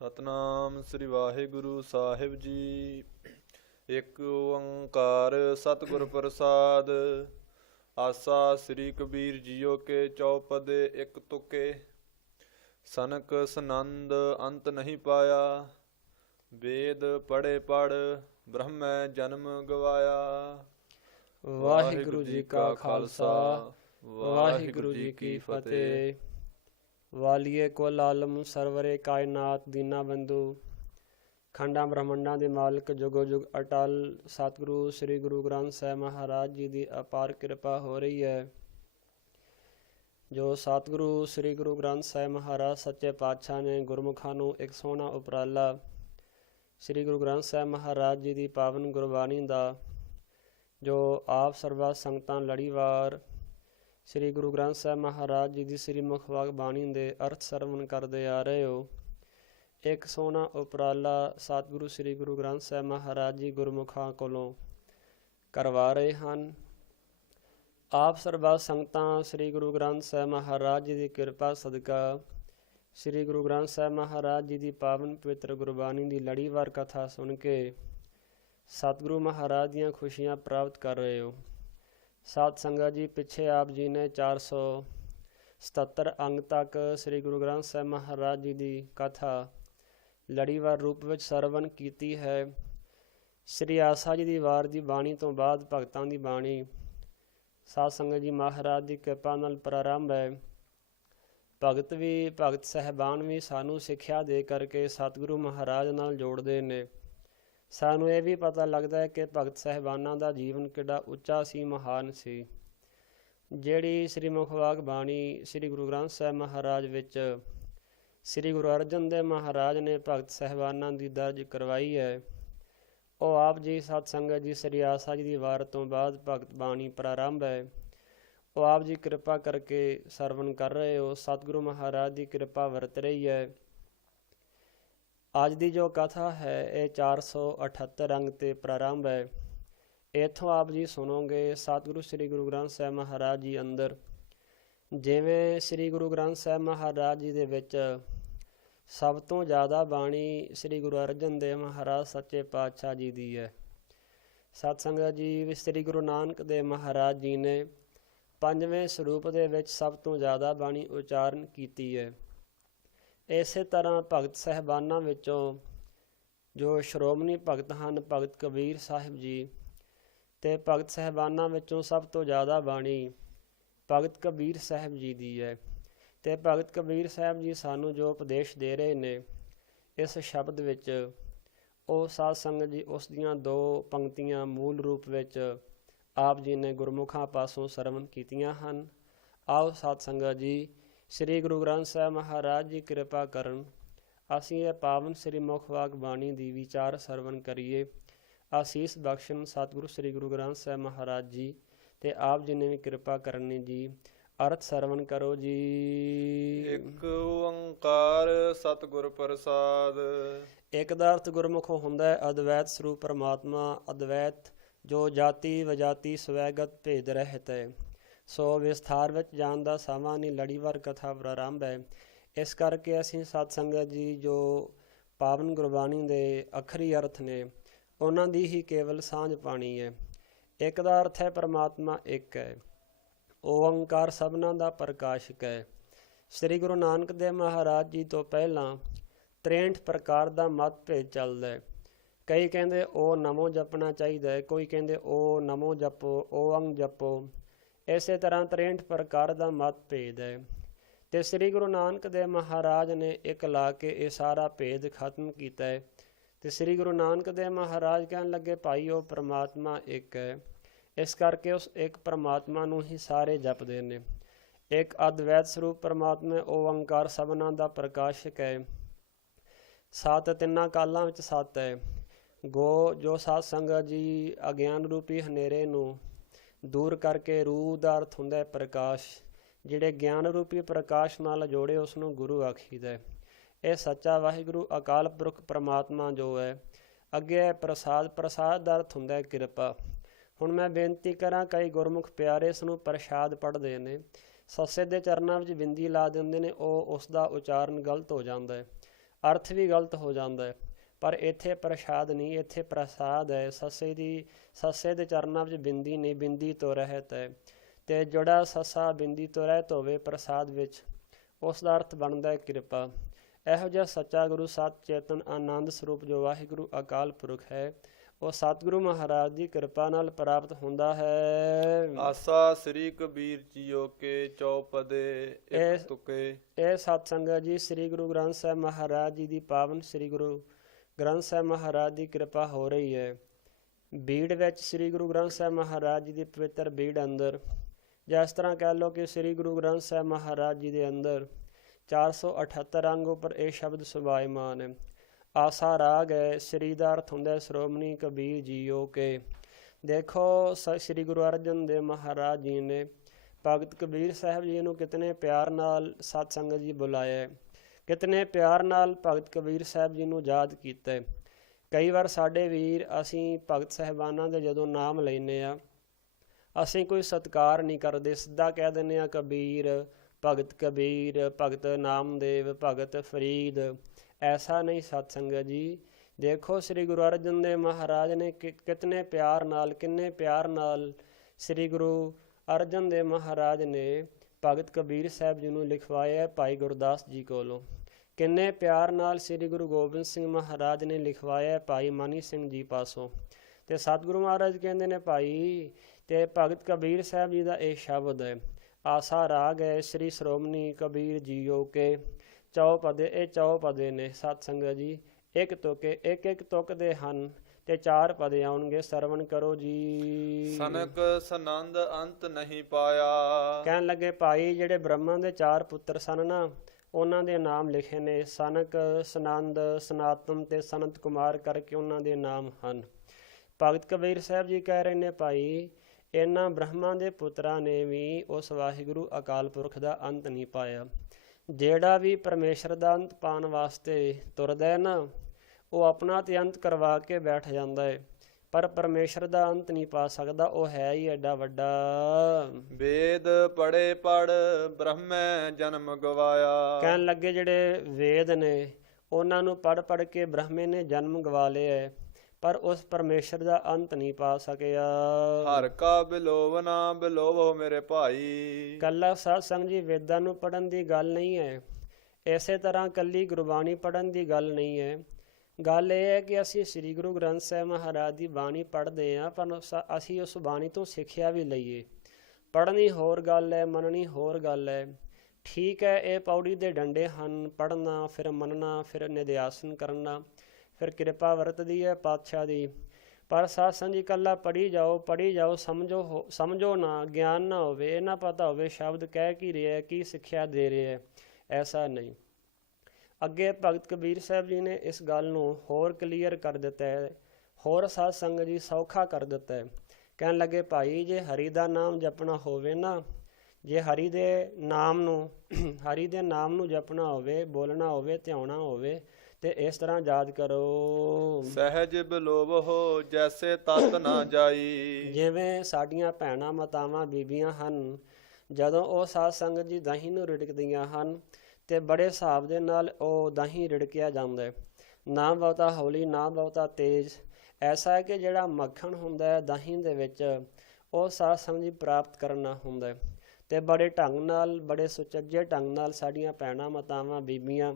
ਸਤਨਾਮ ਸ੍ਰੀ ਵਾਹਿਗੁਰੂ ਸਾਹਿਬ ਜੀ। ਇੱਕ ਓੰਕਾਰ ਸਤਿਗੁਰ ਪ੍ਰਸਾਦ। ਆਸਾ ਸ੍ਰੀ ਕਬੀਰ ਜੀਓ ਕੇ ਚੌਪਦੇ ਇੱਕ ਤੁਕੇ। ਸਨਕ ਸਨੰਦ ਅੰਤ ਨਹੀਂ ਪਾਇਆ। ਵੇਦ ਪੜ੍ਹੇ ਪੜ੍ਹ ਬ੍ਰਹਮੈ ਜਨਮ ਗਵਾਇਆ। ਵਾਹਿਗੁਰੂ ਜੀ ਕਾ ਖਾਲਸਾ ਵਾਹਿਗੁਰੂ ਜੀ ਕੀ ਫਤਿਹ। ਵਾਲੀਏ ਕੁਲ ਆਲਮ ਸਰਵਰੇ ਕਾਇਨਾਤ ਦੀਨਾ ਬੰਧੂ ਖੰਡਾਂ ਬ੍ਰਹਮੰਡਾਂ ਦੇ ਮਾਲਕ ਜੁਗੋ ਜੁਗ ਅਟਲ ਸਤਿਗੁਰੂ ਸ੍ਰੀ ਗੁਰੂ ਗ੍ਰੰਥ ਸਾਹਿਬ ਮਹਾਰਾਜ ਜੀ ਦੀ ਅਪਾਰ ਕਿਰਪਾ ਹੋ ਰਹੀ ਹੈ। ਜੋ ਸਤਿਗੁਰੂ ਸ੍ਰੀ ਗੁਰੂ ਗ੍ਰੰਥ ਸਾਹਿਬ ਮਹਾਰਾਜ ਸੱਚੇ ਪਾਤਸ਼ਾਹ ਨੇ ਗੁਰਮੁਖਾਂ ਨੂੰ ਇੱਕ ਸੋਹਣਾ ਉਪਰਾਲਾ ਸ੍ਰੀ ਗੁਰੂ ਗ੍ਰੰਥ ਸਾਹਿਬ ਮਹਾਰਾਜ ਜੀ ਦੀ ਪਾਵਨ ਗੁਰਬਾਣੀ ਦਾ ਜੋ ਆਪ ਸਰਬੱਤ ਸੰਗਤਾਂ ਲੜੀਵਾਰ ਸ੍ਰੀ ਗੁਰੂ ਗ੍ਰੰਥ ਸਾਹਿਬ ਮਹਾਰਾਜ ਜੀ ਦੀ ਸ੍ਰੀ ਮੁਖਵਾਕ ਬਾਣੀ ਦੇ ਅਰਥ ਸਰਵਣ ਕਰਦੇ ਆ ਰਹੇ ਹੋ। ਇੱਕ ਸੋਹਣਾ ਉਪਰਾਲਾ ਸਤਿਗੁਰੂ ਸ੍ਰੀ ਗੁਰੂ ਗ੍ਰੰਥ ਸਾਹਿਬ ਮਹਾਰਾਜ ਜੀ ਗੁਰਮੁਖਾਂ ਕੋਲੋਂ ਕਰਵਾ ਰਹੇ ਹਨ। ਆਪ ਸਰਬੱਤ ਸੰਗਤਾਂ ਸ੍ਰੀ ਗੁਰੂ ਗ੍ਰੰਥ ਸਾਹਿਬ ਮਹਾਰਾਜ ਜੀ ਦੀ ਕਿਰਪਾ ਸਦਕਾ ਸ੍ਰੀ ਗੁਰੂ ਗ੍ਰੰਥ ਸਾਹਿਬ ਮਹਾਰਾਜ ਜੀ ਦੀ ਪਾਵਨ ਪਵਿੱਤਰ ਗੁਰਬਾਣੀ ਦੀ ਲੜੀਵਾਰ ਕਥਾ ਸੁਣ ਕੇ ਸਤਿਗੁਰੂ ਮਹਾਰਾਜ ਦੀਆਂ ਖੁਸ਼ੀਆਂ ਪ੍ਰਾਪਤ ਕਰ ਰਹੇ ਹੋ। ਸਾਧ ਸੰਗਤ ਜੀ, ਪਿੱਛੇ ਆਪ ਜੀ ਨੇ 477 ਅੰਗ ਤੱਕ ਸ੍ਰੀ ਗੁਰੂ ਗ੍ਰੰਥ ਸਾਹਿਬ ਮਹਾਰਾਜ ਜੀ ਦੀ ਕਥਾ ਲੜੀਵਾਰ ਰੂਪ ਵਿੱਚ ਸਰਵਣ ਕੀਤੀ ਹੈ। ਸ੍ਰੀ ਆਸਾ ਜੀ ਦੀ ਵਾਰ ਦੀ ਬਾਣੀ ਤੋਂ ਬਾਅਦ ਭਗਤਾਂ ਦੀ ਬਾਣੀ ਸਾਧ ਸੰਗਤ ਜੀ ਮਹਾਰਾਜ ਦੀ ਕਿਰਪਾ ਨਾਲ ਪ੍ਰਾਰੰਭ ਹੈ। ਭਗਤ ਸਾਹਿਬਾਨ ਵੀ ਸਾਨੂੰ ਸਿੱਖਿਆ ਦੇ ਕਰਕੇ ਸਤਿਗੁਰੂ ਮਹਾਰਾਜ ਨਾਲ ਜੋੜਦੇ ਨੇ। ਸਾਨੂੰ ਇਹ ਵੀ ਪਤਾ ਲੱਗਦਾ ਹੈ ਕਿ ਭਗਤ ਸਾਹਿਬਾਨਾਂ ਦਾ ਜੀਵਨ ਕਿੱਡਾ ਉੱਚਾ ਸੀ, ਮਹਾਨ ਸੀ। ਜਿਹੜੀ ਸ੍ਰੀ ਮੁਖਵਾਕ ਬਾਣੀ ਸ੍ਰੀ ਗੁਰੂ ਗ੍ਰੰਥ ਸਾਹਿਬ ਮਹਾਰਾਜ ਵਿੱਚ ਸ੍ਰੀ ਗੁਰੂ ਅਰਜਨ ਦੇਵ ਮਹਾਰਾਜ ਨੇ ਭਗਤ ਸਾਹਿਬਾਨਾਂ ਦੀ ਦਰਜ ਕਰਵਾਈ ਹੈ, ਉਹ ਆਪ ਜੀ ਸਤ ਸੰਗਤ ਜੀ ਸ੍ਰੀ ਆਸਾ ਜੀ ਦੀ ਵਾਰ ਤੋਂ ਬਾਅਦ ਭਗਤ ਬਾਣੀ ਪ੍ਰਾਰੰਭ ਹੈ। ਉਹ ਆਪ ਜੀ ਕਿਰਪਾ ਕਰਕੇ ਸਰਵਣ ਕਰ ਰਹੇ ਹੋ। ਸਤਿਗੁਰੂ ਮਹਾਰਾਜ ਦੀ ਕਿਰਪਾ ਵਰਤ ਰਹੀ ਹੈ। ਅੱਜ ਦੀ ਜੋ ਕਥਾ ਹੈ ਇਹ 478 ਅੰਗ ਤੇ ਪ੍ਰਾਰੰਭ ਹੈ। ਇੱਥੋਂ ਆਪ ਜੀ ਸੁਣੋਗੇ ਸਤਿਗੁਰੂ ਸ੍ਰੀ ਗੁਰੂ ਗ੍ਰੰਥ ਸਾਹਿਬ ਮਹਾਰਾਜ ਜੀ ਅੰਦਰ ਜਿਵੇਂ ਸ੍ਰੀ ਗੁਰੂ ਗ੍ਰੰਥ ਸਾਹਿਬ ਮਹਾਰਾਜ ਜੀ ਦੇ ਵਿੱਚ ਸਭ ਤੋਂ ਜ਼ਿਆਦਾ ਬਾਣੀ ਸ੍ਰੀ ਗੁਰੂ ਅਰਜਨ ਦੇਵ ਮਹਾਰਾਜ ਸੱਚੇ ਪਾਤਸ਼ਾਹ ਜੀ ਦੀ ਹੈ। ਸਤ ਸੰਗਤ ਜੀ, ਸ੍ਰੀ ਗੁਰੂ ਨਾਨਕ ਦੇਵ ਮਹਾਰਾਜ ਜੀ ਨੇ ਪੰਜਵੇਂ ਸਰੂਪ ਦੇ ਵਿੱਚ ਸਭ ਤੋਂ ਜ਼ਿਆਦਾ ਬਾਣੀ ਉਚਾਰਨ ਕੀਤੀ ਹੈ। ਇਸੇ ਤਰ੍ਹਾਂ ਭਗਤ ਸਾਹਿਬਾਨਾਂ ਵਿੱਚੋਂ ਜੋ ਸ਼੍ਰੋਮਣੀ ਭਗਤ ਹਨ ਭਗਤ ਕਬੀਰ ਸਾਹਿਬ ਜੀ, ਅਤੇ ਭਗਤ ਸਾਹਿਬਾਨਾਂ ਵਿੱਚੋਂ ਸਭ ਤੋਂ ਜ਼ਿਆਦਾ ਬਾਣੀ ਭਗਤ ਕਬੀਰ ਸਾਹਿਬ ਜੀ ਦੀ ਹੈ। ਅਤੇ ਭਗਤ ਕਬੀਰ ਸਾਹਿਬ ਜੀ ਸਾਨੂੰ ਜੋ ਉਪਦੇਸ਼ ਦੇ ਰਹੇ ਨੇ ਇਸ ਸ਼ਬਦ ਵਿੱਚ, ਉਹ ਸਾਧ ਸੰਗਤ ਜੀ ਉਸ ਦੀਆਂ ਦੋ ਪੰਕਤੀਆਂ ਮੂਲ ਰੂਪ ਵਿੱਚ ਆਪ ਜੀ ਨੇ ਗੁਰਮੁਖਾਂ ਪਾਸੋਂ ਸਰਵਣ ਕੀਤੀਆਂ ਹਨ। ਆਓ ਸਾਧ ਸੰਗਤ ਜੀ ਸ੍ਰੀ ਗੁਰੂ ਗ੍ਰੰਥ ਸਾਹਿਬ ਮਹਾਰਾਜ ਜੀ ਕਿਰਪਾ ਕਰਨ ਅਸੀਂ ਇਹ ਪਾਵਨ ਸ੍ਰੀ ਮੁਖਵਾਕ ਬਾਣੀ ਦੀ ਵਿਚਾਰ ਸਰਵਣ ਕਰੀਏ। ਆਸੀਸ ਬਖਸ਼ਣ ਸਤਿਗੁਰੂ ਸ੍ਰੀ ਗੁਰੂ ਗ੍ਰੰਥ ਸਾਹਿਬ ਮਹਾਰਾਜ ਜੀ, ਅਤੇ ਆਪ ਜੀ ਨੇ ਵੀ ਕਿਰਪਾ ਕਰਨੀ ਜੀ। ਅਰਥ ਸਰਵਣ ਕਰੋ ਜੀ। ਇੱਕ ਓੰਕਾਰ ਸਤਿਗੁਰ ਪ੍ਰਸਾਦ। ਇੱਕ ਦਾ ਅਰਥ ਗੁਰਮੁਖੋਂ ਹੁੰਦਾ ਹੈ ਅਦਵੈਤ ਸਰੂਪ ਪਰਮਾਤਮਾ। ਅਦਵੈਤ ਜੋ ਜਾਤੀ ਵਜਾਤੀ ਸਵੈਗਤ ਭੇਦ ਰਹਿਤ ਹੈ। ਸੋ ਵਿਸਥਾਰ ਵਿੱਚ ਜਾਣ ਦਾ ਸਮਾਂ ਨਹੀਂ, ਲੜੀਵਾਰ ਕਥਾ ਪ੍ਰਾਰੰਭ ਹੈ। ਇਸ ਕਰਕੇ ਅਸੀਂ ਸਤ ਸੰਗਤ ਜੀ ਜੋ ਪਾਵਨ ਗੁਰਬਾਣੀ ਦੇ ਅੱਖਰੀ ਅਰਥ ਨੇ ਉਹਨਾਂ ਦੀ ਹੀ ਕੇਵਲ ਸਾਂਝ ਪਾਣੀ ਹੈ। ਇੱਕ ਦਾ ਅਰਥ ਹੈ ਪਰਮਾਤਮਾ ਇੱਕ ਹੈ। ਓੰਕਾਰ ਸਭਨਾਂ ਦਾ ਪ੍ਰਕਾਸ਼ਕ ਹੈ। ਸ੍ਰੀ ਗੁਰੂ ਨਾਨਕ ਦੇਵ ਮਹਾਰਾਜ ਜੀ ਤੋਂ ਪਹਿਲਾਂ 63 ਪ੍ਰਕਾਰ ਦਾ ਮਤ ਭੇਦ ਚੱਲਦਾ ਹੈ। ਕਈ ਕਹਿੰਦੇ ਓ ਨਮੋ ਜਪਣਾ ਚਾਹੀਦਾ ਹੈ, ਕੋਈ ਕਹਿੰਦੇ ਓ ਨਮੋ ਜਪੋ, ਓੰਗ ਜਪੋ। ਇਸੇ ਤਰ੍ਹਾਂ 63 ਪ੍ਰਕਾਰ ਦਾ ਮਤ ਭੇਦ ਹੈ। ਅਤੇ ਸ੍ਰੀ ਗੁਰੂ ਨਾਨਕ ਦੇਵ ਮਹਾਰਾਜ ਨੇ ਇੱਕ ਲਾ ਕੇ ਇਹ ਸਾਰਾ ਭੇਦ ਖਤਮ ਕੀਤਾ ਹੈ। ਅਤੇ ਸ੍ਰੀ ਗੁਰੂ ਨਾਨਕ ਦੇਵ ਮਹਾਰਾਜ ਕਹਿਣ ਲੱਗੇ ਭਾਈ ਉਹ ਪਰਮਾਤਮਾ ਇੱਕ ਹੈ। ਇਸ ਕਰਕੇ ਉਸ ਇੱਕ ਪਰਮਾਤਮਾ ਨੂੰ ਹੀ ਸਾਰੇ ਜਪਦੇ ਨੇ। ਇੱਕ ਅਦਵੈਤ ਸਰੂਪ ਪਰਮਾਤਮਾ ਓੰਕਾਰ ਸਭਨਾਂ ਦਾ ਪ੍ਰਕਾਸ਼ਕ ਹੈ। ਸੱਤ ਤਿੰਨਾਂ ਕਾਲਾਂ ਵਿੱਚ ਸੱਤ ਹੈ। ਗੋ ਜੋ ਸਾਧ ਸੰਗਤ ਜੀ ਅਗਿਆਨ ਰੂਪੀ ਹਨੇਰੇ ਨੂੰ ਦੂਰ ਕਰਕੇ ਰੂਹ ਦਾ ਅਰਥ ਹੁੰਦਾ ਹੈ ਪ੍ਰਕਾਸ਼। ਜਿਹੜੇ ਗਿਆਨ ਰੂਪੀ ਪ੍ਰਕਾਸ਼ ਨਾਲ ਜੋੜੇ ਉਸ ਨੂੰ ਗੁਰੂ ਆਖੀਦਾ। ਇਹ ਸੱਚਾ ਵਾਹਿਗੁਰੂ ਅਕਾਲ ਪੁਰਖ ਪਰਮਾਤਮਾ ਜੋ ਹੈ। ਅੱਗੇ ਪ੍ਰਸਾਦ ਦਾ ਅਰਥ ਹੁੰਦਾ ਹੈ ਕਿਰਪਾ। ਹੁਣ ਮੈਂ ਬੇਨਤੀ ਕਰਾਂ, ਕਈ ਗੁਰਮੁਖ ਪਿਆਰੇ ਇਸ ਨੂੰ ਪ੍ਰਸ਼ਾਦ ਪੜ੍ਹਦੇ ਨੇ, ਸੱਸੇ ਦੇ ਚਰਨਾਂ ਵਿੱਚ ਬਿੰਦੀ ਲਾ ਦਿੰਦੇ ਨੇ, ਉਹ ਉਸ ਦਾ ਉਚਾਰਨ ਗਲਤ ਹੋ ਜਾਂਦਾ ਹੈ। ਅਰਥ ਵੀ ਗਲਤ ਹੋ ਜਾਂਦਾ ਹੈ। ਪਰ ਇੱਥੇ ਪ੍ਰਸ਼ਾਦ ਨਹੀਂ, ਇੱਥੇ ਪ੍ਰਸਾਦ ਹੈ। ਸੱਸੇ ਦੇ ਚਰਨਾਂ ਵਿੱਚ ਬਿੰਦੀ ਨਹੀਂ, ਬਿੰਦੀ ਤੋਂ ਰਹਿਤ ਹੈ। ਤੇ ਜਿਹੜਾ ਸੱਸਾ ਬਿੰਦੀ ਤੋਂ ਰਹਿਤ ਹੋਵੇ ਪ੍ਰਸਾਦ ਵਿੱਚ, ਉਸ ਦਾ ਅਰਥ ਬਣਦਾ ਹੈ ਕਿਰਪਾ। ਇਹੋ ਜਿਹਾ ਸੱਚਾ ਗੁਰੂ ਸਤ ਚੇਤਨ ਆਨੰਦ ਸਰੂਪ ਜੋ ਵਾਹਿਗੁਰੂ ਅਕਾਲ ਪੁਰਖ ਹੈ, ਉਹ ਸਤਿਗੁਰੂ ਮਹਾਰਾਜ ਦੀ ਕਿਰਪਾ ਨਾਲ ਪ੍ਰਾਪਤ ਹੁੰਦਾ ਹੈ। ਆਸਾ ਸ੍ਰੀ ਕਬੀਰ ਜੀਓ ਕੇ ਚੌਪਦੇ ਇੱਕ ਤੁਕੇ। ਇਹ ਸਤ ਸੰਗਤ ਜੀ ਸ੍ਰੀ ਗੁਰੂ ਗ੍ਰੰਥ ਸਾਹਿਬ ਮਹਾਰਾਜ ਜੀ ਦੀ ਪਾਵਨ ਸ੍ਰੀ ਗੁਰੂ ਗ੍ਰੰਥ ਸਾਹਿਬ ਮਹਾਰਾਜ ਦੀ ਕਿਰਪਾ ਹੋ ਰਹੀ ਹੈ। ਬੀੜ ਵਿੱਚ ਸ੍ਰੀ ਗੁਰੂ ਗ੍ਰੰਥ ਸਾਹਿਬ ਮਹਾਰਾਜ ਜੀ ਦੀ ਪਵਿੱਤਰ ਬੀੜ ਅੰਦਰ, ਜਾਂ ਇਸ ਤਰ੍ਹਾਂ ਕਹਿ ਲਓ ਕਿ ਸ੍ਰੀ ਗੁਰੂ ਗ੍ਰੰਥ ਸਾਹਿਬ ਮਹਾਰਾਜ ਜੀ ਦੇ ਅੰਦਰ 478 ਅੰਗ ਉੱਪਰ ਇਹ ਸ਼ਬਦ ਸੁਭਾਇਮਾਨ ਹੈ। ਆਸਾ ਰਾਗ ਹੈ। ਸ੍ਰੀ ਦਾ ਅਰਥ ਹੁੰਦਾ ਸ਼੍ਰੋਮਣੀ ਕਬੀਰ ਜੀਓ ਕੇ। ਦੇਖੋ ਸ੍ਰੀ ਗੁਰੂ ਅਰਜਨ ਦੇਵ ਮਹਾਰਾਜ ਜੀ ਨੇ ਭਗਤ ਕਬੀਰ ਸਾਹਿਬ ਜੀ ਨੂੰ ਕਿਤਨੇ ਪਿਆਰ ਨਾਲ ਸਤ ਸੰਗਤ ਜੀ ਬੁਲਾਇਆ, ਕਿਤਨੇ ਪਿਆਰ ਨਾਲ ਭਗਤ ਕਬੀਰ ਸਾਹਿਬ ਜੀ ਨੂੰ ਯਾਦ ਕੀਤਾ। ਕਈ ਵਾਰ ਸਾਡੇ ਵੀਰ ਅਸੀਂ ਭਗਤ ਸਾਹਿਬਾਨਾਂ ਦੇ ਜਦੋਂ ਨਾਮ ਲੈਂਦੇ ਹਾਂ, ਅਸੀਂ ਕੋਈ ਸਤਿਕਾਰ ਨਹੀਂ ਕਰਦੇ, ਸਿੱਧਾ ਕਹਿ ਦਿੰਦੇ ਹਾਂ ਕਬੀਰ, ਭਗਤ ਕਬੀਰ, ਭਗਤ ਨਾਮਦੇਵ, ਭਗਤ ਫਰੀਦ। ਐਸਾ ਨਹੀਂ ਸਤ ਸੰਗਤ ਜੀ। ਦੇਖੋ ਸ੍ਰੀ ਗੁਰੂ ਅਰਜਨ ਦੇਵ ਮਹਾਰਾਜ ਨੇ ਕਿਤਨੇ ਪਿਆਰ ਨਾਲ, ਕਿੰਨੇ ਪਿਆਰ ਨਾਲ ਸ੍ਰੀ ਗੁਰੂ ਅਰਜਨ ਦੇਵ ਮਹਾਰਾਜ ਨੇ ਭਗਤ ਕਬੀਰ ਸਾਹਿਬ ਜੀ ਨੂੰ ਲਿਖਵਾਇਆ ਭਾਈ ਗੁਰਦਾਸ ਜੀ ਕੋਲੋਂ। ਕਿੰਨੇ ਪਿਆਰ ਨਾਲ ਸ੍ਰੀ ਗੁਰੂ ਗੋਬਿੰਦ ਸਿੰਘ ਮਹਾਰਾਜ ਨੇ ਲਿਖਵਾਇਆ ਭਾਈ ਮਨੀ ਸਿੰਘ ਜੀ ਪਾਸੋਂ। ਤੇ ਸਤਿਗੁਰੂ ਮਹਾਰਾਜ ਕਹਿੰਦੇ ਨੇ ਭਾਈ, ਤੇ ਭਗਤ ਕਬੀਰ ਸਾਹਿਬ ਜੀ ਦਾ ਇਹ ਸ਼ਬਦ ਹੈ, ਆਸਾ ਰਾਗ ਹੈ ਸ੍ਰੀ ਸ਼੍ਰੋਮਣੀ ਕਬੀਰ ਜੀਓ ਕੇ ਚੌਪਦੇ। ਇਹ ਚੌਪਦੇ ਨੇ ਸਤ ਸੰਗਤ ਜੀ, ਇੱਕ ਤੁਕੇ, ਇੱਕ ਇੱਕ ਤੁਕ ਦੇ ਹਨ ਤੇ 4 ਪਦੇ ਆਉਣਗੇ। ਸਰਵਣ ਕਰੋ ਜੀ। ਸਨਕ ਸਨੰਦ ਅੰਤ ਨਹੀਂ ਪਾਇਆ। ਕਹਿਣ ਲੱਗੇ ਭਾਈ ਜਿਹੜੇ ਬ੍ਰਹਮਾ ਦੇ 4 ਪੁੱਤਰ ਸਨ ਨਾ, ਉਹਨਾਂ ਦੇ ਨਾਮ ਲਿਖੇ ਨੇ, ਸਨਕ, ਸਨੰਦ, ਸਨਾਤਨ ਤੇ ਸਨਤ ਕੁਮਾਰ ਕਰਕੇ ਉਹਨਾਂ ਦੇ ਨਾਮ ਹਨ। ਭਗਤ ਕਬੀਰ ਸਾਹਿਬ ਜੀ ਕਹਿ ਰਹੇ ਨੇ ਭਾਈ, ਇਹਨਾਂ ਬ੍ਰਹਮਾ ਦੇ ਪੁੱਤਰਾਂ ਨੇ ਵੀ ਉਸ ਵਾਹਿਗੁਰੂ ਅਕਾਲ ਪੁਰਖ ਦਾ ਅੰਤ ਨਹੀਂ ਪਾਇਆ। ਜਿਹੜਾ ਵੀ ਪਰਮੇਸ਼ਰ ਦਾ ਅੰਤ ਪਾਉਣ ਵਾਸਤੇ ਤੁਰਦਾ ਹੈ ਨਾ, ਉਹ ਆਪਣਾ ਤੇ ਅੰਤ ਕਰਵਾ ਕੇ ਬੈਠ ਜਾਂਦਾ ਹੈ, ਪਰ ਪਰਮੇਸ਼ਰ ਦਾ ਅੰਤ ਨਹੀਂ ਪਾ ਸਕਦਾ। ਉਹ ਹੈ ਹੀ ਐਡਾ ਵੱਡਾ। ਵੇਦ ਪੜੇ ਪੜ ਬ੍ਰਹਮੈ ਜਨਮ ਗਵਾਇਆ। ਕਹਿਣ ਲੱਗੇ ਜਿਹੜੇ ਵੇਦ ਨੇ ਉਹਨਾਂ ਨੂੰ ਪੜ ਪੜ ਕੇ ਬ੍ਰਹਮੇ ਨੇ ਜਨਮ ਗਵਾ ਲਿਆ ਹੈ, ਪਰ ਉਸ ਪਰਮੇਸ਼ਰ ਦਾ ਅੰਤ ਨਹੀਂ ਪਾ ਸਕਿਆ। ਹਰ ਕਾ ਬਿਲੋਵਨਾ ਬਿਲੋਵੋ ਮੇਰੇ ਭਾਈ। ਕੱਲਾ ਸਾਧ ਸੰਗ ਜੀ ਵੇਦਾਂ ਨੂੰ ਪੜ੍ਹਨ ਦੀ ਗੱਲ ਨਹੀਂ ਹੈ, ਇਸੇ ਤਰ੍ਹਾਂ ਕੱਲੀ ਗੁਰਬਾਣੀ ਪੜ੍ਹਨ ਦੀ ਗੱਲ ਨਹੀਂ ਹੈ। ਗੱਲ ਇਹ ਹੈ ਕਿ ਅਸੀਂ ਸ੍ਰੀ ਗੁਰੂ ਗ੍ਰੰਥ ਸਾਹਿਬ ਮਹਾਰਾਜ ਦੀ ਬਾਣੀ ਪੜ੍ਹਦੇ ਹਾਂ, ਪਰ ਅਸੀਂ ਉਸ ਬਾਣੀ ਤੋਂ ਸਿੱਖਿਆ ਵੀ ਲਈਏ। ਪੜ੍ਹਨੀ ਹੋਰ ਗੱਲ ਹੈ, ਮੰਨਣੀ ਹੋਰ ਗੱਲ ਹੈ। ਠੀਕ ਹੈ, ਇਹ ਪੌੜੀ ਦੇ ਡੰਡੇ ਹਨ, ਪੜ੍ਹਨਾ, ਫਿਰ ਮੰਨਣਾ, ਫਿਰ ਨਿਧਿਆਸਨ ਕਰਨਾ, ਫਿਰ ਕਿਰਪਾ ਵਰਤਦੀ ਹੈ ਪਾਤਸ਼ਾਹ ਦੀ। ਪਰ ਸਾਧ ਸੰਗਤ ਜੀ ਇਕੱਲਾ ਪੜ੍ਹੀ ਜਾਓ, ਸਮਝੋ ਨਾ, ਗਿਆਨ ਨਾ ਹੋਵੇ, ਇਹ ਨਾ ਪਤਾ ਹੋਵੇ ਸ਼ਬਦ ਕਹਿ ਕੀ ਰਿਹਾ, ਕੀ ਸਿੱਖਿਆ ਦੇ ਰਿਹਾ, ਐਸਾ ਨਹੀਂ। ਅੱਗੇ ਭਗਤ ਕਬੀਰ ਸਾਹਿਬ ਜੀ ਨੇ ਇਸ ਗੱਲ ਨੂੰ ਹੋਰ ਕਲੀਅਰ ਕਰ ਦਿੱਤਾ ਹੈ, ਹੋਰ ਸਾਧ ਸੰਗਤ ਜੀ ਸੌਖਾ ਕਰ ਦਿੱਤਾ ਹੈ। ਕਹਿਣ ਲੱਗੇ ਭਾਈ, ਜੇ ਹਰੀ ਦਾ ਨਾਮ ਜਪਣਾ ਹੋਵੇ ਨਾ, ਜੇ ਹਰੀ ਦੇ ਨਾਮ ਨੂੰ ਜਪਣਾ ਹੋਵੇ, ਬੋਲਣਾ ਹੋਵੇ, ਧਿਆਉਣਾ ਹੋਵੇ, ਤੇ ਇਸ ਤਰ੍ਹਾਂ ਯਾਦ ਕਰੋ। ਸਹਿਜ ਬਿਲੋਵ ਹੋ ਜੈਸੇ ਤਤ ਨਾ ਜਾਈ। ਜਿਵੇਂ ਸਾਡੀਆਂ ਭੈਣਾਂ ਮਾਤਾਵਾਂ ਬੀਬੀਆਂ ਹਨ, ਜਦੋਂ ਉਹ ਸਾਧ ਸੰਗਤ ਜੀ ਦਹੀਂ ਨੂੰ ਰਿੜਕਦੀਆਂ ਹਨ ਤੇ ਬੜੇ ਹਿਸਾਬ ਦੇ ਨਾਲ ਉਹ ਦਹੀਂ ਰਿੜਕਿਆ ਜਾਂਦਾ ਹੈ, ਨਾ ਬਹੁਤਾ ਹੌਲੀ, ਨਾ ਬਹੁਤਾ ਤੇਜ਼। ਐਸਾ ਹੈ ਕਿ ਜਿਹੜਾ ਮੱਖਣ ਹੁੰਦਾ ਹੈ ਦਹੀਂ ਦੇ ਵਿੱਚ, ਉਹ ਸਾਧ ਸੰਗਤ ਜੀ ਪ੍ਰਾਪਤ ਕਰਨਾ ਹੁੰਦਾ ਹੈ। ਤੇ ਬੜੇ ਢੰਗ ਨਾਲ, ਬੜੇ ਸੁਚੱਜੇ ਢੰਗ ਨਾਲ ਸਾਡੀਆਂ ਭੈਣਾਂ ਮਾਤਾਵਾਂ ਬੀਬੀਆਂ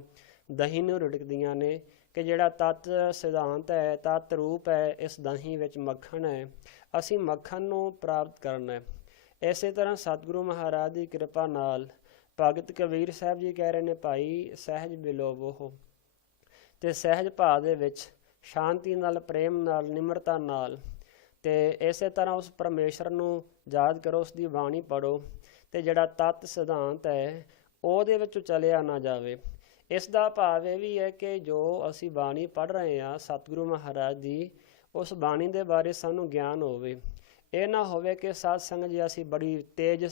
ਦਹੀਂ ਨੂੰ ਰਿੜਕਦੀਆਂ ਨੇ ਕਿ ਜਿਹੜਾ ਤੱਤ ਸਿਧਾਂਤ ਹੈ, ਤੱਤ ਰੂਪ ਹੈ, ਇਸ ਦਹੀਂ ਵਿੱਚ ਮੱਖਣ ਹੈ, ਅਸੀਂ ਮੱਖਣ ਨੂੰ ਪ੍ਰਾਪਤ ਕਰਨਾ ਹੈ। ਇਸੇ ਤਰ੍ਹਾਂ ਸਤਿਗੁਰੂ ਮਹਾਰਾਜ ਦੀ ਕਿਰਪਾ ਨਾਲ ਭਗਤ ਕਬੀਰ ਸਾਹਿਬ ਜੀ ਕਹਿ ਰਹੇ ਨੇ ਭਾਈ, ਸਹਿਜ ਬਿਲੋਵੋ, ਤੇ ਸਹਿਜ ਭਾਅ ਦੇ ਵਿੱਚ ਸ਼ਾਂਤੀ ਨਾਲ, ਪ੍ਰੇਮ ਨਾਲ, ਨਿਮਰਤਾ ਨਾਲ, ਤੇ ਇਸੇ ਤਰ੍ਹਾਂ ਉਸ ਪਰਮੇਸ਼ਰ ਨੂੰ ਯਾਦ ਕਰੋ, ਉਸ ਦੀ ਬਾਣੀ ਪੜ੍ਹੋ, ਤੇ ਜਿਹੜਾ ਤੱਤ ਸਿਧਾਂਤ ਹੈ ਉਹਦੇ ਵਿੱਚ ਚਲਿਆ ਨਾ ਜਾਵੇ। ਇਸ ਦਾ ਭਾਵ ਇਹ ਵੀ ਹੈ ਕਿ ਜੋ ਅਸੀਂ ਬਾਣੀ ਪੜ੍ਹ ਰਹੇ ਹਾਂ ਸਤਿਗੁਰੂ ਮਹਾਰਾਜ ਦੀ, ਉਸ ਬਾਣੀ ਦੇ ਬਾਰੇ ਸਾਨੂੰ ਗਿਆਨ ਹੋਵੇ। ਇਹ ਨਾ ਹੋਵੇ ਕਿ ਸਾਧ ਸੰਗਤ ਜੀ ਅਸੀਂ ਬੜੀ ਤੇਜ਼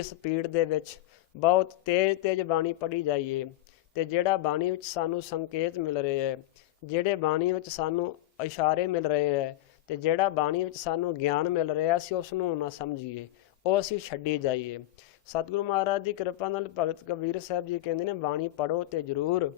ਸਪੀਡ ਦੇ ਵਿੱਚ ਬਹੁਤ ਤੇਜ਼ ਬਾਣੀ ਪੜ੍ਹੀ ਜਾਈਏ, ਤੇ ਜਿਹੜਾ ਬਾਣੀ ਵਿੱਚ ਸਾਨੂੰ ਸੰਕੇਤ ਮਿਲ ਰਿਹਾ ਹੈ, ਜਿਹੜੇ ਬਾਣੀ ਵਿੱਚ ਸਾਨੂੰ ਇਸ਼ਾਰੇ ਮਿਲ ਰਹੇ ਹੈ, ਤੇ ਜਿਹੜਾ ਬਾਣੀ ਵਿੱਚ ਸਾਨੂੰ ਗਿਆਨ ਮਿਲ ਰਿਹਾ, ਅਸੀਂ ਉਸ ਨੂੰ ਨਾ ਸਮਝੀਏ, ਉਹ ਅਸੀਂ ਛੱਡੀ ਜਾਈਏ। ਸਤਿਗੁਰੂ ਮਹਾਰਾਜ ਦੀ ਕਿਰਪਾ ਨਾਲ ਭਗਤ ਕਬੀਰ ਸਾਹਿਬ ਜੀ ਕਹਿੰਦੇ ਨੇ ਬਾਣੀ ਪੜੋ ਤੇ ਜ਼ਰੂਰ,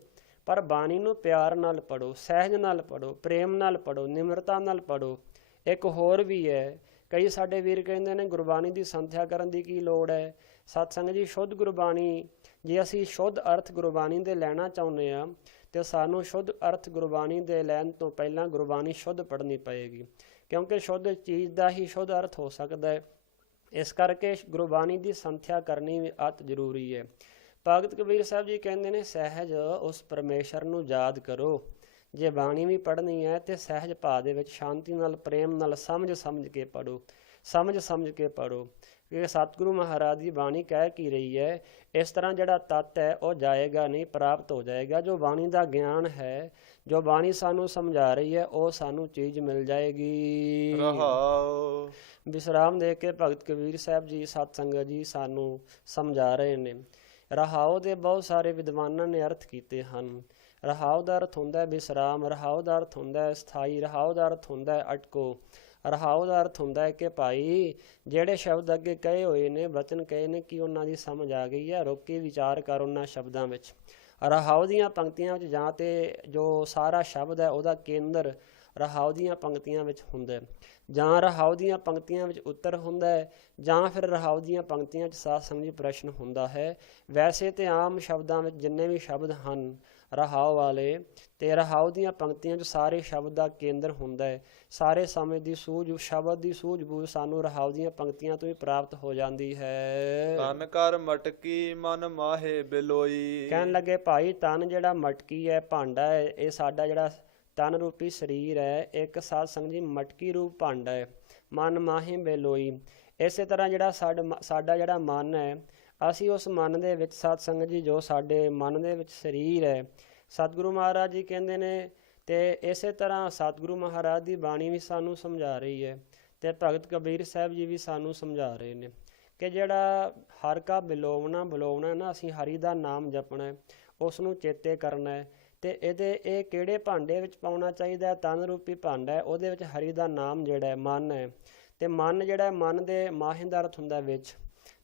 ਪਰ ਬਾਣੀ ਨੂੰ ਪਿਆਰ ਨਾਲ ਪੜੋ, ਸਹਿਜ ਨਾਲ ਪੜੋ, ਪ੍ਰੇਮ ਨਾਲ ਪੜੋ, ਨਿਮਰਤਾ ਨਾਲ ਪੜੋ। ਇੱਕ ਹੋਰ ਵੀ ਹੈ, ਕਈ ਸਾਡੇ ਵੀਰ ਕਹਿੰਦੇ ਨੇ ਗੁਰਬਾਣੀ ਦੀ ਸੰਥਿਆ ਕਰਨ ਦੀ ਕੀ ਲੋੜ ਹੈ। ਸਤਸੰਗ ਜੀ, ਸ਼ੁੱਧ ਗੁਰਬਾਣੀ, ਜੇ ਅਸੀਂ ਸ਼ੁੱਧ ਅਰਥ ਗੁਰਬਾਣੀ ਦੇ ਲੈਣਾ ਚਾਹੁੰਦੇ ਹਾਂ ਤੇ ਸਾਨੂੰ ਸ਼ੁੱਧ ਅਰਥ ਗੁਰਬਾਣੀ ਦੇ ਲੈਣ ਤੋਂ ਪਹਿਲਾਂ ਗੁਰਬਾਣੀ ਸ਼ੁੱਧ ਪੜ੍ਹਨੀ ਪਏਗੀ, ਕਿਉਂਕਿ ਸ਼ੁੱਧ ਚੀਜ਼ ਦਾ ਹੀ ਸ਼ੁੱਧ ਅਰਥ ਹੋ ਸਕਦਾ ਹੈ। ਇਸ ਕਰਕੇ ਗੁਰਬਾਣੀ ਦੀ ਸੰਥਿਆ ਕਰਨੀ ਵੀ ਅਤ ਜ਼ਰੂਰੀ ਹੈ। ਭਗਤ ਕਬੀਰ ਸਾਹਿਬ ਜੀ ਕਹਿੰਦੇ ਨੇ ਸਹਿਜ ਉਸ ਪਰਮੇਸ਼ਰ ਨੂੰ ਯਾਦ ਕਰੋ। ਜੇ ਬਾਣੀ ਵੀ ਪੜ੍ਹਨੀ ਹੈ ਤੇ ਸਹਿਜ ਭਾਅ ਦੇ ਵਿੱਚ ਸ਼ਾਂਤੀ ਨਾਲ, ਪ੍ਰੇਮ ਨਾਲ, ਸਮਝ ਕੇ ਪੜ੍ਹੋ, ਸਮਝ ਕੇ ਪੜ੍ਹੋ। ਕਿ ਸਤਿਗੁਰੂ ਮਹਾਰਾਜ ਦੀ ਬਾਣੀ ਕਹਿ ਕੀ ਰਹੀ ਹੈ, ਇਸ ਤਰ੍ਹਾਂ ਜਿਹੜਾ ਤੱਤ ਹੈ ਉਹ ਜਾਏਗਾ ਨਹੀਂ, ਪ੍ਰਾਪਤ ਹੋ ਜਾਏਗਾ। ਜੋ ਬਾਣੀ ਦਾ ਗਿਆਨ ਹੈ, ਜੋ ਬਾਣੀ ਸਾਨੂੰ ਸਮਝਾ ਰਹੀ ਹੈ, ਉਹ ਸਾਨੂੰ ਚੀਜ਼ ਮਿਲ ਜਾਏਗੀ। ਰਹਾਉ। ਵਿਸਰਾਮ ਦੇ ਕੇ ਭਗਤ ਕਬੀਰ ਸਾਹਿਬ ਜੀ, ਸਤਸੰਗਤ ਜੀ ਸਾਨੂੰ ਸਮਝਾ ਰਹੇ ਨੇ। ਰਹਾਉ ਦੇ ਬਹੁਤ ਸਾਰੇ ਵਿਦਵਾਨਾਂ ਨੇ ਅਰਥ ਕੀਤੇ ਹਨ। ਰਹਾਉ ਦਾ ਅਰਥ ਹੁੰਦਾ ਹੈ ਵਿਸਰਾਮ, ਰਹਾਉ ਦਾ ਅਰਥ ਹੁੰਦਾ ਹੈ ਸਥਾਈ, ਰਹਾਉ ਦਾ ਅਰਥ ਹੁੰਦਾ ਹੈ ਅਟਕੋ। ਰਹਾਉ ਦਾ ਅਰਥ ਹੁੰਦਾ ਹੈ ਕਿ ਭਾਈ ਜਿਹੜੇ ਸ਼ਬਦ ਅੱਗੇ ਕਹੇ ਹੋਏ ਨੇ, ਬਚਨ ਕਹੇ ਨੇ, ਕਿ ਉਹਨਾਂ ਦੀ ਸਮਝ ਆ ਗਈ ਹੈ, ਰੋਕ ਕੇ ਵਿਚਾਰ ਕਰ ਉਹਨਾਂ ਸ਼ਬਦਾਂ ਵਿੱਚ। ਰਹਾਉ ਦੀਆਂ ਪੰਕਤੀਆਂ ਵਿੱਚ ਜਾਂ ਤੇ ਜੋ ਸਾਰਾ ਸ਼ਬਦ ਹੈ ਉਹਦਾ ਕੇਂਦਰ ਰਹਾਉ ਦੀਆਂ ਪੰਕਤੀਆਂ ਵਿੱਚ ਹੁੰਦਾ, ਜਾਂ ਰਹਾਉ ਦੀਆਂ ਪੰਕਤੀਆਂ ਵਿੱਚ ਉੱਤਰ ਹੁੰਦਾ ਹੈ, ਜਾਂ ਫਿਰ ਰਹਾਉ ਦੀਆਂ ਪੰਕਤੀਆਂ 'ਚ ਸਾਧ ਸੰਗਤ ਜੀ ਪ੍ਰਸ਼ਨ ਹੁੰਦਾ ਹੈ। ਵੈਸੇ ਤੇ ਆਮ ਸ਼ਬਦਾਂ ਵਿੱਚ ਜਿੰਨੇ ਵੀ ਸ਼ਬਦ ਹਨ ਰਹਾਉ ਵਾਲੇ, ਤੇ ਰਹਾਉ ਦੀਆਂ ਪੰਕਤੀਆਂ 'ਚ ਸਾਰੇ ਸ਼ਬਦ ਦਾ ਕੇਂਦਰ ਹੁੰਦਾ ਹੈ। ਸਾਰੇ ਸਮੇਂ ਦੀ ਸੂਝ, ਸ਼ਬਦ ਦੀ ਸੂਝ-ਬੂਝ ਸਾਨੂੰ ਰਹਾਉ ਦੀਆਂ ਪੰਕਤੀਆਂ ਤੋਂ ਹੀ ਪ੍ਰਾਪਤ ਹੋ ਜਾਂਦੀ ਹੈ। ਤਨ ਕਰ ਮਟਕੀ ਮਨ ਮਾਹੇ ਬਿਲੋਈ। ਕਹਿਣ ਲੱਗੇ ਭਾਈ ਤਨ ਜਿਹੜਾ ਮਟਕੀ ਹੈ, ਭਾਂਡਾ ਹੈ, ਇਹ ਸਾਡਾ ਜਿਹੜਾ ਤਨ ਰੂਪੀ ਸਰੀਰ ਹੈ, ਇੱਕ ਸਾਧ ਸੰਗਤ ਜੀ ਮਟਕੀ ਰੂਪ ਭਾਂਡਾ ਹੈ। ਮਨ ਮਾਹੇ ਬਿਲੋਈ। ਇਸੇ ਤਰ੍ਹਾਂ ਜਿਹੜਾ ਸਾਡਾ ਜਿਹੜਾ ਮਨ ਹੈ, ਅਸੀਂ ਉਸ ਮਨ ਦੇ ਵਿੱਚ ਸਾਧ ਸੰਗਤ ਜੀ, ਜੋ ਸਾਡੇ ਮਨ ਦੇ ਵਿੱਚ ਸਰੀਰ ਹੈ, ਸਤਿਗੁਰੂ ਮਹਾਰਾਜ ਜੀ ਕਹਿੰਦੇ ਨੇ, ਤੇ ਇਸੇ ਤਰ੍ਹਾਂ ਸਤਿਗੁਰੂ ਮਹਾਰਾਜ ਦੀ ਬਾਣੀ ਵੀ ਸਾਨੂੰ ਸਮਝਾ ਰਹੀ ਹੈ, ਤੇ ਭਗਤ ਕਬੀਰ ਸਾਹਿਬ ਜੀ ਵੀ ਸਾਨੂੰ ਸਮਝਾ ਰਹੇ ਨੇ ਕਿ ਜਿਹੜਾ ਹਰ ਕਾ ਬਿਲੋਵਣਾ ਨਾ, ਅਸੀਂ ਹਰੀ ਦਾ ਨਾਮ ਜਪਣਾ, ਉਸ ਨੂੰ ਚੇਤੇ ਕਰਨਾ। ਤੇ ਇਹ ਕਿਹੜੇ ਭਾਂਡੇ ਵਿੱਚ ਪਾਉਣਾ ਚਾਹੀਦਾ? ਤਨ ਰੂਪੀ ਭਾਂਡਾ ਹੈ, ਉਹਦੇ ਵਿੱਚ ਹਰੀ ਦਾ ਨਾਮ ਜਿਹੜਾ ਹੈ, ਮਨ ਹੈ, ਤੇ ਮਨ ਜਿਹੜਾ ਮਨ ਦੇ ਮਾਹੇ ਦਾ ਅਰਥ ਹੁੰਦਾ ਵਿੱਚ,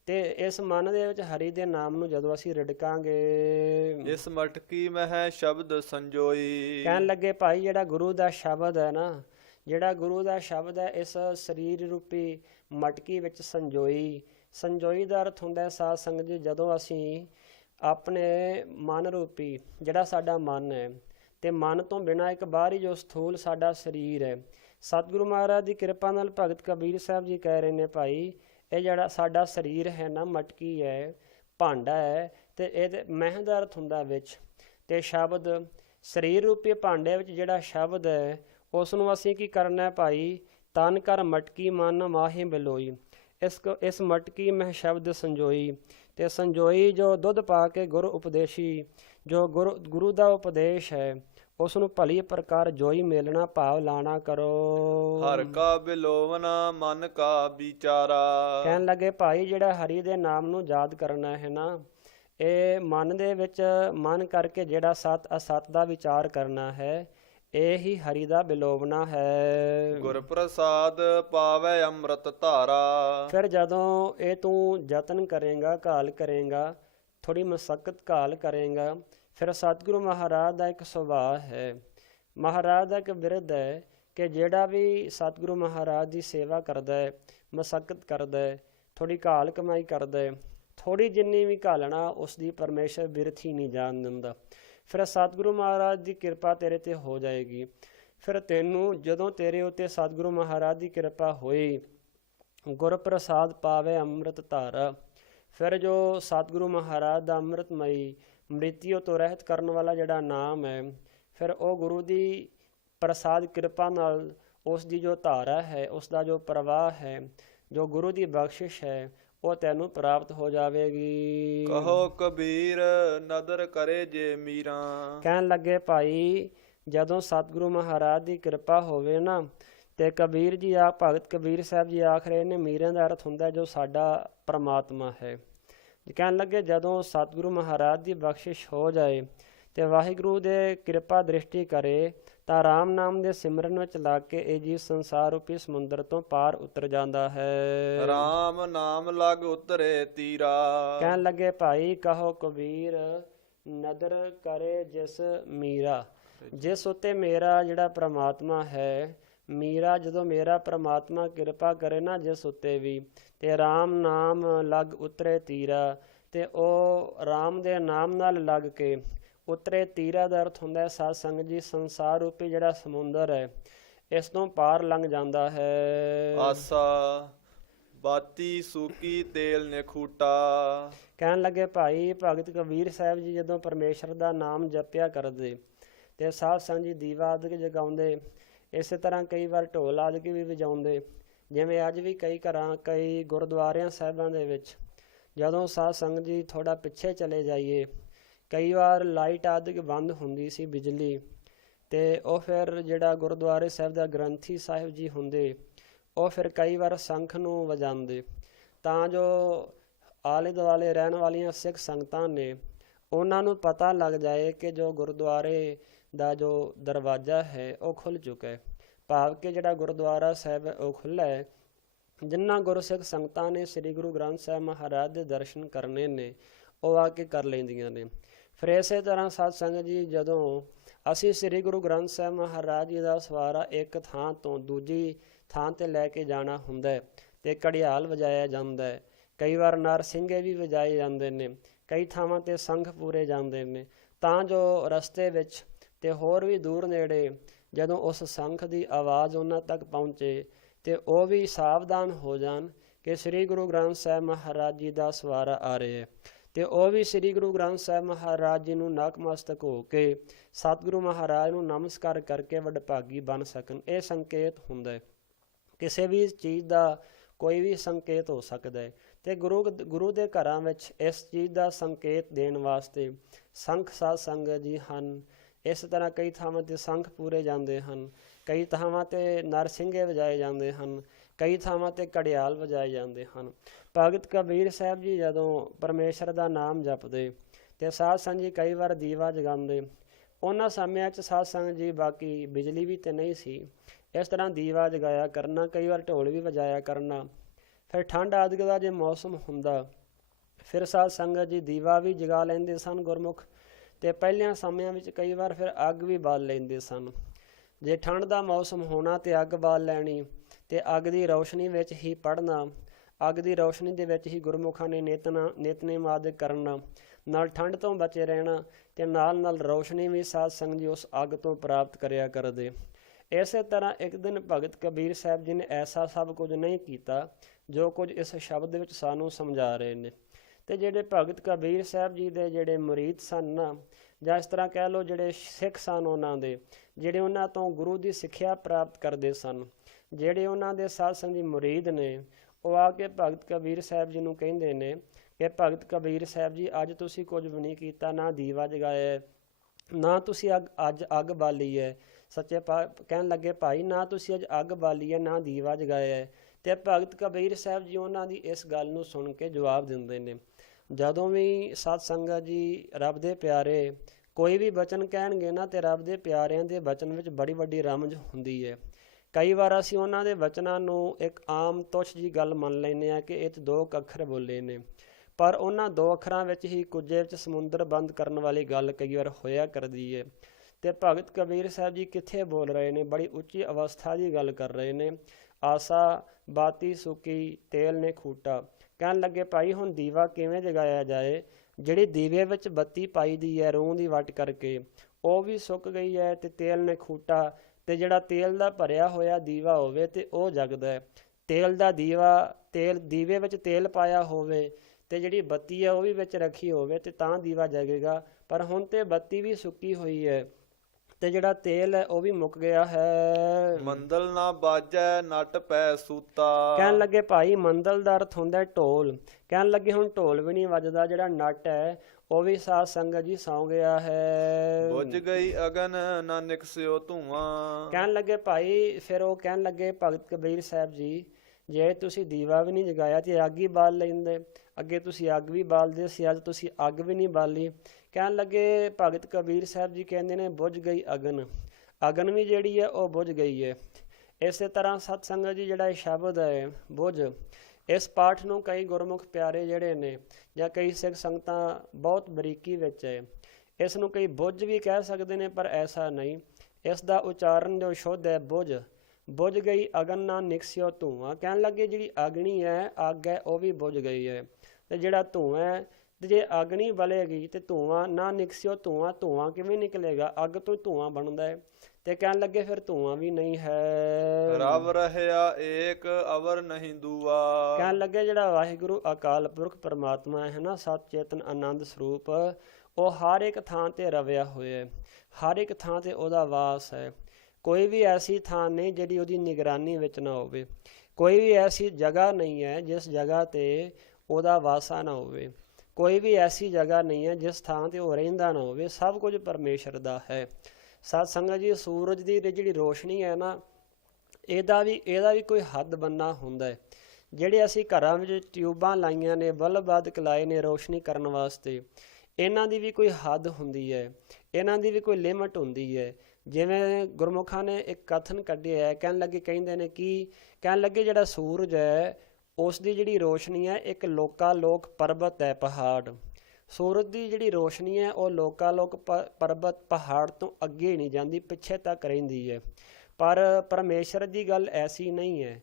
ਤੇ ਇਸ ਮਨ ਦੇ ਵਿੱਚ ਹਰੀ ਦੇ ਨਾਮ ਨੂੰ ਜਦੋਂ ਅਸੀਂ ਰਿੜਕਾਂਗੇ, ਇਸ ਮਟਕੀ ਮਹਿ ਸ਼ਬਦ ਸੰਜੋਈ। ਕਹਿਣ ਲੱਗੇ ਭਾਈ ਜਿਹੜਾ ਗੁਰੂ ਦਾ ਸ਼ਬਦ ਹੈ ਨਾ, ਜਿਹੜਾ ਗੁਰੂ ਦਾ ਸ਼ਬਦ ਹੈ, ਇਸ ਸਰੀਰ ਰੂਪੀ ਮਟਕੀ ਵਿੱਚ ਸੰਜੋਈ ਦਾ ਅਰਥ ਹੁੰਦਾ ਹੈ ਸਾਧ ਸੰਗਤ ਜੀ, ਜਦੋਂ ਅਸੀਂ ਆਪਣੇ ਮਨ ਰੂਪੀ ਜਿਹੜਾ ਸਾਡਾ ਮਨ ਹੈ, ਤੇ ਮਨ ਤੋਂ ਬਿਨਾਂ ਇੱਕ ਬਾਹਰੀ ਜੋ ਸਥੂਲ ਸਾਡਾ ਸਰੀਰ ਹੈ, ਸਤਿਗੁਰੂ ਮਹਾਰਾਜ ਦੀ ਕਿਰਪਾ ਨਾਲ ਭਗਤ ਕਬੀਰ ਸਾਹਿਬ ਜੀ ਕਹਿ ਰਹੇ ਨੇ ਭਾਈ ਇਹ ਜਿਹੜਾ ਸਾਡਾ ਸਰੀਰ ਹੈ ਨਾ, ਮਟਕੀ ਹੈ, ਭਾਂਡਾ ਹੈ, ਤੇ ਇਹਦੇ ਮਹਿ ਦਾ ਅਰਥ ਹੁੰਦਾ ਵਿੱਚ, ਤੇ ਸ਼ਬਦ ਸਰੀਰ ਰੂਪੀ ਭਾਂਡੇ ਵਿੱਚ ਜਿਹੜਾ ਸ਼ਬਦ ਹੈ, ਉਸ ਨੂੰ ਅਸੀਂ ਕੀ ਕਰਨਾ ਭਾਈ? ਤਨ ਕਰ ਮਟਕੀ ਮਨ ਮਾਹੇ ਬਿਲੋਈ। ਇਸ ਮਟਕੀ ਮਹਿ ਸ਼ਬਦ ਸੰਜੋਈ, ਤੇ ਸੰਜੋਈ ਜੋ ਦੁੱਧ ਪਾ ਕੇ ਗੁਰ ਉਪਦੇਸ਼ੀ, ਜੋ ਗੁਰੂ ਦਾ ਉਪਦੇਸ਼ ਹੈ, ਉਸ ਨੂੰ ਭਲੀ ਪ੍ਰਕਾਰ ਜੋਈ ਮੇਲਣਾ, ਭਾਵ ਲਾਣਾ ਕਰੋ। ਹਰ ਕਾ ਬਿਲੋਵਨਾ ਮਨ ਕਾ ਵਿਚਾਰਾ। ਕਹਿਣ ਲੱਗੇ ਭਾਈ ਜਿਹੜਾ ਹਰੀ ਦੇ ਨਾਮ ਨੂੰ ਯਾਦ ਕਰਨਾ ਹੈ ਨਾ, ਇਹ ਮਨ ਦੇ ਵਿੱਚ ਮਨ ਕਰਕੇ ਜਿਹੜਾ ਸਤ ਅਸਤ ਦਾ ਵਿਚਾਰ ਕਰਨਾ ਹੈ, ਇਹ ਹੀ ਹਰੀ ਦਾ ਬਿਲੋਵਨਾ ਹੈ। ਗੁਰ ਪ੍ਰਸਾਦ ਪਾਵੈ ਅੰਮ੍ਰਿਤ ਧਾਰਾ। ਫਿਰ ਜਦੋਂ ਇਹ ਤੂੰ ਯਤਨ ਕਰੇਗਾ, ਘਾਲ ਕਰੇਗਾ, ਥੋੜੀ ਮਸ਼ੱਕਤ ਘਾਲ ਕਰੇਗਾ, ਫਿਰ ਸਤਿਗੁਰੂ ਮਹਾਰਾਜ ਦਾ ਇੱਕ ਸੁਭਾਅ ਹੈ, ਮਹਾਰਾਜ ਦਾ ਇੱਕ ਬਿਰਧ ਹੈ ਕਿ ਜਿਹੜਾ ਵੀ ਸਤਿਗੁਰੂ ਮਹਾਰਾਜ ਦੀ ਸੇਵਾ ਕਰਦਾ ਹੈ, ਮਸ਼ੱਕਤ ਕਰਦਾ ਹੈ, ਥੋੜੀ ਘਾਲ ਕਮਾਈ ਕਰਦਾ ਹੈ, ਥੋੜੀ ਜਿੰਨੀ ਵੀ ਘਾਲਣਾ ਉਸ ਦੀ ਪਰਮੇਸ਼ਰ ਬਿਰਥ ਹੀ ਨਹੀਂ ਜਾਣ ਦਿੰਦਾ। ਫਿਰ ਸਤਿਗੁਰੂ ਮਹਾਰਾਜ ਦੀ ਕਿਰਪਾ ਤੇਰੇ ਤੇ ਹੋ ਜਾਏਗੀ। ਫਿਰ ਤੈਨੂੰ ਜਦੋਂ ਤੇਰੇ ਉੱਤੇ ਸਤਿਗੁਰੂ ਮਹਾਰਾਜ ਦੀ ਕਿਰਪਾ ਹੋਈ, ਗੁਰ ਪ੍ਰਸਾਦ ਪਾਵੇ ਅੰਮ੍ਰਿਤ ਧਾਰਾ, ਫਿਰ ਜੋ ਸਤਿਗੁਰੂ ਮਹਾਰਾਜ ਦਾ ਅੰਮ੍ਰਿਤਮਈ ਮ੍ਰਿਤਿਓ ਤੋਂ ਰਹਿਤ ਕਰਨ ਵਾਲਾ ਜਿਹੜਾ ਨਾਮ ਹੈ, ਫਿਰ ਉਹ ਗੁਰੂ ਦੀ ਪ੍ਰਸਾਦ ਕਿਰਪਾ ਨਾਲ ਉਸ ਦੀ ਜੋ ਧਾਰਾ ਹੈ, ਉਸ ਦਾ ਜੋ ਪ੍ਰਵਾਹ ਹੈ, ਜੋ ਗੁਰੂ ਦੀ ਬਖਸ਼ਿਸ਼ ਹੈ, ਉਹ ਤੈਨੂੰ ਪ੍ਰਾਪਤ ਹੋ ਜਾਵੇਗੀ। ਕਹੋ ਕਬੀਰ ਨਦਰ ਕਰੇ ਜੇ ਮੀਰਾ। ਕਹਿਣ ਲੱਗੇ ਭਾਈ ਜਦੋਂ ਸਤਿਗੁਰੂ ਮਹਾਰਾਜ ਦੀ ਕਿਰਪਾ ਹੋਵੇ ਨਾ, ਤੇ ਕਬੀਰ ਜੀ ਭਗਤ ਕਬੀਰ ਸਾਹਿਬ ਜੀ ਆਖ ਰਹੇ ਨੇ, ਮੀਰਾਂ ਦਾ ਅਰਥ ਹੁੰਦਾ ਜੋ ਸਾਡਾ ਪਰਮਾਤਮਾ ਹੈ। ਕਹਿਣ ਲੱਗੇ ਜਦੋਂ ਸਤਿਗੁਰੂ ਮਹਾਰਾਜ ਦੀ ਬਖਸ਼ਿਸ਼ ਹੋ ਜਾਏ ਤੇ ਵਾਹਿਗੁਰੂ ਦੇ ਕਿਰਪਾ ਦ੍ਰਿਸ਼ਟੀ ਕਰੇ, ਤਾਂ ਰਾਮ ਨਾਮ ਦੇ ਸਿਮਰਨ ਵਿੱਚ ਲੱਗ ਕੇ ਇਹ ਜੀਵ ਸੰਸਾਰ ਰੂਪੀ ਸਮੁੰਦਰ ਤੋਂ ਪਾਰ ਉਤਰ ਜਾਂਦਾ ਹੈ। ਰਾਮ ਨਾਮ ਲਗ ਉਤਰੇ ਤੀਰਾ। ਕਹਿਣ ਲੱਗੇ ਭਾਈ ਕਹੋ ਕਬੀਰ, ਨਦਰ ਕਰੇ ਜਿਸ ਮੀਰਾ। ਜਿਸ ਉੱਤੇ ਮੇਰਾ ਜਿਹੜਾ ਪ੍ਰਮਾਤਮਾ ਹੈ, ਮੀਰਾ ਜਦੋਂ ਮੇਰਾ ਪ੍ਰਮਾਤਮਾ ਕਿਰਪਾ ਕਰੇ ਨਾ ਜਿਸ ਉੱਤੇ ਵੀ, ਤੇ ਰਾਮ ਨਾਮ ਲਗ ਉਤਰੇ ਤੀਰਾ, ਤੇ ਉਹ ਰਾਮ ਦੇ ਨਾਮ ਨਾਲ ਲੱਗ ਕੇ ਉਤਰੇ ਤੀਰਾ ਦਾ ਅਰਥ ਹੁੰਦਾ ਹੈ ਸਾਧ ਸੰਗਤ ਜੀ ਸੰਸਾਰ ਰੂਪੀ ਜਿਹੜਾ ਸਮੁੰਦਰ ਹੈ ਇਸ ਤੋਂ ਪਾਰ ਲੰਘ ਜਾਂਦਾ ਹੈ। ਆਸਾ ਬਾਤੀ ਸੂਕੀ ਤੇਲ ਨੇ ਖੂਟਾ। ਕਹਿਣ ਲੱਗੇ ਭਾਈ ਭਗਤ ਕਬੀਰ ਸਾਹਿਬ ਜੀ ਜਦੋਂ ਪਰਮੇਸ਼ਰ ਦਾ ਨਾਮ ਜਪਿਆ ਕਰਦੇ ਤੇ ਸਾਧ ਸੰਗਤ ਜੀ ਦੀਵਾ ਆਦਿਕ ਜਗਾਉਂਦੇ, ਇਸੇ ਤਰ੍ਹਾਂ ਕਈ ਵਾਰ ਢੋਲ ਆਦਿਕ ਵੀ ਵਜਾਉਂਦੇ। ਜਿਵੇਂ ਅੱਜ ਵੀ ਕਈ ਘਰਾਂ ਕਈ ਗੁਰਦੁਆਰਿਆਂ ਸਾਹਿਬਾਂ ਦੇ ਵਿੱਚ ਜਦੋਂ ਸਾਧ ਸੰਗਤ ਜੀ ਥੋੜ੍ਹਾ ਪਿੱਛੇ ਚਲੇ ਜਾਈਏ, ਕਈ ਵਾਰ ਲਾਈਟ ਆਦਿਕ ਬੰਦ ਹੁੰਦੀ ਸੀ ਬਿਜਲੀ, ਤੇ ਉਹ ਫਿਰ ਜਿਹੜਾ ਗੁਰਦੁਆਰੇ ਸਾਹਿਬ ਦਾ ਗ੍ਰੰਥੀ ਸਾਹਿਬ ਜੀ ਹੁੰਦੇ ਉਹ ਫਿਰ ਕਈ ਵਾਰ ਸ਼ੰਖ ਨੂੰ ਵਜਾਉਂਦੇ ਤਾਂ ਜੋ ਆਲੇ ਦੁਆਲੇ ਰਹਿਣ ਵਾਲੀਆਂ ਸਿੱਖ ਸੰਗਤਾਂ ਨੇ ਉਹਨਾਂ ਨੂੰ ਪਤਾ ਲੱਗ ਜਾਏ ਕਿ ਜੋ ਗੁਰਦੁਆਰੇ ਦਾ ਜੋ ਦਰਵਾਜ਼ਾ ਹੈ ਉਹ ਖੁੱਲ੍ਹ ਚੁੱਕਾ ਹੈ, ਭਾਵ ਕਿ ਜਿਹੜਾ ਗੁਰਦੁਆਰਾ ਸਾਹਿਬ ਹੈ ਉਹ ਖੁੱਲ੍ਹਾ ਹੈ। ਜਿਨ੍ਹਾਂ ਗੁਰਸਿੱਖ ਸੰਗਤਾਂ ਨੇ ਸ੍ਰੀ ਗੁਰੂ ਗ੍ਰੰਥ ਸਾਹਿਬ ਮਹਾਰਾਜ ਦੇ ਦਰਸ਼ਨ ਕਰਨੇ ਨੇ ਉਹ ਆ ਕੇ ਕਰ ਲੈਂਦੀਆਂ ਨੇ। ਫਿਰ ਇਸੇ ਤਰ੍ਹਾਂ ਸਾਧ ਸੰਗਤ ਜੀ ਜਦੋਂ ਅਸੀਂ ਸ੍ਰੀ ਗੁਰੂ ਗ੍ਰੰਥ ਸਾਹਿਬ ਮਹਾਰਾਜ ਜੀ ਦਾ ਸਵਾਰਾ ਇੱਕ ਥਾਂ ਤੋਂ ਦੂਜੀ ਥਾਂ 'ਤੇ ਲੈ ਕੇ ਜਾਣਾ ਹੁੰਦਾ ਹੈ ਤੇ ਘੜਿਆਲ ਵਜਾਇਆ ਜਾਂਦਾ ਹੈ, ਕਈ ਵਾਰ ਨਰਸਿੰਘੇ ਵੀ ਵਜਾਏ ਜਾਂਦੇ ਨੇ, ਕਈ ਥਾਵਾਂ 'ਤੇ ਸੰਖ ਪੂਰੇ ਜਾਂਦੇ ਨੇ, ਤਾਂ ਜੋ ਰਸਤੇ ਵਿੱਚ ਤੇ ਹੋਰ ਵੀ ਦੂਰ ਨੇੜੇ ਜਦੋਂ ਉਸ ਸੰਖ ਦੀ ਆਵਾਜ਼ ਉਹਨਾਂ ਤੱਕ ਪਹੁੰਚੇ ਤੇ ਉਹ ਵੀ ਸਾਵਧਾਨ ਹੋ ਜਾਣ ਕਿ ਸ੍ਰੀ ਗੁਰੂ ਗ੍ਰੰਥ ਸਾਹਿਬ ਮਹਾਰਾਜ ਜੀ ਦਾ ਸਵਾਰਾ ਆ ਰਿਹਾ ਹੈ, ਤੇ ਉਹ ਵੀ ਸ੍ਰੀ ਗੁਰੂ ਗ੍ਰੰਥ ਸਾਹਿਬ ਮਹਾਰਾਜ ਜੀ ਨੂੰ ਨਤਮਸਤਕ ਹੋ ਕੇ ਸਤਿਗੁਰੂ ਮਹਾਰਾਜ ਨੂੰ ਨਮਸਕਾਰ ਕਰਕੇ ਵਡਭਾਗੀ ਬਣ ਸਕਣ। ਇਹ ਸੰਕੇਤ ਹੁੰਦਾ ਹੈ, ਕਿਸੇ ਵੀ ਚੀਜ਼ ਦਾ ਕੋਈ ਵੀ ਸੰਕੇਤ ਹੋ ਸਕਦਾ ਹੈ, ਤੇ ਗੁਰੂ ਦੇ ਘਰਾਂ ਵਿੱਚ ਇਸ ਚੀਜ਼ ਦਾ ਸੰਕੇਤ ਦੇਣ ਵਾਸਤੇ ਸੰਖ ਸਾਧ ਸੰਗਤ ਜੀ ਹਨ। ਇਸ ਤਰ੍ਹਾਂ ਕਈ ਥਾਵਾਂ 'ਤੇ ਸੰਖ ਪੂਰੇ ਜਾਂਦੇ ਹਨ, ਕਈ ਥਾਵਾਂ 'ਤੇ ਨਰਸਿੰਘੇ ਵਜਾਏ ਜਾਂਦੇ ਹਨ, ਕਈ ਥਾਵਾਂ 'ਤੇ ਘੜਿਆਲ ਵਜਾਏ ਜਾਂਦੇ ਹਨ। ਭਗਤ ਕਬੀਰ ਸਾਹਿਬ ਜੀ ਜਦੋਂ ਪਰਮੇਸ਼ਰ ਦਾ ਨਾਮ ਜਪਦੇ ਤੇ ਸਾਧ ਸੰਗਤ ਜੀ ਕਈ ਵਾਰ ਦੀਵਾ ਜਗਾਉਂਦੇ। ਉਹਨਾਂ ਸਮਿਆਂ 'ਚ ਸਾਧ ਸੰਗਤ ਜੀ ਬਾਕੀ ਬਿਜਲੀ ਵੀ ਤੇ ਨਹੀਂ ਸੀ, ਇਸ ਤਰ੍ਹਾਂ ਦੀਵਾ ਜਗਾਇਆ ਕਰਨਾ, ਕਈ ਵਾਰ ਢੋਲ ਵੀ ਵਜਾਇਆ ਕਰਨਾ। ਫਿਰ ਠੰਡ ਆਦਿ ਦਾ ਜੇ ਮੌਸਮ ਹੁੰਦਾ ਫਿਰ ਸਾਧ ਸੰਗਤ ਜੀ ਦੀਵਾ ਵੀ ਜਗਾ ਲੈਂਦੇ ਸਨ ਗੁਰਮੁਖ, ਤੇ ਪਹਿਲਿਆਂ ਸਮਿਆਂ ਵਿੱਚ ਕਈ ਵਾਰ ਫਿਰ ਅੱਗ ਵੀ ਬਾਲ ਲੈਂਦੇ ਸਨ। ਜੇ ਠੰਡ ਦਾ ਮੌਸਮ ਹੋਣਾ ਤੇ ਅੱਗ ਬਾਲ ਲੈਣੀ, ਤੇ ਅੱਗ ਦੀ ਰੌਸ਼ਨੀ ਵਿੱਚ ਹੀ ਪੜ੍ਹਨਾ, ਅੱਗ ਦੀ ਰੌਸ਼ਨੀ ਦੇ ਵਿੱਚ ਹੀ ਗੁਰਮੁਖਾਂ ਨੇ ਨਿਤਨੇਮ ਆਦਿ ਕਰਨਾ, ਨਾਲ ਠੰਡ ਤੋਂ ਬਚੇ ਰਹਿਣਾ, ਤੇ ਨਾਲ ਨਾਲ ਰੌਸ਼ਨੀ ਵੀ ਸਾਧ ਸੰਗਤ ਜੀ ਉਸ ਅੱਗ ਤੋਂ ਪ੍ਰਾਪਤ ਕਰਿਆ ਕਰਦੇ। ਇਸੇ ਤਰ੍ਹਾਂ ਇੱਕ ਦਿਨ ਭਗਤ ਕਬੀਰ ਸਾਹਿਬ ਜੀ ਨੇ ਐਸਾ ਸਭ ਕੁਝ ਨਹੀਂ ਕੀਤਾ ਜੋ ਕੁਝ ਇਸ ਸ਼ਬਦ ਵਿੱਚ ਸਾਨੂੰ ਸਮਝਾ ਰਹੇ ਨੇ। ਤੇ ਜਿਹੜੇ ਭਗਤ ਕਬੀਰ ਸਾਹਿਬ ਜੀ ਦੇ ਜਿਹੜੇ ਮੁਰੀਦ ਸਨ ਨਾ, ਜਾਂ ਇਸ ਤਰ੍ਹਾਂ ਕਹਿ ਲਓ ਜਿਹੜੇ ਸਿੱਖ ਸਨ ਉਹਨਾਂ ਦੇ, ਜਿਹੜੇ ਉਹਨਾਂ ਤੋਂ ਗੁਰੂ ਦੀ ਸਿੱਖਿਆ ਪ੍ਰਾਪਤ ਕਰਦੇ ਸਨ, ਜਿਹੜੇ ਉਹਨਾਂ ਦੇ ਸਾਧ ਸੰਗਤ ਜੀ ਮੁਰੀਦ ਨੇ, ਉਹ ਆ ਕੇ ਭਗਤ ਕਬੀਰ ਸਾਹਿਬ ਜੀ ਨੂੰ ਕਹਿੰਦੇ ਨੇ ਕਿ ਭਗਤ ਕਬੀਰ ਸਾਹਿਬ ਜੀ ਅੱਜ ਤੁਸੀਂ ਕੁਝ ਵੀ ਨਹੀਂ ਕੀਤਾ, ਨਾ ਦੀਵਾ ਜਗਾਇਆ, ਨਾ ਤੁਸੀਂ ਅੱਜ ਅੱਗ ਬਾਲੀ ਹੈ। ਸੱਚੇ ਕਹਿਣ ਲੱਗੇ ਭਾਈ ਨਾ ਤੁਸੀਂ ਅੱਜ ਅੱਗ ਬਾਲੀ ਹੈ, ਨਾ ਦੀਵਾ ਜਗਾਇਆ ਹੈ। ਤੇ ਭਗਤ ਕਬੀਰ ਸਾਹਿਬ ਜੀ ਉਹਨਾਂ ਦੀ ਇਸ ਗੱਲ ਨੂੰ ਸੁਣ ਕੇ ਜਵਾਬ ਦਿੰਦੇ ਨੇ, ਜਦੋਂ ਵੀ ਸਤ ਸੰਗਤ ਜੀ ਰੱਬ ਦੇ ਪਿਆਰੇ ਕੋਈ ਵੀ ਬਚਨ ਕਹਿਣਗੇ ਨਾ, ਤੇ ਰੱਬ ਦੇ ਪਿਆਰਿਆਂ ਦੇ ਬਚਨ ਵਿੱਚ ਬੜੀ ਵੱਡੀ ਰਮਜ ਹੁੰਦੀ ਹੈ। ਕਈ ਵਾਰ ਅਸੀਂ ਉਹਨਾਂ ਦੇ ਬਚਨਾਂ ਨੂੰ ਇੱਕ ਆਮ ਤੁੱਛ ਜੀ ਗੱਲ ਮੰਨ ਲੈਂਦੇ ਹਾਂ ਕਿ ਇਹ 'ਚ 2 ਅੱਖਰ ਬੋਲੇ ਨੇ, ਪਰ ਉਹਨਾਂ 2 ਅੱਖਰਾਂ ਵਿੱਚ ਹੀ ਕੁੱਜੇ ਵਿੱਚ ਸਮੁੰਦਰ ਬੰਦ ਕਰਨ ਵਾਲੀ ਗੱਲ ਕਈ ਵਾਰ ਹੋਇਆ ਕਰਦੀ ਹੈ। ਤੇ ਭਗਤ ਕਬੀਰ ਸਾਹਿਬ ਜੀ ਕਿੱਥੇ ਬੋਲ ਰਹੇ ਨੇ, ਬੜੀ ਉੱਚੀ ਅਵਸਥਾ ਦੀ ਗੱਲ ਕਰ ਰਹੇ ਨੇ। ਆਸਾ ਬਾਤੀ ਸੁੱਕੀ ਤੇਲ ਨੇ ਖੂਟਾ। ਕਹਿਣ ਲੱਗੇ ਭਾਈ ਹੁਣ ਦੀਵਾ ਕਿਵੇਂ ਜਗਾਇਆ ਜਾਏ, ਜਿਹੜੀ ਦੀਵੇ ਵਿੱਚ ਬੱਤੀ ਪਾਈ ਦੀ ਹੈ ਰੂੰ ਦੀ ਵੱਟ ਕਰਕੇ ਉਹ ਵੀ ਸੁੱਕ ਗਈ ਹੈ, ਤੇ ਤੇਲ ਨੇ ਖੂਟਾ, ਤੇ ਜਿਹੜਾ ਤੇਲ ਦਾ ਭਰਿਆ ਹੋਇਆ ਦੀਵਾ ਹੋਵੇ ਤੇ ਉਹ ਜਗਦਾ ਹੈ। ਤੇਲ ਦਾ ਦੀਵੇ ਵਿੱਚ ਤੇਲ ਪਾਇਆ ਹੋਵੇ ਤੇ ਜਿਹੜੀ ਬੱਤੀ ਹੈ ਉਹ ਵੀ ਵਿੱਚ ਰੱਖੀ ਹੋਵੇ ਤੇ ਤਾਂ ਦੀਵਾ ਜਗੇਗਾ, ਪਰ ਹੁਣ ਤੇ ਬੱਤੀ ਵੀ ਸੁੱਕੀ ਹੋਈ ਹੈ ਤੇ ਜਿਹੜਾ ਤੇਲ ਹੈ ਉਹ ਵੀ ਮੁੱਕ ਗਿਆ ਹੈ। ਮੰਦਲ ਨਾ ਬਾਜੈ ਨਟ ਪੈ ਸੂਤਾ। ਕਹਿਣ ਲੱਗੇ ਭਾਈ ਮੰਦਲ ਦਾ ਅਰਥ ਹੁੰਦਾ ਢੋਲ। ਕਹਿਣ ਲੱਗੇ ਹੁਣ ਢੋਲ ਵੀ ਨਹੀਂ ਵੱਜਦਾ, ਜਿਹੜਾ ਨਟ ਹੈ ਉਹ ਵੀ ਸਾਧ ਸੰਗਤ ਜੀ ਸੌਂ ਗਿਆ ਹੈ। ਬੁੱਝ ਗਈ ਅਗਨ ਨਾ ਨਿਕਸਿਓ ਧੂਆਂ। ਕਹਿਣ ਲੱਗੇ ਭਾਈ ਫਿਰ ਉਹ ਕਹਿਣ ਲੱਗੇ ਭਗਤ ਕਬੀਰ ਸਾਹਿਬ ਜੀ ਜੇ ਤੁਸੀਂ ਦੀਵਾ ਵੀ ਨਹੀਂ ਜਗਾਇਆ ਤੇ ਅੱਗ ਹੀ ਬਾਲ ਲੈਂਦੇ, ਅੱਗੇ ਤੁਸੀਂ ਅੱਗ ਵੀ ਬਾਲਦੇ ਸੀ, ਅੱਜ ਤੁਸੀਂ ਅੱਗ ਵੀ ਨਹੀਂ ਬਾਲੀ। ਕਹਿਣ ਲੱਗੇ ਭਗਤ ਕਬੀਰ ਸਾਹਿਬ ਜੀ ਕਹਿੰਦੇ ਨੇ ਬੁੱਝ ਗਈ ਅਗਨ। ਅਗਨ ਵੀ ਜਿਹੜੀ ਹੈ ਉਹ ਬੁਝ ਗਈ ਹੈ। ਇਸੇ ਤਰ੍ਹਾਂ ਸਤ ਸੰਗਤ ਜੀ ਜਿਹੜਾ ਇਹ ਸ਼ਬਦ ਹੈ ਬੁਝ, ਇਸ ਪਾਠ ਨੂੰ ਕਈ ਗੁਰਮੁਖ ਪਿਆਰੇ ਜਿਹੜੇ ਨੇ ਜਾਂ ਕਈ ਸਿੱਖ ਸੰਗਤਾਂ ਬਹੁਤ ਬਰੀਕੀ ਵਿੱਚ ਹੈ, ਇਸ ਨੂੰ ਕਈ ਬੁਝ ਵੀ ਕਹਿ ਸਕਦੇ ਨੇ, ਪਰ ਐਸਾ ਨਹੀਂ। ਇਸ ਦਾ ਉਚਾਰਨ ਜੋ ਸ਼ੁੱਧ ਹੈ ਬੁਝ। ਬੁਝ ਗਈ ਅਗਨ ਨਾ ਨਿਕਸਿਓ ਧੂੰਆਂ, ਕਹਿਣ ਲੱਗੇ ਜਿਹੜੀ ਅਗਨੀ ਹੈ ਅੱਗ ਹੈ ਉਹ ਵੀ ਬੁਝ ਗਈ ਹੈ, ਤੇ ਜਿਹੜਾ ਧੂੰਆਂ ਹੈ, ਤੇ ਜੇ ਅਗਨੀ ਬਲੇਗੀ ਤੇ ਧੂੰਆਂ ਨਾ ਨਿਕਸਿਓ ਧੂੰਆਂ, ਧੂੰਆਂ ਕਿਵੇਂ ਨਿਕਲੇਗਾ? ਅੱਗ ਤੋਂ ਧੂੰਆਂ ਬਣਦਾ ਹੈ। ਤੇ ਕਹਿਣ ਲੱਗੇ ਫਿਰ ਧੂੰਆਂ ਵੀ ਨਹੀਂ ਹੈ। ਰਵ ਰਹਿਆ ਏਕ ਅਵਰ ਨਹੀਂ ਦੂਆ। ਕਹਿਣ ਲੱਗੇ ਜਿਹੜਾ ਵਾਹਿਗੁਰੂ ਅਕਾਲ ਪੁਰਖ ਪਰਮਾਤਮਾ ਹੈ ਨਾ, ਸਤ ਚੇਤਨ ਆਨੰਦ ਸਰੂਪ, ਉਹ ਹਰ ਇੱਕ ਥਾਂ ਤੇ ਰਵਿਆ ਹੋਇਆ ਹੈ, ਹਰ ਇੱਕ ਥਾਂ ਤੇ ਉਹਦਾ ਵਾਸ ਹੈ। ਕੋਈ ਵੀ ਐਸੀ ਥਾਂ ਨਹੀਂ ਜਿਹੜੀ ਉਹਦੀ ਨਿਗਰਾਨੀ ਵਿੱਚ ਨਾ ਹੋਵੇ, ਕੋਈ ਵੀ ਐਸੀ ਜਗ੍ਹਾ ਨਹੀਂ ਹੈ ਜਿਸ ਜਗ੍ਹਾ ਤੇ ਉਹਦਾ ਵਾਸਾ ਨਾ ਹੋਵੇ, ਕੋਈ ਵੀ ਐਸੀ ਜਗ੍ਹਾ ਨਹੀਂ ਹੈ ਜਿਸ ਥਾਂ ਤੇ ਉਹ ਰਹਿੰਦਾ ਨਾ ਹੋਵੇ। ਸਭ ਕੁਝ ਪਰਮੇਸ਼ਰ ਦਾ ਹੈ। ਸਤ ਸੰਗਤ ਜੀ, ਸੂਰਜ ਦੀ ਜਿਹੜੀ ਰੋਸ਼ਨੀ ਹੈ ਨਾ, ਇਹਦਾ ਵੀ ਕੋਈ ਹੱਦ ਬੰਨਾ ਹੁੰਦਾ ਹੈ। ਜਿਹੜੇ ਅਸੀਂ ਘਰਾਂ ਵਿੱਚ ਟਿਊਬਾਂ ਲਾਈਆਂ ਨੇ, ਬਲਬ ਆਦਿਕ ਲਾਏ ਨੇ ਰੋਸ਼ਨੀ ਕਰਨ ਵਾਸਤੇ, ਇਹਨਾਂ ਦੀ ਵੀ ਕੋਈ ਹੱਦ ਹੁੰਦੀ ਹੈ, ਇਹਨਾਂ ਦੀ ਵੀ ਕੋਈ ਲਿਮਟ ਹੁੰਦੀ ਹੈ। ਜਿਵੇਂ ਗੁਰਮੁਖਾਂ ਨੇ ਇੱਕ ਕਥਨ ਕੱਢਿਆ ਹੈ, ਕਹਿੰਦੇ ਨੇ ਕਿ ਕਹਿਣ ਲੱਗੇ ਜਿਹੜਾ ਸੂਰਜ ਹੈ ਉਸ ਦੀ ਜਿਹੜੀ ਰੋਸ਼ਨੀ ਹੈ ਇੱਕ ਲੋਕ ਪਰਬਤ ਹੈ, ਪਹਾੜ। ਸੂਰਜ ਦੀ ਜਿਹੜੀ ਰੋਸ਼ਨੀ ਹੈ ਉਹ ਲੋਕ ਪਰਬਤ ਪਹਾੜ ਤੋਂ ਅੱਗੇ ਨਹੀਂ ਜਾਂਦੀ, ਪਿੱਛੇ ਤੱਕ ਰਹਿੰਦੀ ਹੈ। ਪਰ ਪਰਮੇਸ਼ਰ ਦੀ ਗੱਲ ਐਸੀ ਨਹੀਂ ਹੈ।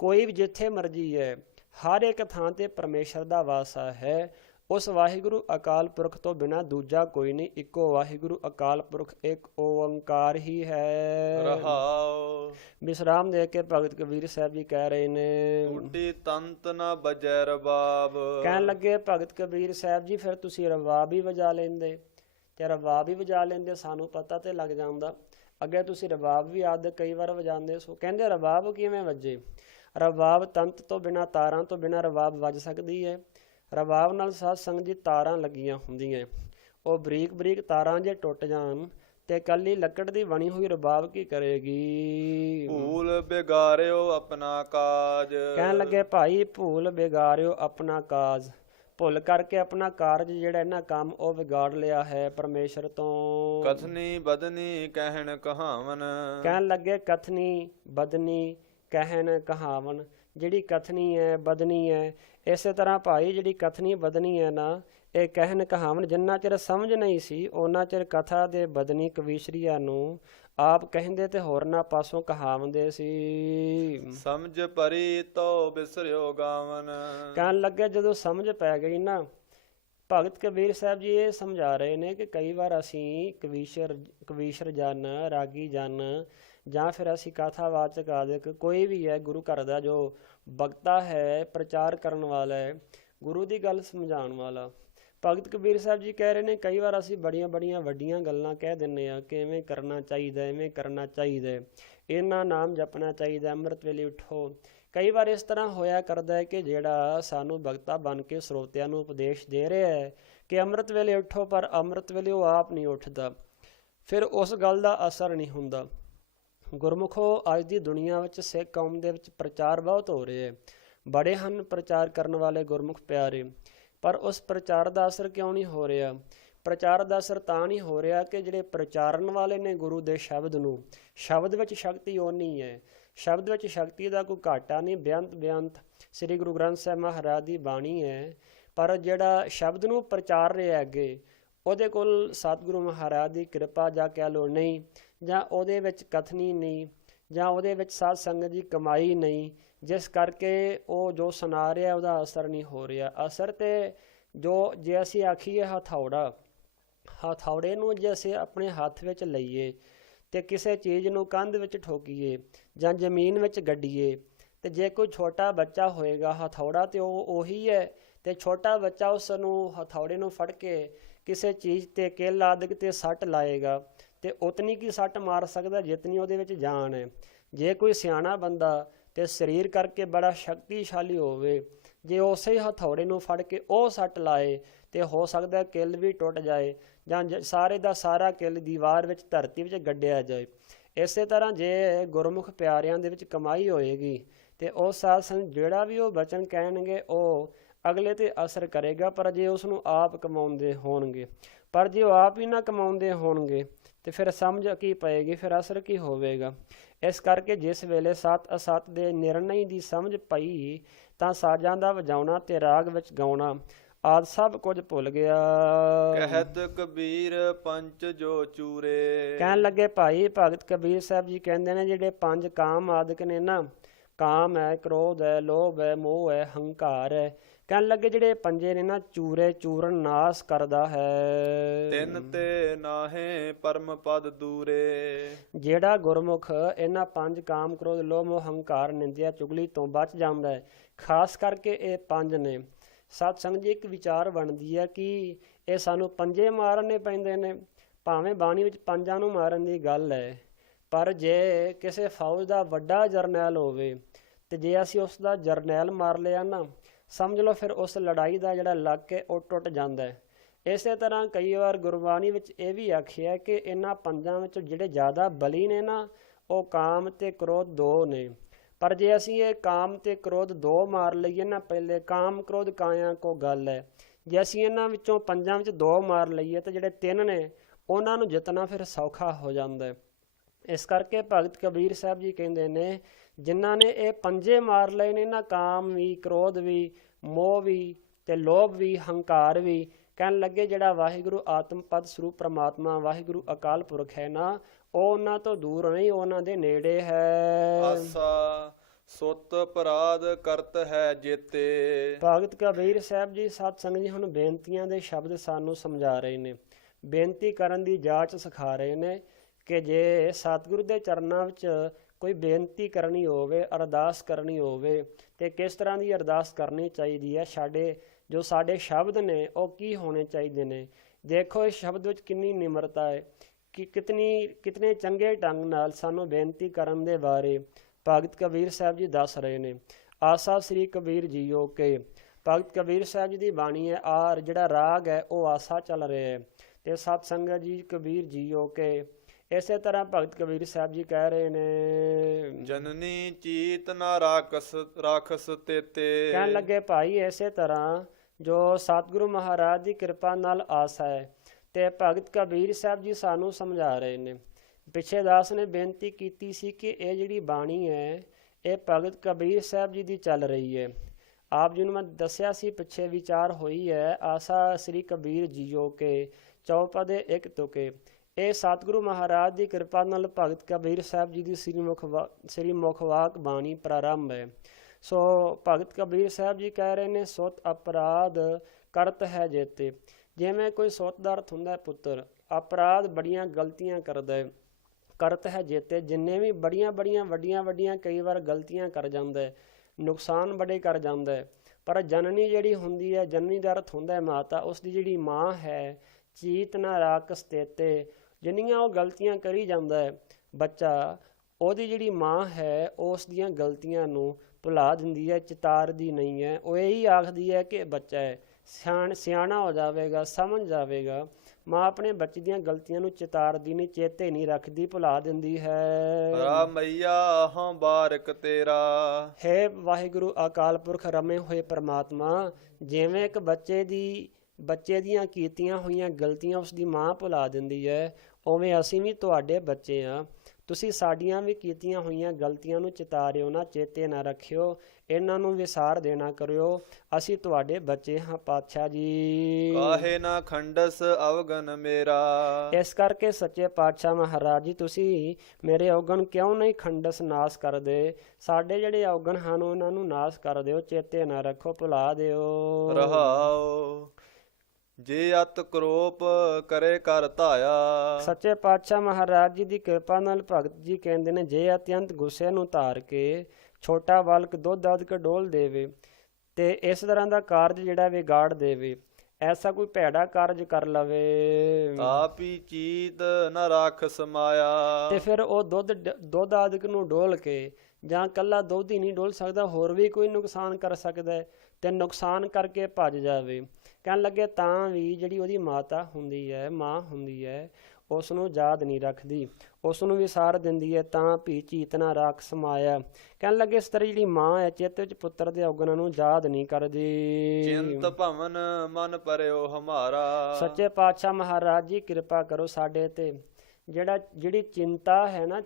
ਕੋਈ ਵੀ ਜਿੱਥੇ ਮਰਜੀ ਹੈ, ਹਰ ਇੱਕ ਥਾਂ ਤੇ ਪਰਮੇਸ਼ਰ ਦਾ ਵਾਸਾ ਹੈ। ਉਸ ਵਾਹਿਗੁਰੂ ਅਕਾਲ ਪੁਰਖ ਤੋਂ ਬਿਨਾਂ ਦੂਜਾ ਕੋਈ ਨਹੀਂ, ਇੱਕੋ ਵਾਹਿਗੁਰੂ ਅਕਾਲ ਪੁਰਖ ਇੱਕ ਓੰਕਾਰ ਹੀ ਹੈ। ਰਹਾਉ ਵਿਸਰਾਮ ਦੇ ਕੇ ਭਗਤ ਕਬੀਰ ਸਾਹਿਬ ਜੀ ਕਹਿ ਰਹੇ ਨੇ, ਟੂਟੀ ਤੰਤ ਨਾ ਬਜੈ ਰਬਾਬ। ਕਹਿਣ ਲੱਗੇ ਭਗਤ ਕਬੀਰ ਸਾਹਿਬ ਜੀ ਫਿਰ ਤੁਸੀਂ ਰਬਾਬ ਹੀ ਵਜਾ ਲੈਂਦੇ, ਤੇ ਰਬਾਬ ਹੀ ਵਜਾ ਲੈਂਦੇ ਸਾਨੂੰ ਪਤਾ ਤੇ ਲੱਗ ਜਾਂਦਾ। ਅੱਗੇ ਤੁਸੀਂ ਰਬਾਬ ਵੀ ਆਦਿ ਕਈ ਵਾਰ ਵਜਾਉਂਦੇ ਸੋ। ਕਹਿੰਦੇ ਰਬਾਬ ਕਿਵੇਂ ਵੱਜੇ? ਰਬਾਬ ਤੰਤ ਤੋਂ ਬਿਨਾਂ, ਤਾਰਾਂ ਤੋਂ ਬਿਨਾਂ ਰਬਾਬ ਵੱਜ ਸਕਦੀ ਹੈ? ਰਬਾਬ ਨਾਲ ਸਾਧ ਸੰਗਤ ਜੀ ਤਾਰਾਂ ਲੱਗੀਆਂ ਹੁੰਦੀਆਂ, ਉਹ ਬਰੀਕ ਬਰੀਕ ਤਾਰਾਂ ਜੇ ਟੁੱਟ ਜਾਣ ਤੇ ਕੱਲੀ ਲੱਕੜ ਦੀ ਬਣੀ ਹੋਈ ਰਬਾਬ ਕੀ ਕਰੇਗੀ? ਭੂਲ ਬਿਗਾਰਿਓ ਆਪਣਾ ਕਾਜ। ਕਹਿਣ ਲੱਗੇ ਭਾਈ ਭੂਲ ਬਿਗਾਰਿਓ ਆਪਣਾ ਕਾਜ, ਭੁੱਲ ਕਰਕੇ ਆਪਣਾ ਕਾਰਜ ਜਿਹੜਾ ਇਹਨਾਂ ਕੰਮ ਉਹ ਵਿਗਾੜ ਲਿਆ ਹੈ ਪਰਮੇਸ਼ਰ ਤੋਂ। ਕਥਨੀ ਬਦਨੀ ਕਹਿਣ ਕਹਾਵਨ। ਕਹਿਣ ਲੱਗੇ ਕਥਨੀ ਬਦਨੀ ਕਹਿਣ ਕਹਾਵਨ, ਜਿਹੜੀ ਕਥਨੀ ਹੈ ਬਦਨੀ ਹੈ, ਇਸੇ ਤਰ੍ਹਾਂ ਭਾਈ ਜਿਹੜੀ ਕਥਨੀ ਬਦਨੀ ਹੈ ਨਾ, ਇਹ ਕਹਿਣ ਕਹਾਵਨ ਜਿੰਨਾ ਚਿਰ ਸਮਝ ਨਹੀਂ ਸੀ ਉਹਨਾਂ ਚਿਰ ਕਥਾ ਦੇ ਬਦਨੀ ਕਵੀਸ਼ਰੀਆਂ ਨੂੰ ਆਪ ਕਹਿੰਦੇ ਤੇ ਹੋਰਨਾਂ ਪਾਸੋਂ ਕਹਾਵੰਦੇ ਸੀ। ਸਮਝ ਪਰੀ ਤੋ ਬਿਸਰਿਓ ਗਾਵਨ। ਕਹਿਣ ਲੱਗੇ ਜਦੋਂ ਸਮਝ ਪੈ ਗਈ ਨਾ, ਭਗਤ ਕਬੀਰ ਸਾਹਿਬ ਜੀ ਇਹ ਸਮਝਾ ਰਹੇ ਨੇ ਕਿ ਕਈ ਵਾਰ ਅਸੀਂ ਕਵੀਸ਼ਰ ਜਨ, ਰਾਗੀ ਜਨ, ਜਾਂ ਫਿਰ ਅਸੀਂ ਕਥਾਵਾਚਕ ਆਦਿਕ ਕੋਈ ਵੀ ਹੈ ਗੁਰੂ ਘਰ ਦਾ ਜੋ ਬਗਤਾ ਹੈ, ਪ੍ਰਚਾਰ ਕਰਨ ਵਾਲਾ ਹੈ, ਗੁਰੂ ਦੀ ਗੱਲ ਸਮਝਾਉਣ ਵਾਲਾ, ਭਗਤ ਕਬੀਰ ਸਾਹਿਬ ਜੀ ਕਹਿ ਰਹੇ ਨੇ ਕਈ ਵਾਰ ਅਸੀਂ ਬੜੀਆਂ ਵੱਡੀਆਂ ਗੱਲਾਂ ਕਹਿ ਦਿੰਦੇ ਹਾਂ ਕਿ ਐਵੇਂ ਕਰਨਾ ਚਾਹੀਦਾ, ਐਵੇਂ ਕਰਨਾ ਚਾਹੀਦਾ, ਇਹਨਾਂ ਨਾਮ ਜਪਣਾ ਚਾਹੀਦਾ, ਅੰਮ੍ਰਿਤ ਵੇਲੇ ਉਠੋ। ਕਈ ਵਾਰ ਇਸ ਤਰ੍ਹਾਂ ਹੋਇਆ ਕਰਦਾ ਹੈ ਕਿ ਜਿਹੜਾ ਸਾਨੂੰ ਬਗਤਾ ਬਣ ਕੇ ਸਰੋਤਿਆਂ ਨੂੰ ਉਪਦੇਸ਼ ਦੇ ਰਿਹਾ ਹੈ ਕਿ ਅੰਮ੍ਰਿਤ ਵੇਲੇ ਉਠੋ, ਪਰ ਅੰਮ੍ਰਿਤ ਵੇਲੇ ਉਹ ਆਪ ਨਹੀਂ ਉੱਠਦਾ, ਫਿਰ ਉਸ ਗੱਲ ਦਾ ਅਸਰ ਨਹੀਂ ਹੁੰਦਾ। ਗੁਰਮੁਖੋ, ਅੱਜ ਦੀ ਦੁਨੀਆ ਵਿੱਚ ਸਿੱਖ ਕੌਮ ਦੇ ਵਿੱਚ ਪ੍ਰਚਾਰ ਬਹੁਤ ਹੋ ਰਿਹਾ ਹੈ, ਬੜੇ ਹਨ ਪ੍ਰਚਾਰ ਕਰਨ ਵਾਲੇ ਗੁਰਮੁਖ ਪਿਆਰੇ, ਪਰ ਉਸ ਪ੍ਰਚਾਰ ਦਾ ਅਸਰ ਕਿਉਂ ਨਹੀਂ ਹੋ ਰਿਹਾ? ਪ੍ਰਚਾਰ ਦਾ ਅਸਰ ਤਾਂ ਨਹੀਂ ਹੋ ਰਿਹਾ ਕਿ ਜਿਹੜੇ ਪ੍ਰਚਾਰਨ ਵਾਲੇ ਨੇ ਗੁਰੂ ਦੇ ਸ਼ਬਦ ਨੂੰ, ਸ਼ਬਦ ਵਿੱਚ ਸ਼ਕਤੀ ਓਨੀ ਹੈ, ਸ਼ਬਦ ਵਿੱਚ ਸ਼ਕਤੀ ਦਾ ਕੋਈ ਘਾਟਾ ਨਹੀਂ, ਬੇਅੰਤ ਸ੍ਰੀ ਗੁਰੂ ਗ੍ਰੰਥ ਸਾਹਿਬ ਮਹਾਰਾਜ ਦੀ ਬਾਣੀ ਹੈ, ਪਰ ਜਿਹੜਾ ਸ਼ਬਦ ਨੂੰ ਪ੍ਰਚਾਰ ਰਿਹਾ ਅੱਗੇ, ਉਹਦੇ ਕੋਲ ਸਤਿਗੁਰੂ ਮਹਾਰਾਜ ਦੀ ਕਿਰਪਾ ਜਾਂ ਕਹਿ ਲਓ ਨਹੀਂ, ਜਾਂ ਉਹਦੇ ਵਿੱਚ ਕਥਨੀ ਨਹੀਂ, ਜਾਂ ਉਹਦੇ ਵਿੱਚ ਸਾਧ ਸੰਗਤ ਦੀ ਕਮਾਈ ਨਹੀਂ, ਜਿਸ ਕਰਕੇ ਉਹ ਜੋ ਸੁਣਾ ਰਿਹਾ ਉਹਦਾ ਅਸਰ ਨਹੀਂ ਹੋ ਰਿਹਾ। ਅਸਰ ਤੇ ਜੇ ਅਸੀਂ ਆਖੀਏ ਹਥੌੜੇ ਨੂੰ ਜੇ ਅਸੀਂ ਆਪਣੇ ਹੱਥ ਵਿੱਚ ਲਈਏ ਤੇ ਕਿਸੇ ਚੀਜ਼ ਨੂੰ ਕੰਧ ਵਿੱਚ ਠੋਕੀਏ ਜਾਂ ਜ਼ਮੀਨ ਵਿੱਚ ਗੱਡੀਏ, ਤੇ ਜੇ ਕੋਈ ਛੋਟਾ ਬੱਚਾ ਹੋਏਗਾ, ਹਥੌੜਾ ਤੇ ਉਹੀ ਹੈ, ਤੇ ਛੋਟਾ ਬੱਚਾ ਉਸ ਨੂੰ ਹਥੌੜੇ ਨੂੰ ਫੜ ਕੇ ਕਿਸੇ ਚੀਜ਼ ਤੇ ਕਿੱਲ ਆਦਿਕ ਤੇ ਸੱਟ ਲਾਏਗਾ ਤੇ ਉਤਨੀ ਕੀ ਸੱਟ ਮਾਰ ਸਕਦਾ ਜਿਤਨੀ ਉਹਦੇ ਵਿੱਚ ਜਾਨ ਹੈ। ਜੇ ਕੋਈ ਸਿਆਣਾ ਬੰਦਾ ਤੇ ਸਰੀਰ ਕਰਕੇ ਬੜਾ ਸ਼ਕਤੀਸ਼ਾਲੀ ਹੋਵੇ, ਜੇ ਉਸੇ ਹਥੌੜੇ ਨੂੰ ਫੜ ਕੇ ਉਹ ਸੱਟ ਲਾਏ ਤੇ ਹੋ ਸਕਦਾ ਕਿੱਲ ਵੀ ਟੁੱਟ ਜਾਏ, ਜਾਂ ਸਾਰੇ ਦਾ ਸਾਰਾ ਕਿੱਲ ਦੀਵਾਰ ਵਿੱਚ, ਧਰਤੀ ਵਿੱਚ ਗੱਡਿਆ ਜਾਏ। ਇਸੇ ਤਰ੍ਹਾਂ ਜੇ ਗੁਰਮੁਖ ਪਿਆਰਿਆਂ ਦੇ ਵਿੱਚ ਕਮਾਈ ਹੋਏਗੀ ਤੇ ਉਹ ਸਾਧ ਸੰਗਤ ਜਿਹੜਾ ਵੀ ਉਹ ਬਚਨ ਕਹਿਣਗੇ ਉਹ ਅਗਲੇ ਤੇ ਅਸਰ ਕਰੇਗਾ, ਪਰ ਜੇ ਉਸ ਨੂੰ ਆਪ ਕਮਾਉਂਦੇ ਹੋਣਗੇ, ਪਰ ਜੇ ਉਹ ਆਪ ਹੀ ਨਾ ਕਮਾਉਂਦੇ ਹੋਣਗੇ ਤੇ ਫਿਰ ਸਮਝ ਕੀ ਪਏਗੀ, ਫਿਰ ਅਸਰ ਕੀ ਹੋਵੇਗਾ। ਇਸ ਕਰਕੇ ਜਿਸ ਵੇਲੇ ਸਤ ਅਸਤ ਦੇ ਨਿਰਣੈ ਦੀ ਸਮਝ ਪਈ ਤਾਂ ਸਾਜ਼ਾਂ ਦਾ ਵਜਾਉਣਾ ਤੇ ਰਾਗ ਵਿੱਚ ਗਾਉਣਾ ਆਦਿ ਸਭ ਕੁਝ ਭੁੱਲ ਗਿਆ। ਕਹਿਤ ਕਬੀਰ ਪੰਚ ਜੋ ਚੂਰੇ। ਕਹਿਣ ਲੱਗੇ ਭਾਈ ਭਗਤ ਕਬੀਰ ਸਾਹਿਬ ਜੀ ਕਹਿੰਦੇ ਨੇ ਜਿਹੜੇ ਪੰਜ ਕਾਮ ਆਦਿਕ ਨੇ ਨਾ, ਕਾਮ ਹੈ, ਕ੍ਰੋਧ ਹੈ, ਲੋਭ ਹੈ, ਮੋਹ ਹੈ, ਹੰਕਾਰ ਹੈ, ਕਹਿਣ ਲੱਗੇ ਜਿਹੜੇ ਪੰਜੇ ਨੇ ਨਾ ਚੂਰੇ ਚੂਰਨ ਨਾਸ ਕਰਦਾ ਹੈ। ਤਿੰਨ ਤੇ ਨਾਹੇ ਪਰਮ ਪਦ ਦੂਰੇ। ਜਿਹੜਾ ਗੁਰਮੁਖ ਇਹਨਾਂ ਪੰਜ ਕਾਮ ਕ੍ਰੋਧ ਲੋਭ ਮੋਹ ਹੰਕਾਰ ਨਿੰਦਿਆ ਚੁਗਲੀ ਤੋਂ ਬਚ ਜਾਂਦਾ ਹੈ, ਖਾਸ ਕਰਕੇ ਇਹ ਪੰਜ ਨੇ। ਸਤ ਸੰਗਤ ਜੀ ਇੱਕ ਵਿਚਾਰ ਬਣਦੀ ਹੈ ਕਿ ਇਹ ਸਾਨੂੰ ਪੰਜੇ ਮਾਰਨੇ ਪੈਂਦੇ ਨੇ। ਭਾਵੇਂ ਬਾਣੀ ਵਿੱਚ ਪੰਜਾਂ ਨੂੰ ਮਾਰਨ ਦੀ ਗੱਲ ਹੈ, ਪਰ ਜੇ ਕਿਸੇ ਫੌਜ ਦਾ ਵੱਡਾ ਜਰਨੈਲ ਹੋਵੇ ਤੇ ਜੇ ਅਸੀਂ ਉਸ ਦਾ ਜਰਨੈਲ ਮਾਰ ਲਿਆ ਨਾ, ਸਮਝ ਲਓ ਫਿਰ ਉਸ ਲੜਾਈ ਦਾ ਜਿਹੜਾ ਲੱਕ ਹੈ ਉਹ ਟੁੱਟ ਜਾਂਦਾ ਹੈ। ਇਸੇ ਤਰ੍ਹਾਂ ਕਈ ਵਾਰ ਗੁਰਬਾਣੀ ਵਿੱਚ ਇਹ ਵੀ ਆਖਿਆ ਕਿ ਇਹਨਾਂ ਪੰਜਾਂ ਵਿੱਚ ਜਿਹੜੇ ਜ਼ਿਆਦਾ ਬਲੀ ਨੇ ਨਾ, ਉਹ ਕਾਮ ਤੇ ਕ੍ਰੋਧ ਦੋ ਨੇ। ਪਰ ਜੇ ਅਸੀਂ ਇਹ ਕਾਮ ਤੇ ਕ੍ਰੋਧ ਦੋ ਮਾਰ ਲਈਏ ਨਾ, ਪਹਿਲੇ ਕਾਮ ਕ੍ਰੋਧ ਕਾਇਆ ਕੋ ਗੱਲ ਹੈ, ਜੇ ਅਸੀਂ ਇਹਨਾਂ ਵਿੱਚੋਂ ਪੰਜਾਂ ਵਿੱਚ ਦੋ ਮਾਰ ਲਈਏ ਤਾਂ ਜਿਹੜੇ ਤਿੰਨ ਨੇ ਉਹਨਾਂ ਨੂੰ ਜਿੱਤਣਾ ਫਿਰ ਸੌਖਾ ਹੋ ਜਾਂਦਾ ਹੈ। ਇਸ ਕਰਕੇ ਭਗਤ ਕਬੀਰ ਸਾਹਿਬ ਜੀ ਕਹਿੰਦੇ ਨੇ ਜਿਨ੍ਹਾਂ ਨੇ ਇਹ ਪੰਜੇ ਮਾਰ ਲਏ ਨੇ ਨਾ, ਕਾਮ ਵੀ, ਕ੍ਰੋਧ ਵੀ, ਮੋਹ ਵੀ ਤੇ ਲੋਭ ਵੀ, ਹੰਕਾਰ ਵੀ, ਕਹਿਣ ਲੱਗੇ ਜਿਹੜਾ ਵਾਹਿਗੁਰੂ ਆਤਮ ਪਦ ਸਰੂਪ ਪ੍ਰਮਾਤਮਾ ਵਾਹਿਗੁਰੂ ਅਕਾਲ ਪੁਰਖ ਹੈ ਨਾ, ਉਹ ਉਹਨਾਂ ਤੋਂ ਦੂਰ ਨਹੀਂ, ਉਹਨਾਂ ਦੇ ਨੇੜੇ ਹੈ। ਆਸਾ ਸੁਤ ਅਪਰਾਧ ਕਰਤ ਹੈ ਜੇਤੇ। ਭਗਤ ਕਬੀਰ ਸਾਹਿਬ ਜੀ ਸਤ ਸੰਗਤ ਜੀ ਹੁਣ ਬੇਨਤੀਆਂ ਦੇ ਸ਼ਬਦ ਸਾਨੂੰ ਸਮਝਾ ਰਹੇ ਨੇ, ਬੇਨਤੀ ਕਰਨ ਦੀ ਜਾਚ ਸਿਖਾ ਰਹੇ ਨੇ ਕਿ ਜੇ ਸਤਿਗੁਰੂ ਦੇ ਚਰਨਾਂ ਵਿੱਚ ਕੋਈ ਬੇਨਤੀ ਕਰਨੀ ਹੋਵੇ, ਅਰਦਾਸ ਕਰਨੀ ਹੋਵੇ ਤੇ ਕਿਸ ਤਰ੍ਹਾਂ ਦੀ ਅਰਦਾਸ ਕਰਨੀ ਚਾਹੀਦੀ ਹੈ। ਸਾਡੇ ਸ਼ਬਦ ਨੇ ਉਹ ਕੀ ਹੋਣੇ ਚਾਹੀਦੇ ਨੇ। ਦੇਖੋ ਇਸ ਸ਼ਬਦ ਵਿੱਚ ਕਿੰਨੀ ਨਿਮਰਤਾ ਹੈ ਕਿ ਕਿਤਨੇ ਚੰਗੇ ਢੰਗ ਨਾਲ ਸਾਨੂੰ ਬੇਨਤੀ ਕਰਨ ਦੇ ਬਾਰੇ ਭਗਤ ਕਬੀਰ ਸਾਹਿਬ ਜੀ ਦੱਸ ਰਹੇ ਨੇ। ਆਸਾ ਸ੍ਰੀ ਕਬੀਰ ਜੀਓ ਕੇ ਭਗਤ ਕਬੀਰ ਸਾਹਿਬ ਜੀ ਦੀ ਬਾਣੀ ਹੈ। ਆਰ ਜਿਹੜਾ ਰਾਗ ਹੈ ਉਹ ਆਸਾ ਚੱਲ ਰਿਹਾ ਹੈ ਤੇ ਸਤ ਸੰਗਤ ਜੀ ਕਬੀਰ ਜੀਓ ਕੇ। ਇਸੇ ਤਰ੍ਹਾਂ ਭਗਤ ਕਬੀਰ ਸਾਹਿਬ ਜੀ ਕਹਿ ਰਹੇ ਨੇ ਜਨਨੀ ਚੀਤ ਨਾ ਰਾਖਸ ਤੇਤੇ। ਕਹਿਣ ਲੱਗੇ ਭਾਈ ਇਸੇ ਤਰ੍ਹਾਂ ਜੋ ਸਤਿਗੁਰੂ ਮਹਾਰਾਜ ਦੀ ਕਿਰਪਾ ਨਾਲ ਆਸਾ ਹੈ ਤੇ ਭਗਤ ਕਬੀਰ ਸਾਹਿਬ ਜੀ ਸਾਨੂੰ ਸਮਝਾ ਰਹੇ ਨੇ। ਪਿੱਛੇ ਦਾਸ ਨੇ ਬੇਨਤੀ ਕੀਤੀ ਸੀ ਕਿ ਇਹ ਜਿਹੜੀ ਬਾਣੀ ਹੈ ਇਹ ਭਗਤ ਕਬੀਰ ਸਾਹਿਬ ਜੀ ਦੀ ਚੱਲ ਰਹੀ ਹੈ। ਆਪ ਜੀ ਨੂੰ ਮੈਂ ਦੱਸਿਆ ਸੀ ਪਿੱਛੇ ਵਿਚਾਰ ਹੋਈ ਹੈ ਆਸਾ ਸ੍ਰੀ ਕਬੀਰ ਜੀਓ ਕੇ ਚੌਪਦੇ ਇੱਕ ਤੁਕੇ। ਇਹ ਸਤਿਗੁਰੂ ਮਹਾਰਾਜ ਦੀ ਕਿਰਪਾ ਨਾਲ ਭਗਤ ਕਬੀਰ ਸਾਹਿਬ ਜੀ ਦੀ ਸ੍ਰੀ ਮੁਖਵਾਕ ਬਾਣੀ ਪ੍ਰਾਰੰਭ ਹੈ। ਸੋ ਭਗਤ ਕਬੀਰ ਸਾਹਿਬ ਜੀ ਕਹਿ ਰਹੇ ਨੇ ਸੁਤ ਅਪਰਾਧ ਕਰਤ ਹੈ ਜੇਤੇ। ਜਿਵੇਂ ਕੋਈ ਸੁਤ ਦਾ ਅਰਥ ਹੁੰਦਾ ਪੁੱਤਰ, ਅਪਰਾਧ ਬੜੀਆਂ ਗਲਤੀਆਂ ਕਰਦਾ ਹੈ, ਕਰਤ ਹੈ ਜੇਤੇ ਜਿੰਨੇ ਵੀ ਬੜੀਆਂ ਵੱਡੀਆਂ ਕਈ ਵਾਰ ਗਲਤੀਆਂ ਕਰ ਜਾਂਦਾ ਹੈ, ਨੁਕਸਾਨ ਬੜੇ ਕਰ ਜਾਂਦਾ ਹੈ। ਪਰ ਜਨਨੀ ਜਿਹੜੀ ਹੁੰਦੀ ਹੈ, ਜਨਨੀ ਦਾ ਅਰਥ ਹੁੰਦਾ ਹੈ ਮਾਤਾ, ਉਸ ਦੀ ਜਿਹੜੀ ਮਾਂ ਹੈ ਚੀਤ ਨਾ ਰਾਖਸ ਤੇਤੇ। ਜਿੰਨੀਆਂ ਉਹ ਗਲਤੀਆਂ ਕਰੀ ਜਾਂਦਾ ਹੈ ਬੱਚਾ, ਉਹਦੀ ਜਿਹੜੀ ਮਾਂ ਹੈ ਉਸ ਦੀਆਂ ਗਲਤੀਆਂ ਨੂੰ ਭੁਲਾ ਦਿੰਦੀ ਹੈ, ਚਿਤਾਰਦੀ ਨਹੀਂ ਹੈ। ਉਹ ਇਹੀ ਆਖਦੀ ਹੈ ਕਿ ਬੱਚਾ ਹੈ ਸਿਆਣਾ ਹੋ ਜਾਵੇਗਾ, ਸਮਝ ਜਾਵੇਗਾ। ਮਾਂ ਆਪਣੇ ਬੱਚੇ ਦੀਆਂ ਗਲਤੀਆਂ ਨੂੰ ਚਿਤਾਰਦੀ ਨਹੀਂ, ਚੇਤੇ ਨਹੀਂ ਰੱਖਦੀ, ਭੁਲਾ ਦਿੰਦੀ ਹੈ। ਰਾਮਈਆ ਹਾਂ ਬਾਰਕ ਤੇਰਾ। ਹੈ ਵਾਹਿਗੁਰੂ ਅਕਾਲ ਪੁਰਖ ਰਮੇ ਹੋਏ ਪ੍ਰਮਾਤਮਾ, ਜਿਵੇਂ ਇੱਕ ਬੱਚੇ ਦੀਆਂ ਕੀਤੀਆਂ ਹੋਈਆਂ ਗਲਤੀਆਂ ਉਸ ਦੀ ਮਾਂ ਭੁਲਾ ਦਿੰਦੀ ਹੈ, ਉਵੇਂ ਅਸੀਂ ਵੀ ਤੁਹਾਡੇ ਬੱਚੇ ਹਾਂ। ਤੁਸੀਂ ਸਾਡੀਆਂ ਵੀ ਕੀਤੀਆਂ ਹੋਈਆਂ ਗਲਤੀਆਂ ਨੂੰ ਚਿਤਾਰਿਓ ਨਾ, ਚੇਤੇ ਨਾ ਰੱਖਿਓ, ਇਹਨਾਂ ਨੂੰ ਵਿਸਾਰ ਦੇਣਾ ਕਰਿਓ। ਅਸੀਂ ਤੁਹਾਡੇ ਬੱਚੇ ਹਾਂ ਪਾਤਸ਼ਾਹ ਜੀ। ਕਾਹੇ ਨਾ ਖੰਡਸ ਅਵਗਨ ਮੇਰਾ। ਇਸ ਕਰਕੇ ਸੱਚੇ ਪਾਤਸ਼ਾਹ ਮਹਾਰਾਜ ਜੀ ਤੁਸੀਂ ਮੇਰੇ ਔਗਣ ਕਿਉਂ ਨਹੀਂ ਖੰਡਸ ਨਾਸ ਕਰਦੇ। ਸਾਡੇ ਜਿਹੜੇ ਔਗਣ ਹਨ ਉਹਨਾਂ ਨੂੰ ਨਾਸ ਕਰ ਦਿਓ, ਚੇਤੇ ਨਾ ਰੱਖੋ, ਭੁਲਾ ਦਿਓ। ਰਹਾਓ ਜੇ ਅਤ ਕਰੋਪ ਕਰੇ ਕਰ ਧਾਇਆ। ਸੱਚੇ ਪਾਤਸ਼ਾਹ ਮਹਾਰਾਜ ਜੀ ਦੀ ਕਿਰਪਾ ਨਾਲ ਭਗਤ ਜੀ ਕਹਿੰਦੇ ਨੇ ਜੇ ਅਤਿਅੰਤ ਗੁੱਸੇ ਨੂੰ ਧਾਰ ਕੇ ਛੋਟਾ ਬਾਲਕ ਦੁੱਧ ਅਦਿਕ ਡੋਲ ਦੇਵੇ ਤੇ ਇਸ ਤਰ੍ਹਾਂ ਦਾ ਕਾਰਜ ਜਿਹੜਾ ਵਿਗਾੜ ਦੇਵੇ, ਐਸਾ ਕੋਈ ਭੈੜਾ ਕਾਰਜ ਕਰ ਲਵੇ, ਆਪੀ ਚੀਤ ਨਾ ਰੱਖ ਸਮਾਇਆ। ਤੇ ਫਿਰ ਉਹ ਦੁੱਧ ਆਦਿਕ ਨੂੰ ਡੋਲ ਕੇ ਜਾਂ ਕੱਲਾ ਦੁੱਧ ਹੀ ਨਹੀਂ ਡੋਲ ਸਕਦਾ, ਹੋਰ ਵੀ ਕੋਈ ਨੁਕਸਾਨ ਕਰ ਸਕਦਾ ਤੇ ਨੁਕਸਾਨ ਕਰਕੇ ਭੱਜ ਜਾਵੇ। ਕਹਿਣ ਲੱਗੇ ਤਾਂ ਵੀ ਜਿਹੜੀ ਉਹਦੀ ਮਾਤਾ ਹੁੰਦੀ ਹੈ, ਮਾਂ ਹੁੰਦੀ ਹੈ, ਉਸ ਨੂੰ ਯਾਦ ਨਹੀਂ ਰੱਖਦੀ, ਉਸ ਨੂੰ ਵਿਸਾਰ ਦਿੰਦੀ ਹੈ। ਤਾਂ ਵੀ ਚੀਤ ਨਾ ਰਾਖ ਸਮਾਇਆ। ਕਹਿਣ ਲੱਗੇ ਇਸ ਤਰ੍ਹਾਂ ਜਿਹੜੀ ਮਾਂ ਹੈ ਚਿੱਤ ਵਿੱਚ ਪੁੱਤਰ ਦੇ ਔਗਣਾਂ ਨੂੰ ਯਾਦ ਨਹੀਂ ਕਰਦੀ। ਚਿੰਤ ਭਵਨ ਮਨ ਪਰਿਓ ਹਮਾਰਾ। ਸੱਚੇ ਪਾਤਸ਼ਾਹ ਮਹਾਰਾਜ ਜੀ ਕਿਰਪਾ ਕਰੋ ਸਾਡੇ ਤੇ। ਜਿਹੜੀ ਚਿੰਤਾ ਹੈ ਨਾ,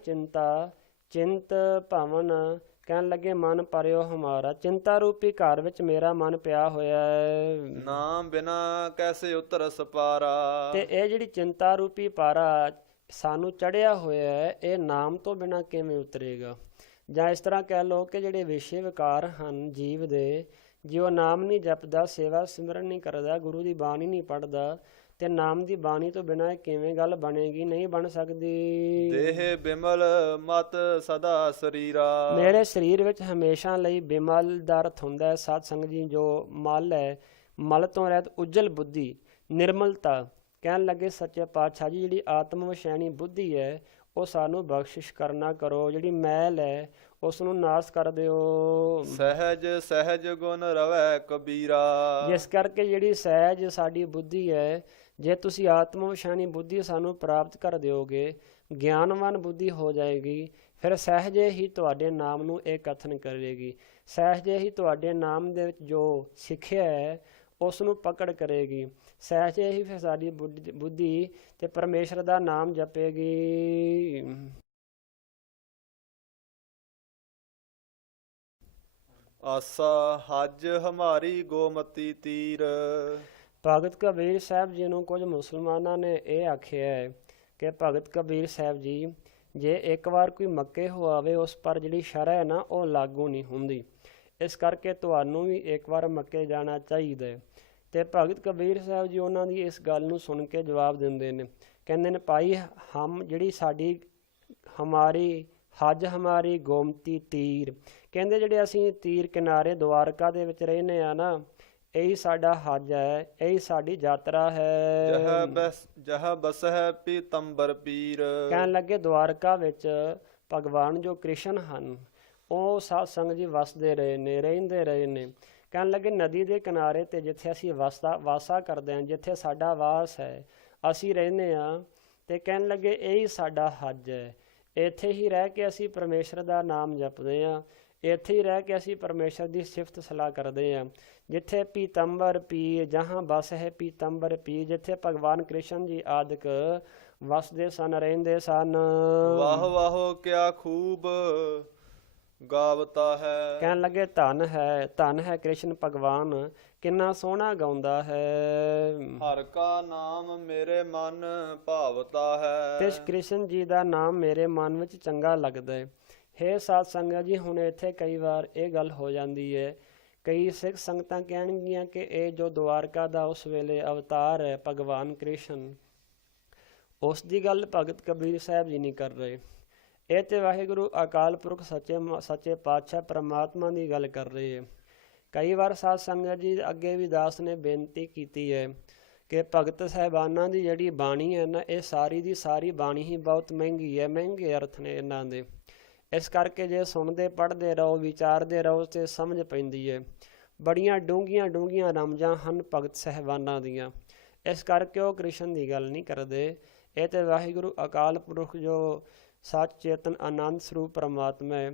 ਚਿੰਤ ਭਵਨ, ਕਹਿਣ ਲੱਗੇ ਮਨ ਪਰਿਓ ਹਮਾਰਾ, ਚਿੰਤਾ ਰੂਪੀ ਘਰ ਵਿੱਚ ਮੇਰਾ ਮਨ ਪਿਆ ਹੋਇਆ ਹੈ। ਨਾਮ ਬਿਨਾ ਕੈਸੇ ਉਤਰਸ ਪਾਰਾ। ਤੇ ਇਹ ਜਿਹੜੀ ਚਿੰਤਾ ਰੂਪੀ ਪਾਰਾ ਸਾਨੂੰ ਚੜਿਆ ਹੋਇਆ ਹੈ, ਇਹ ਨਾਮ ਤੋਂ ਬਿਨਾ ਕਿਵੇਂ ਉਤਰੇਗਾ? ਜਾਂ ਇਸ ਤਰ੍ਹਾਂ ਕਹਿ ਲਓ ਕਿ ਜਿਹੜੇ ਵਿਸ਼ੇ ਵਿਕਾਰ ਹਨ ਜੀਵ ਦੇ, ਜੇ ਉਹ ਨਾਮ ਨਹੀਂ ਜਪਦਾ, ਸੇਵਾ ਸਿਮਰਨ ਨਹੀਂ ਕਰਦਾ, ਗੁਰੂ ਦੀ ਬਾਣੀ ਨਹੀਂ ਪੜ੍ਹਦਾ, ਤੇ ਨਾਮ ਦੀ ਬਾਣੀ ਤੋਂ ਬਿਨਾਂ ਕਿਵੇਂ ਗੱਲ ਬਣੇਗੀ? ਨਹੀਂ ਬਣ ਸਕਦੀ। ਦੇਹ ਬਿਮਲ ਮਤ ਸਦਾ ਸਰੀਰਾ। ਮੇਰੇ ਸਰੀਰ ਵਿੱਚ ਹਮੇਸ਼ਾ ਲਈ ਬਿਮਲ ਦਾ ਅਰਥ ਹੁੰਦਾ ਹੈ ਸਾਧ ਸੰਗਤ ਜੀ, ਜੋ ਮਲ ਹੈ, ਮਲ ਤੋਂ ਰਹਿਤ ਉਜਲ ਬੁੱਧੀ, ਨਿਰਮਲਤਾ। ਕਹਿਣ ਲੱਗੇ ਸੱਚੇ ਪਾਤਸ਼ਾਹ ਜੀ, ਜਿਹੜੀ ਆਤਮ ਵਿਸ਼ੈਣੀ ਬੁੱਧੀ ਹੈ ਉਹ ਸਾਨੂੰ ਬਖਸ਼ਿਸ਼ ਕਰਨਾ ਕਰੋ, ਜਿਹੜੀ ਮੈਲ ਹੈ ਉਸ ਨੂੰ ਨਾਸ ਕਰ ਦਿਓ। ਸਹਿਜ ਸਹਿਜ ਗੁਣ ਰਵੈ ਕਬੀਰਾ। ਜਿਸ ਕਰਕੇ ਜਿਹੜੀ ਸਹਿਜ ਸਾਡੀ ਬੁੱਧੀ ਹੈ, ਜੇ ਤੁਸੀਂ ਆਤਮ ਵਿਸ਼ਾਣੀ ਬੁੱਧੀ ਸਾਨੂੰ ਪ੍ਰਾਪਤ ਕਰ ਦਿਓਗੇ, ਗਿਆਨਵਾਨ ਬੁੱਧੀ ਹੋ ਜਾਏਗੀ, ਫਿਰ ਸਹਿਜੇ ਹੀ ਤੁਹਾਡੇ ਨਾਮ ਨੂੰ ਇਹ ਕਥਨ ਕਰੇਗੀ, ਸਹਿਜੇ ਹੀ ਤੁਹਾਡੇ ਨਾਮ ਦੇ ਵਿੱਚ ਜੋ ਸਿੱਖਿਆ ਹੈ ਉਸ ਨੂੰ ਪਕੜ ਕਰੇਗੀ, ਸਹਿਜੇ ਹੀ ਫਿਰ ਸਾਡੀ ਬੁੱਧੀ ਤੇ ਪਰਮੇਸ਼ਰ ਦਾ ਨਾਮ ਜਪੇਗੀ। ਆਸਾ ਹਜ ਹਮਾਰੀ ਗੋਮਤੀ ਤੀਰ। ਭਗਤ ਕਬੀਰ ਸਾਹਿਬ ਜੀ ਨੂੰ ਕੁਝ ਮੁਸਲਮਾਨਾਂ ਨੇ ਇਹ ਆਖਿਆ ਹੈ ਕਿ ਭਗਤ ਕਬੀਰ ਸਾਹਿਬ ਜੀ, ਜੇ ਇੱਕ ਵਾਰ ਕੋਈ ਮੱਕੇ ਹੋ ਆਵੇ, ਉਸ ਪਰ ਜਿਹੜੀ ਸ਼ਰ੍ਹਾ ਹੈ ਨਾ ਉਹ ਲਾਗੂ ਨਹੀਂ ਹੁੰਦੀ, ਇਸ ਕਰਕੇ ਤੁਹਾਨੂੰ ਵੀ ਇੱਕ ਵਾਰ ਮੱਕੇ ਜਾਣਾ ਚਾਹੀਦਾ ਹੈ। ਤੇ ਭਗਤ ਕਬੀਰ ਸਾਹਿਬ ਜੀ ਉਹਨਾਂ ਦੀ ਇਸ ਗੱਲ ਨੂੰ ਸੁਣ ਕੇ ਜਵਾਬ ਦਿੰਦੇ ਨੇ, ਕਹਿੰਦੇ ਨੇ ਭਾਈ ਜਿਹੜੀ ਸਾਡੀ ਹਮਾਰੀ ਹਜ ਹਮਾਰੀ ਗੋਮਤੀ ਤੀਰ, ਕਹਿੰਦੇ ਜਿਹੜੇ ਅਸੀਂ ਤੀਰ ਕਿਨਾਰੇ ਦੁਆਰਕਾ ਦੇ ਵਿੱਚ ਰਹਿੰਦੇ ਆ ਨਾ, ਇਹੀ ਸਾਡਾ ਹਜ ਹੈ, ਇਹੀ ਸਾਡੀ ਯਾਤਰਾ ਹੈ। ਜਹ ਬਸ ਹੈ ਪੀਤੰਬਰ ਪੀਰ। ਕਹਿਣ ਲੱਗੇ ਦੁਆਰਕਾ ਵਿੱਚ ਭਗਵਾਨ ਜੋ ਕ੍ਰਿਸ਼ਨ ਹਨ ਉਹ ਸਾਧ ਸੰਗਤ ਜੀ ਵਸਦੇ ਰਹੇ ਨੇ, ਰਹਿੰਦੇ ਰਹੇ ਨੇ। ਕਹਿਣ ਲੱਗੇ ਨਦੀ ਦੇ ਕਿਨਾਰੇ ਤੇ ਜਿੱਥੇ ਅਸੀਂ ਵਾਸਾ ਕਰਦੇ ਹਾਂ, ਜਿੱਥੇ ਸਾਡਾ ਵਾਸ ਹੈ, ਅਸੀਂ ਰਹਿੰਦੇ ਹਾਂ, ਤੇ ਕਹਿਣ ਲੱਗੇ ਇਹੀ ਸਾਡਾ ਹਜ ਹੈ। ਇੱਥੇ ਹੀ ਰਹਿ ਕੇ ਅਸੀਂ ਪਰਮੇਸ਼ਰ ਦਾ ਨਾਮ ਜਪਦੇ ਹਾਂ, ਇੱਥੇ ਹੀ ਰਹਿ ਕੇ ਅਸੀਂ ਪਰਮੇਸ਼ਰ ਦੀ ਸਿਫਤ ਸਲਾਹ ਕਰਦੇ ਹਾਂ। ਜਿੱਥੇ ਪੀਤੰਬਰ ਪੀਰ, ਜਹਾਂ ਬਸ ਹੈ ਪੀਤੰਬਰ ਪੀਰ, ਜਿੱਥੇ ਭਗਵਾਨ ਕ੍ਰਿਸ਼ਨ ਜੀ ਆਦਿਕ ਵਸਦੇ ਸਨ, ਰਹਿੰਦੇ ਸਨ। ਵਾਹ ਵਾਹ ਕਿਆ ਖੂਬ ਗਾਵਤਾ ਹੈ। ਕਹਿਣ ਲੱਗੇ ਧਨ ਹੈ ਕ੍ਰਿਸ਼ਨ ਭਗਵਾਨ, ਕਿੰਨਾ ਸੋਹਣਾ ਗਾਉਂਦਾ ਹੈ। ਹਰ ਕਾ ਨਾਮ ਮੇਰੇ ਮਨ ਭਾਵਤਾ ਹੈ। ਤੇ ਕ੍ਰਿਸ਼ਨ ਜੀ ਦਾ ਨਾਮ ਮੇਰੇ ਮਨ ਵਿੱਚ ਚੰਗਾ ਲੱਗਦਾ ਹੈ। ਹੇ ਸਾਧ ਸੰਗਤ ਜੀ, ਹੁਣ ਇੱਥੇ ਕਈ ਵਾਰ ਇਹ ਗੱਲ ਹੋ ਜਾਂਦੀ ਹੈ, ਕਈ ਸਿੱਖ ਸੰਗਤਾਂ ਕਹਿਣਗੀਆਂ ਕਿ ਇਹ ਜੋ ਦੁਆਰਕਾ ਦਾ ਉਸ ਵੇਲੇ ਅਵਤਾਰ ਹੈ ਭਗਵਾਨ ਕ੍ਰਿਸ਼ਨ, ਉਸ ਦੀ ਗੱਲ ਭਗਤ ਕਬੀਰ ਸਾਹਿਬ ਜੀ ਨਹੀਂ ਕਰ ਰਹੇ। ਇਹ ਤੇ ਵਾਹਿਗੁਰੂ ਅਕਾਲ ਪੁਰਖ ਸੱਚੇ ਪਾਤਸ਼ਾਹ ਪਰਮਾਤਮਾ ਦੀ ਗੱਲ ਕਰ ਰਹੇ ਹੈ। ਕਈ ਵਾਰ ਸਾਧ ਸੰਗਤ ਜੀ ਅੱਗੇ ਵੀ ਦਾਸ ਨੇ ਬੇਨਤੀ ਕੀਤੀ ਹੈ ਕਿ ਭਗਤ ਸਾਹਿਬਾਨਾਂ ਦੀ ਜਿਹੜੀ ਬਾਣੀ ਹੈ ਨਾ, ਇਹ ਸਾਰੀ ਦੀ ਸਾਰੀ ਬਾਣੀ ਹੀ ਬਹੁਤ ਮਹਿੰਗੀ ਹੈ, ਮਹਿੰਗੇ ਅਰਥ ਨੇ ਇਹਨਾਂ ਦੇ। ਇਸ ਕਰਕੇ ਜੇ ਸੁਣਦੇ ਪੜ੍ਹਦੇ ਰਹੋ, ਵਿਚਾਰਦੇ ਰਹੋ ਤੇ ਸਮਝ ਪੈਂਦੀ ਹੈ। ਬੜੀਆਂ ਡੂੰਘੀਆਂ ਰਮਜਾਂ ਹਨ ਭਗਤ ਸਾਹਿਬਾਨਾਂ ਦੀਆਂ, ਇਸ ਕਰਕੇ ਉਹ ਕ੍ਰਿਸ਼ਨ ਦੀ ਗੱਲ ਨਹੀਂ ਕਰਦੇ। ਇਹ ਤੇ ਵਾਹਿਗੁਰੂ ਅਕਾਲ ਪੁਰਖ ਜੋ ਸੱਚ ਚੇਤਨ ਆਨੰਦ ਸਰੂਪ ਪਰਮਾਤਮਾ ਹੈ,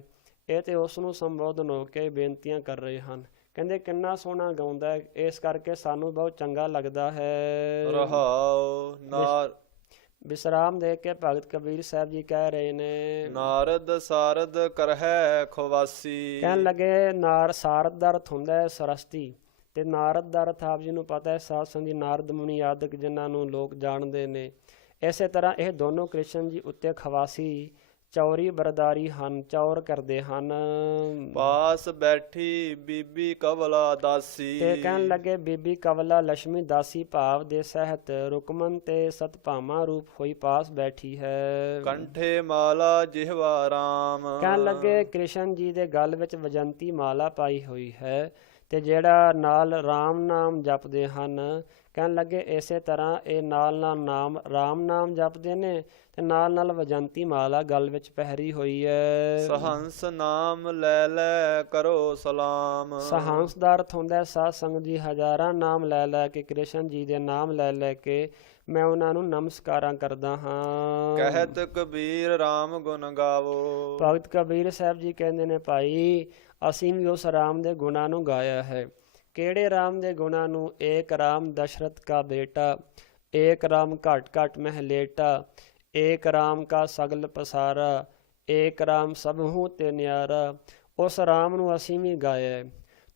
ਇਹ ਤੇ ਉਸ ਨੂੰ ਸੰਬੋਧਨ ਹੋ ਕੇ ਬੇਨਤੀਆਂ ਕਰ ਰਹੇ ਹਨ। ਕਹਿੰਦੇ ਕਿੰਨਾ ਸੋਹਣਾ ਗਾਉਂਦਾ ਹੈ, ਇਸ ਕਰਕੇ ਸਾਨੂੰ ਬਹੁਤ ਚੰਗਾ ਲੱਗਦਾ ਹੈ। ਰਹਾਉ ਨਾਰ ਵਿਸਰਾਮ ਦੇ ਕੇ ਭਗਤ ਕਬੀਰ ਸਾਹਿਬ ਜੀ ਕਹਿ ਰਹੇ ਨੇ, ਨਾਰਦ ਸਾਰਦ ਕਰਹਿ ਖਵਾਸੀ। ਕਹਿਣ ਲੱਗੇ ਸਾਰਦ ਦਾ ਅਰਥ ਹੁੰਦਾ ਹੈ ਸਰਸਤੀ, ਤੇ ਨਾਰਦ ਦਾ ਅਰਥ ਆਪ ਜੀ ਨੂੰ ਪਤਾ ਹੈ ਸਾਧ ਸੰਗਤ ਜੀ, ਨਾਰਦ ਮੁਨੀ ਆਦਿਕ ਜਿਨ੍ਹਾਂ ਨੂੰ ਲੋਕ ਜਾਣਦੇ ਨੇ। ਇਸੇ ਤਰ੍ਹਾਂ ਇਹ ਦੋਨੋਂ ਕ੍ਰਿਸ਼ਨ ਜੀ ਉੱਤੇ ਖਵਾਸੀ ਚੌਰੀ ਬਰਦਾਰੀ ਹਨ, ਚੌਰ ਕਰਦੇ ਹਨ। ਪਾਸ ਬੈਠੀ ਬੀਬੀ ਕਵਲਾ ਦਾਸੀ। ਤੇ ਕਹਿਣ ਲੱਗੇ ਬੀਬੀ ਕਵਲਾ ਲక్ష్ਮੀ ਦਾਸੀ ਭਾਵ ਦੇ ਸਹਿਤ ਰੁਕਮਨ ਤੇ ਸਤਭਾਮਾ ਰੂਪ ਹੋਈ ਪਾਸ ਬੈਠੀ ਹੈ। ਕੰਠੇ ਮਾਲਾ ਜਿਹਵਾ ਰਾਮ। ਕਹਿਣ ਲੱਗੇ ਕ੍ਰਿਸ਼ਨ ਜੀ ਦੇ ਗਲ ਵਿੱਚ ਵਜੰਤੀ ਮਾਲਾ ਪਾਈ ਹੋਈ ਹੈ, ਤੇ ਜਿਹੜਾ ਨਾਲ ਰਾਮ ਨਾਮ ਜਪਦੇ ਹਨ। ਕਹਿਣ ਲੱਗੇ ਇਸੇ ਤਰ੍ਹਾਂ ਇਹ ਨਾਲ ਨਾਮ ਰਾਮ ਨਾਮ ਜਪਦੇ ਨੇ, ਤੇ ਨਾਲ ਵਜੰਤੀ ਮਾਲਾ ਗਲ ਵਿੱਚ ਪਹਿਰੀ ਹੋਈ ਹੈ। ਸਹੰਸ ਨਾਮ ਲੈ ਲੈ ਕਰੋ ਸਲਾਮ। ਸਹੰਸ ਦਾ ਅਰਥ ਹੁੰਦਾ ਹੈ ਸਾਧ ਸੰਗਤ ਜੀ, ਹਜ਼ਾਰਾਂ ਨਾਮ ਲੈ ਕੇ ਕ੍ਰਿਸ਼ਨ ਜੀ ਦੇ ਨਾਮ ਲੈ ਕੇ ਮੈਂ ਉਹਨਾਂ ਨੂੰ ਨਮਸਕਾਰਾਂ ਕਰਦਾ ਹਾਂ। ਕਹਿਤ ਕਬੀਰ ਰਾਮ ਗੁਣ ਗਾਵੋ। ਭਗਤ ਕਬੀਰ ਸਾਹਿਬ ਜੀ ਕਹਿੰਦੇ ਨੇ ਭਾਈ ਅਸੀਂ ਵੀ ਉਸ ਰਾਮ ਦੇ ਗੁਣਾਂ ਨੂੰ ਗਾਇਆ ਹੈ। ਕਿਹੜੇ ਰਾਮ ਦੇ ਗੁਣਾਂ ਨੂੰ? ਏਕ ਰਾਮ ਦਸ਼ਰਥ ਕਾ ਬੇਟਾ, ਏਕ ਰਾਮ ਘਟ ਘਟ ਮਹਿ ਲੇਟਾ, ਏਕ ਰਾਮ ਕਾ ਸਗਲ ਪਸਾਰਾ, ਏਕ ਰਾਮ ਸਭਹੁ ਤੇ ਨਿਆਰਾ। ਉਸ ਰਾਮ ਨੂੰ ਅਸੀਂ ਵੀ ਗਾਇਆ ਹੈ,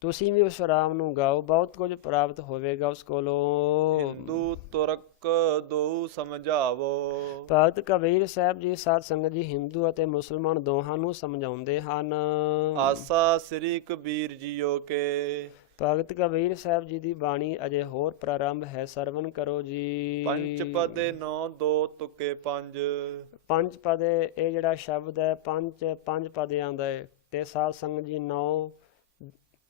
ਤੁਸੀਂ ਵੀ ਉਸ ਰਾਮ ਨੂੰ ਗਾਓ, ਬਹੁਤ ਕੁਝ ਪ੍ਰਾਪਤ ਹੋਵੇਗਾ ਉਸ ਕੋਲੋਂ। ਹਿੰਦੂ ਤੁਰਕ ਦੋ ਸਮਝਾਵੋ। ਭਗਤ ਕਬੀਰ ਸਾਹਿਬ ਜੀ ਸਾਧ ਸੰਗਤ ਜੀ ਹਿੰਦੂ ਅਤੇ ਮੁਸਲਮਾਨ ਦੋਹਾਂ ਨੂੰ ਸਮਝਾਉਂਦੇ ਹਨ। ਆਸਾ ਸ੍ਰੀ ਕਬੀਰ ਜੀਓ ਕੇ। ਭਗਤ ਕਬੀਰ ਸਾਹਿਬ ਜੀ ਦੀ ਬਾਣੀ ਅਜੇ ਹੋਰ ਪ੍ਰਾਰੰਭ ਹੈ, ਸਰਵਨ ਕਰੋ ਜੀ। ਪੰਜ ਪਦੇ 9 2 ਤੁਕੇ 5। ਪੰਜ ਪਦੇ ਇਹ ਜਿਹੜਾ ਸ਼ਬਦ ਹੈ ਪੰਜ ਪਦਿਆਂ ਦਾ ਹੈ, ਤੇ ਸਾਧ ਸੰਗਤ ਜੀ 9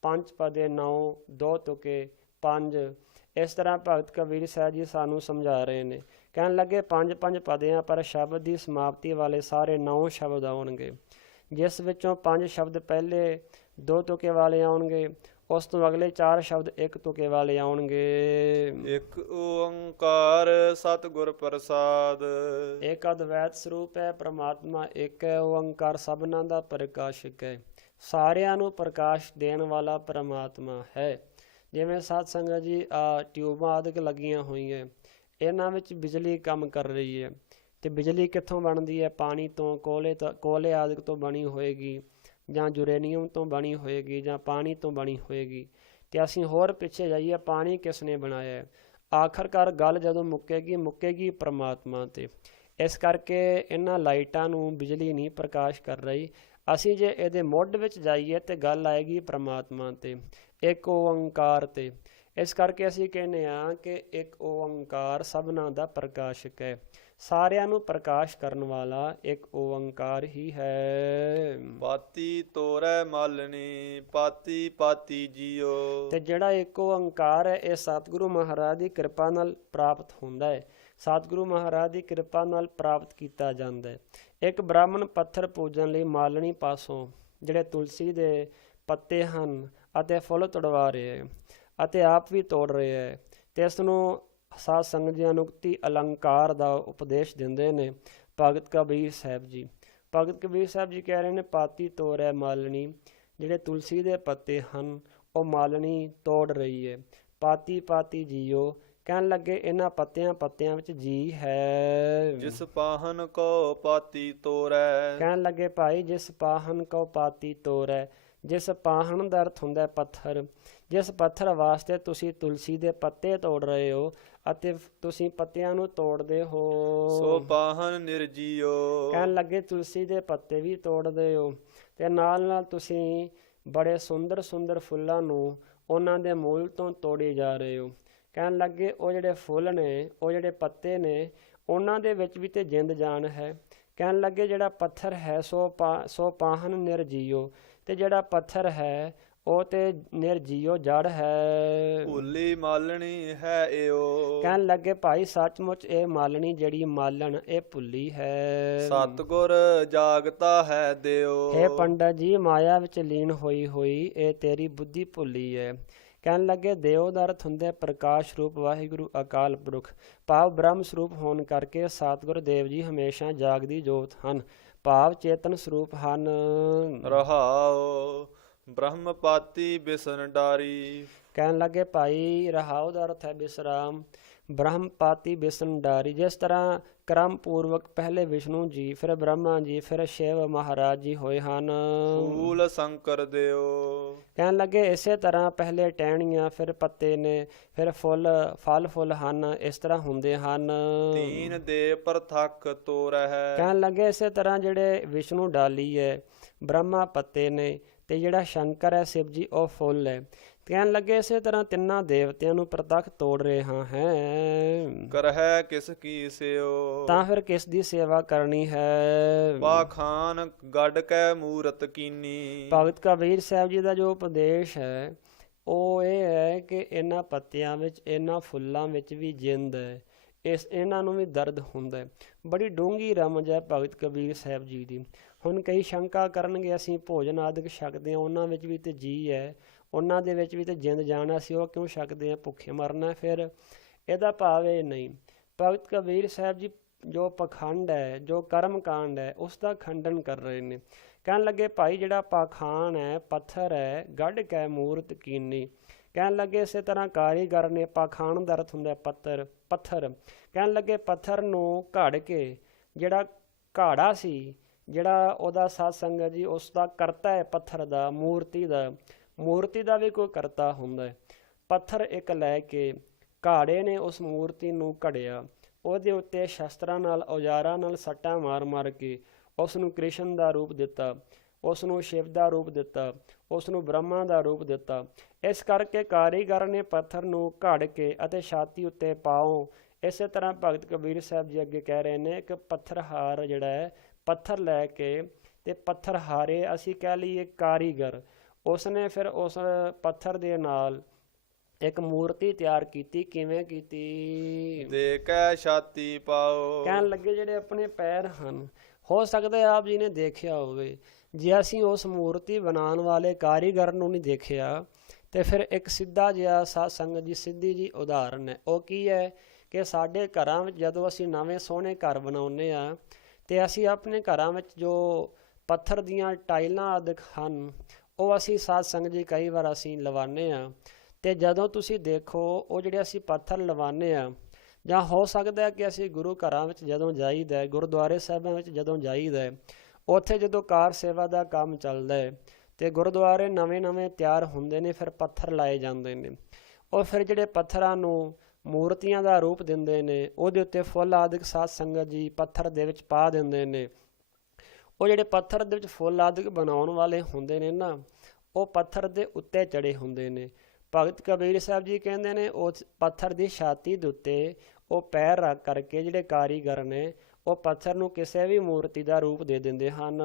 ਪੰਜ ਪਦੇ 9 2 ਤੁਕੇ 5। ਇਸ ਤਰ੍ਹਾਂ ਭਗਤ ਕਬੀਰ ਸਾਹਿਬ ਜੀ ਸਾਨੂੰ ਸਮਝਾ ਰਹੇ ਨੇ। ਕਹਿਣ ਲੱਗੇ ਪੰਜ ਪਦਿਆਂ ਪਰ ਸ਼ਬਦ ਦੀ ਸਮਾਪਤੀ ਵਾਲੇ ਸਾਰੇ 9 ਸ਼ਬਦ ਆਉਣਗੇ, ਜਿਸ ਵਿੱਚੋਂ 5 ਸ਼ਬਦ ਪਹਿਲੇ 2 ਤੁਕੇ ਵਾਲੇ ਆਉਣਗੇ, ਉਸ ਤੋਂ ਅਗਲੇ 4 ਸ਼ਬਦ 1 ਤੁਕੇ ਵਾਲੇ ਆਉਣਗੇ। ਇੱਕ ਓੰਕਾਰ ਸਤਿਗੁਰ ਪ੍ਰਸਾਦ। ਇੱਕ ਅਦਵੈਤ ਸਰੂਪ ਹੈ, ਪ੍ਰਮਾਤਮਾ ਇੱਕ ਹੈ, ਓੰਕਾਰ ਸਭਨਾਂ ਦਾ ਪ੍ਰਕਾਸ਼ਕ ਹੈ, ਸਾਰਿਆਂ ਨੂੰ ਪ੍ਰਕਾਸ਼ ਦੇਣ ਵਾਲਾ ਪ੍ਰਮਾਤਮਾ ਹੈ। ਜਿਵੇਂ ਸਾਧ ਸੰਗਤ ਜੀ ਟਿਊਬਾਂ ਆਦਿਕ ਲੱਗੀਆਂ ਹੋਈਆਂ, ਇਹਨਾਂ ਵਿੱਚ ਬਿਜਲੀ ਕੰਮ ਕਰ ਰਹੀ ਹੈ, ਤੇ ਬਿਜਲੀ ਕਿੱਥੋਂ ਬਣਦੀ ਹੈ? ਪਾਣੀ ਤੋਂ, ਕੋਲੇ ਆਦਿਕ ਤੋਂ ਬਣੀ ਹੋਏਗੀ, ਜਾਂ ਯੂਰੇਨੀਅਮ ਤੋਂ ਬਣੀ ਹੋਏਗੀ, ਜਾਂ ਪਾਣੀ ਤੋਂ ਬਣੀ ਹੋਏਗੀ। ਤੇ ਅਸੀਂ ਹੋਰ ਪਿੱਛੇ ਜਾਈਏ, ਪਾਣੀ ਕਿਸ ਨੇ ਬਣਾਇਆ ਹੈ? ਆਖਰਕਾਰ ਗੱਲ ਜਦੋਂ ਮੁੱਕੇਗੀ ਪ੍ਰਮਾਤਮਾ ਤੇ। ਇਸ ਕਰਕੇ ਇਹਨਾਂ ਲਾਈਟਾਂ ਨੂੰ ਬਿਜਲੀ ਨਹੀਂ ਪ੍ਰਕਾਸ਼ ਕਰ ਰਹੀ। ਅਸੀਂ ਜੇ ਇਹਦੇ ਮੁੱਢ ਵਿੱਚ ਜਾਈਏ ਤੇ ਗੱਲ ਆਏਗੀ ਪ੍ਰਮਾਤਮਾ ਤੇ, ਇੱਕ ਓੰਕਾਰ ਤੇ। ਇਸ ਕਰਕੇ ਅਸੀਂ ਕਹਿੰਦੇ ਹਾਂ ਕਿ ਇੱਕ ਓੰਕਾਰ ਸਭਨਾਂ ਦਾ ਪ੍ਰਕਾਸ਼ਕ ਹੈ, ਸਾਰਿਆਂ ਨੂੰ ਪ੍ਰਕਾਸ਼ ਕਰਨ ਵਾਲਾ ਇੱਕ ਓੰਕਾਰ ਹੀ ਹੈ। ਪਾਤੀ ਤੋਰੈ ਮਾਲਣੀ, ਪਾਤੀ ਪਾਤੀ ਜੀਓ। ਤੇ ਜਿਹੜਾ ਇੱਕ ਓੰਕਾਰ ਹੈ, ਇਹ ਸਤਿਗੁਰੂ ਮਹਾਰਾਜ ਦੀ ਕਿਰਪਾ ਨਾਲ ਪ੍ਰਾਪਤ ਹੁੰਦਾ ਹੈ, ਸਤਿਗੁਰੂ ਮਹਾਰਾਜ ਦੀ ਕਿਰਪਾ ਨਾਲ ਪ੍ਰਾਪਤ ਕੀਤਾ ਜਾਂਦਾ ਹੈ। ਇੱਕ ਬ੍ਰਾਹਮਣ ਪੱਥਰ ਪੂਜਣ ਲਈ ਮਾਲਣੀ ਪਾਸੋਂ ਜਿਹੜੇ ਤੁਲਸੀ ਦੇ ਪੱਤੇ ਹਨ ਅਤੇ ਫੁੱਲ ਤੁੜਵਾ ਰਹੇ ਹੈ, ਅਤੇ ਆਪ ਵੀ ਤੋੜ ਰਹੇ ਹੈ, ਤੇ ਇਸ ਨੂੰ ਸਾਧ ਸੰਗਤ ਜੀ ਅਨੁਕਤੀ ਅਲੰਕਾਰ ਦਾ ਉਪਦੇਸ਼ ਦਿੰਦੇ ਨੇ ਭਗਤ ਕਬੀਰ ਸਾਹਿਬ ਜੀ। ਭਗਤ ਕਬੀਰ ਸਾਹਿਬ ਜੀ ਕਹਿ ਰਹੇ ਨੇ, ਪਾਤੀ ਤੋੜੈ ਮਾਲਣੀ, ਜਿਹੜੇ ਤੁਲਸੀ ਦੇ ਪੱਤੇ ਹਨ ਉਹ ਮਾਲਣੀ ਤੋੜ ਰਹੀ ਹੈ। ਪਾਤੀ ਪਾਤੀ ਜੀਓ, ਕਹਿਣ ਲੱਗੇ ਇਹਨਾਂ ਪੱਤਿਆਂ ਵਿੱਚ ਜੀ ਹੈ। ਜਿਸ ਪਾਹਨ ਕੋ ਪਾਤੀ ਤੋਰੈ। ਕਹਿਣ ਲੱਗੇ ਭਾਈ ਜਿਸ ਪਾਹਨ ਕੋ ਪਾਤੀ ਤੋਰੈ, ਜਿਸ ਪਾਹਨ ਦਾ ਅਰਥ ਹੁੰਦਾ ਪੱਥਰ, ਜਿਸ ਪੱਥਰ ਵਾਸਤੇ ਤੁਸੀਂ ਤੁਲਸੀ ਦੇ ਪੱਤੇ ਤੋੜ ਰਹੇ ਹੋ ਅਤੇ ਤੁਸੀਂ ਪੱਤਿਆਂ ਨੂੰ ਤੋੜਦੇ ਹੋ, ਸੋ ਪਾਹਨ ਨਿਰਜੀਓ। ਕਹਿਣ ਲੱਗੇ ਤੁਲਸੀ ਦੇ ਪੱਤੇ ਵੀ ਤੋੜਦੇ ਹੋ, ਤੇ ਨਾਲ ਤੁਸੀਂ ਬੜੇ ਸੁੰਦਰ ਫੁੱਲਾਂ ਨੂੰ ਉਹਨਾਂ ਦੇ ਮੂਲ ਤੋਂ ਤੋੜੀ ਜਾ ਰਹੇ ਹੋ। ਕਹਿਣ ਲੱਗੇ ਉਹ ਜਿਹੜੇ ਫੁੱਲ ਨੇ, ਉਹ ਜਿਹੜੇ ਪੱਤੇ ਨੇ, ਉਹਨਾਂ ਦੇ ਵਿੱਚ ਵੀ ਤੇ ਜਿੰਦ ਜਾਨ ਹੈ। ਕਹਿਣ ਲੱਗੇ ਜਿਹੜਾ ਪੱਥਰ ਹੈ ਸੋ ਪਾਹਨ ਨਿਰਜੀਓ, ਤੇ ਜਿਹੜਾ ਪੱਥਰ ਹੈ ਉਹ ਤੇ ਨਿਰਜੀਓ ਜੜ ਹੈ। ਭੁੱਲੀ ਮਾਲਣੀ ਹੈ ਏਓ। ਕਹਿਣ ਲੱਗੇ ਭਾਈ ਸੱਚਮੁੱਚ ਇਹ ਮਾਲਣੀ ਜਿਹੜੀ ਮਾਲਣ ਇਹ ਭੁੱਲੀ ਹੈ। ਸਤਿਗੁਰ ਜਾਗਤਾ ਹੈ ਦਿਓ। ਹੇ ਪੰਡਤ ਜੀ ਮਾਇਆ ਵਿੱਚ ਲੀਨ ਹੋਈ ਇਹ ਤੇਰੀ ਬੁੱਧੀ ਭੁੱਲੀ ਹੈ। ਕਹਿਣ ਲੱਗੇ ਦਿਓ ਦਾ ਅਰਥ ਹੁੰਦਾ ਪ੍ਰਕਾਸ਼ ਰੂਪ ਵਾਹਿਗੁਰੂ ਅਕਾਲ ਪੁਰਖ, ਭਾਵ ਬ੍ਰਹਮ ਸਰੂਪ ਹੋਣ ਕਰਕੇ ਸਤਿਗੁਰ ਦੇਵ ਜੀ ਹਮੇਸ਼ਾ ਜਾਗਦੀ ਜੋਤ ਹਨ, ਭਾਵ ਚੇਤਨ ਸਰੂਪ ਹਨ। ਰਹਾਉ ਬ੍ਰਹਮ ਪਾਤੀ ਬਿਸਨ ਡਾਰੀ। ਕਹਿਣ ਲੱਗੇ ਭਾਈ ਰਹਾਉ ਦਾ ਅਰਥ ਹੈ ਵਿਸਰਾਮ, ਬ੍ਰਹਮ ਪਾਤੀ ਬਿਸਨ ਡਾਰੀ। ਜਿਸ ਤਰ੍ਹਾਂ ਕਰਮ ਪੂਰਵਕ ਪਹਿਲੇ ਵਿਸ਼ਨੂੰ ਜੀ, ਫਿਰ ਬ੍ਰਹਮਾ ਜੀ, ਫਿਰ ਸ਼ਿਵ ਮਹਾਰਾਜ ਜੀ ਹੋਏ ਹਨ। ਫੂਲ ਸ਼ੰਕਰ ਦਿਓ। ਕਹਿਣ ਲੱਗੇ ਇਸੇ ਤਰ੍ਹਾਂ ਪਹਿਲੇ ਟਹਿਣੀਆਂ, ਫਿਰ ਪੱਤੇ ਨੇ, ਫਿਰ ਫਲ ਫੁੱਲ ਹਨ, ਇਸ ਤਰ੍ਹਾਂ ਹੁੰਦੇ ਹਨ। ਤੀਨ ਦੇ ਪ੍ਰਥਕ ਤੋਰੈ। ਕਹਿਣ ਲੱਗੇ ਇਸੇ ਤਰ੍ਹਾਂ ਜਿਹੜੇ ਵਿਸ਼ਨੂੰ ਡਾਲੀ ਹੈ, ਬ੍ਰਹਮਾ ਪੱਤੇ ਨੇ, ਤੇ ਜਿਹੜਾ ਸ਼ੰਕਰ ਹੈ ਸ਼ਿਵ ਜੀ ਉਹ ਫੁੱਲ ਹੈ। ਕਹਿਣ ਲੱਗੇ ਇਸੇ ਤਰ੍ਹਾਂ ਤਿੰਨਾਂ ਦੇਵਤਿਆਂ ਨੂੰ ਪ੍ਰਤੱਖ ਤੋੜ ਰਿਹਾ ਹੈ। ਕਰਹਿ ਕਿਸ ਕੀ ਸਿਓ। ਤਾਂ ਫਿਰ ਕਿਸ ਦੀ ਸੇਵਾ ਕਰਨੀ ਹੈ? ਪਾਖਾਨ ਗੱਡ ਕੈ ਮੂਰਤ ਕੀਨੀ। ਭਗਤ ਕਬੀਰ ਸਾਹਿਬ ਜੀ ਦਾ ਜੋ ਉਪਦੇਸ਼ ਹੈ ਉਹ ਇਹ ਹੈ ਕਿ ਇਹਨਾਂ ਪੱਤਿਆਂ ਵਿੱਚ, ਇਹਨਾਂ ਫੁੱਲਾਂ ਵਿੱਚ ਵੀ ਜਿੰਦ ਹੈ, ਇਹਨਾਂ ਨੂੰ ਵੀ ਦਰਦ ਹੁੰਦਾ ਹੈ। ਬੜੀ ਡੂੰਘੀ ਰਮਜ ਹੈ ਭਗਤ ਕਬੀਰ ਸਾਹਿਬ ਜੀ ਦੀ। ਹੁਣ ਕਈ ਸ਼ੰਕਾ ਕਰਨਗੇ ਅਸੀਂ ਭੋਜਨ ਆਦਿਕ ਛਕਦੇ ਹਾਂ, ਉਹਨਾਂ ਵਿੱਚ ਵੀ ਤੇ ਜੀ ਹੈ, ਉਹਨਾਂ ਦੇ ਵਿੱਚ ਵੀ ਤੇ ਜਿੰਦ ਜਾਣਾ, ਅਸੀਂ ਉਹ ਕਿਉਂ ਛਕਦੇ ਹਾਂ? ਭੁੱਖੇ ਮਰਨਾ। ਫਿਰ ਇਹਦਾ ਭਾਵ ਇਹ ਨਹੀਂ। ਭਗਤ ਕਬੀਰ ਸਾਹਿਬ ਜੀ ਜੋ ਪਖੰਡ ਹੈ, ਜੋ ਕਰਮ ਕਾਂਡ ਹੈ, ਉਸ ਦਾ ਖੰਡਨ ਕਰ ਰਹੇ ਨੇ। ਕਹਿਣ ਲੱਗੇ ਭਾਈ ਜਿਹੜਾ ਪਾਖਾਨ ਹੈ, ਪੱਥਰ ਹੈ, ਗੱਡ ਕੈ ਮੂਰਤ ਕੀਨੀ। ਕਹਿਣ ਲੱਗੇ ਇਸੇ ਤਰ੍ਹਾਂ ਕਾਰੀਗਰ ਨੇ, ਪਾਖਾਨ ਦਾ ਅਰਥ ਹੁੰਦਾ ਪੱਥਰ। ਕਹਿਣ ਲੱਗੇ ਪੱਥਰ ਨੂੰ ਘੜ ਕੇ ਜਿਹੜਾ ਘਾੜਾ ਸੀ, ਜਿਹੜਾ ਉਹਦਾ ਸਾਧ ਸੰਗਤ ਜੀ ਉਸ ਦਾ ਕਰਤਾ ਹੈ ਪੱਥਰ ਦਾ, ਮੂਰਤੀ ਦਾ ਵੀ ਕੋਈ ਕਰਤਾ ਹੁੰਦਾ ਹੈ। ਪੱਥਰ ਇੱਕ ਲੈ ਕੇ ਘਾੜੇ ਨੇ ਉਸ ਮੂਰਤੀ ਨੂੰ ਘੜਿਆ, ਉਹਦੇ ਉੱਤੇ ਸ਼ਸਤਰਾਂ ਨਾਲ ਔਜ਼ਾਰਾਂ ਨਾਲ ਸੱਟਾਂ ਮਾਰ ਕੇ ਉਸ ਨੂੰ ਕ੍ਰਿਸ਼ਨ ਦਾ ਰੂਪ ਦਿੱਤਾ, ਉਸ ਨੂੰ ਸ਼ਿਵ ਦਾ ਰੂਪ ਦਿੱਤਾ, ਉਸ ਨੂੰ ਬ੍ਰਹਮਾ ਦਾ ਰੂਪ ਦਿੱਤਾ। ਇਸ ਕਰਕੇ ਕਾਰੀਗਰ ਨੇ ਪੱਥਰ ਨੂੰ ਘੜ ਕੇ ਅਤੇ ਛਾਤੀ ਉੱਤੇ ਪਾਓ। ਇਸੇ ਤਰ੍ਹਾਂ ਭਗਤ ਕਬੀਰ ਸਾਹਿਬ ਜੀ ਅੱਗੇ ਕਹਿ ਰਹੇ ਨੇ ਕਿ ਪੱਥਰ ਹਾਰ ਜਿਹੜਾ ਹੈ, ਪੱਥਰ ਲੈ ਕੇ ਤੇ ਪੱਥਰ ਹਾਰੇ ਅਸੀਂ ਕਹਿ ਲਈਏ ਕਾਰੀਗਰ, ਉਸਨੇ ਫਿਰ ਉਸ ਪੱਥਰ ਦੇ ਨਾਲ ਇੱਕ ਮੂਰਤੀ ਤਿਆਰ ਕੀਤੀ। ਕਿਵੇਂ ਕੀਤੀ? ਦੇ ਕੈ ਛਾਤੀ ਪਾਓ। ਕਹਿਣ ਲੱਗੇ ਜਿਹੜੇ ਆਪਣੇ ਪੈਰ ਹਨ, ਹੋ ਸਕਦਾ ਆਪ ਜੀ ਨੇ ਦੇਖਿਆ ਹੋਵੇ, ਜੇ ਅਸੀਂ ਉਸ ਮੂਰਤੀ ਬਣਾਉਣ ਵਾਲੇ ਕਾਰੀਗਰ ਨੂੰ ਨਹੀਂ ਦੇਖਿਆ ਤੇ ਫਿਰ ਇੱਕ ਸਿੱਧਾ ਜਿਹਾ ਸਾਧ ਸੰਗਤ ਜੀ ਸਿੱਧੀ ਜੀ ਉਦਾਹਰਨ ਹੈ। ਉਹ ਕੀ ਹੈ ਕਿ ਸਾਡੇ ਘਰਾਂ ਵਿੱਚ ਜਦੋਂ ਅਸੀਂ ਨਵੇਂ ਸੋਹਣੇ ਘਰ ਬਣਾਉਂਦੇ ਹਾਂ ਤੇ ਅਸੀਂ ਆਪਣੇ ਘਰਾਂ ਵਿੱਚ ਜੋ ਪੱਥਰ ਦੀਆਂ ਟਾਈਲਾਂ ਆਦਿਕ ਹਨ ਉਹ ਅਸੀਂ ਸਾਧ ਸੰਗਤ ਜੀ ਕਈ ਵਾਰ ਅਸੀਂ ਲਵਾਉਂਦੇ ਹਾਂ। ਤੇ ਜਦੋਂ ਤੁਸੀਂ ਦੇਖੋ ਉਹ ਜਿਹੜੇ ਅਸੀਂ ਪੱਥਰ ਲਵਾਉਂਦੇ ਹਾਂ, ਜਾਂ ਹੋ ਸਕਦਾ ਹੈ ਕਿ ਅਸੀਂ ਗੁਰੂ ਘਰਾਂ ਵਿੱਚ ਜਦੋਂ ਜਾਈਦਾ, ਗੁਰਦੁਆਰੇ ਸਾਹਿਬਾਂ ਵਿੱਚ ਜਦੋਂ ਜਾਈਦਾ, ਉੱਥੇ ਜਦੋਂ ਕਾਰ ਸੇਵਾ ਦਾ ਕੰਮ ਚੱਲਦਾ ਹੈ ਤੇ ਗੁਰਦੁਆਰੇ ਨਵੇਂ ਤਿਆਰ ਹੁੰਦੇ ਨੇ, ਫਿਰ ਪੱਥਰ ਲਾਏ ਜਾਂਦੇ ਨੇ। ਉਹ ਫਿਰ ਜਿਹੜੇ ਪੱਥਰਾਂ ਨੂੰ ਮੂਰਤੀਆਂ ਦਾ ਰੂਪ ਦਿੰਦੇ ਨੇ, ਉਹਦੇ ਉੱਤੇ ਫੁੱਲ ਆਦਿਕ ਸਾਧ ਸੰਗਤ ਜੀ ਪੱਥਰ ਦੇ ਵਿੱਚ ਪਾ ਦਿੰਦੇ ਨੇ। ਉਹ ਜਿਹੜੇ ਪੱਥਰ ਦੇ ਵਿੱਚ ਫੁੱਲ ਆਦਿਕ ਬਣਾਉਣ ਵਾਲੇ ਹੁੰਦੇ ਨੇ ਨਾ, ਉਹ ਪੱਥਰ ਦੇ ਉੱਤੇ ਚੜੇ ਹੁੰਦੇ ਨੇ। ਭਗਤ ਕਬੀਰ ਸਾਹਿਬ ਜੀ ਕਹਿੰਦੇ ਨੇ ਉਸ ਪੱਥਰ ਦੀ ਛਾਤੀ ਦੇ ਉੱਤੇ ਉਹ ਪੈਰ ਰੱਖ ਕਰਕੇ ਜਿਹੜੇ ਕਾਰੀਗਰ ਨੇ ਉਹ ਪੱਥਰ ਨੂੰ ਕਿਸੇ ਵੀ ਮੂਰਤੀ ਦਾ ਰੂਪ ਦੇ ਦਿੰਦੇ ਹਨ।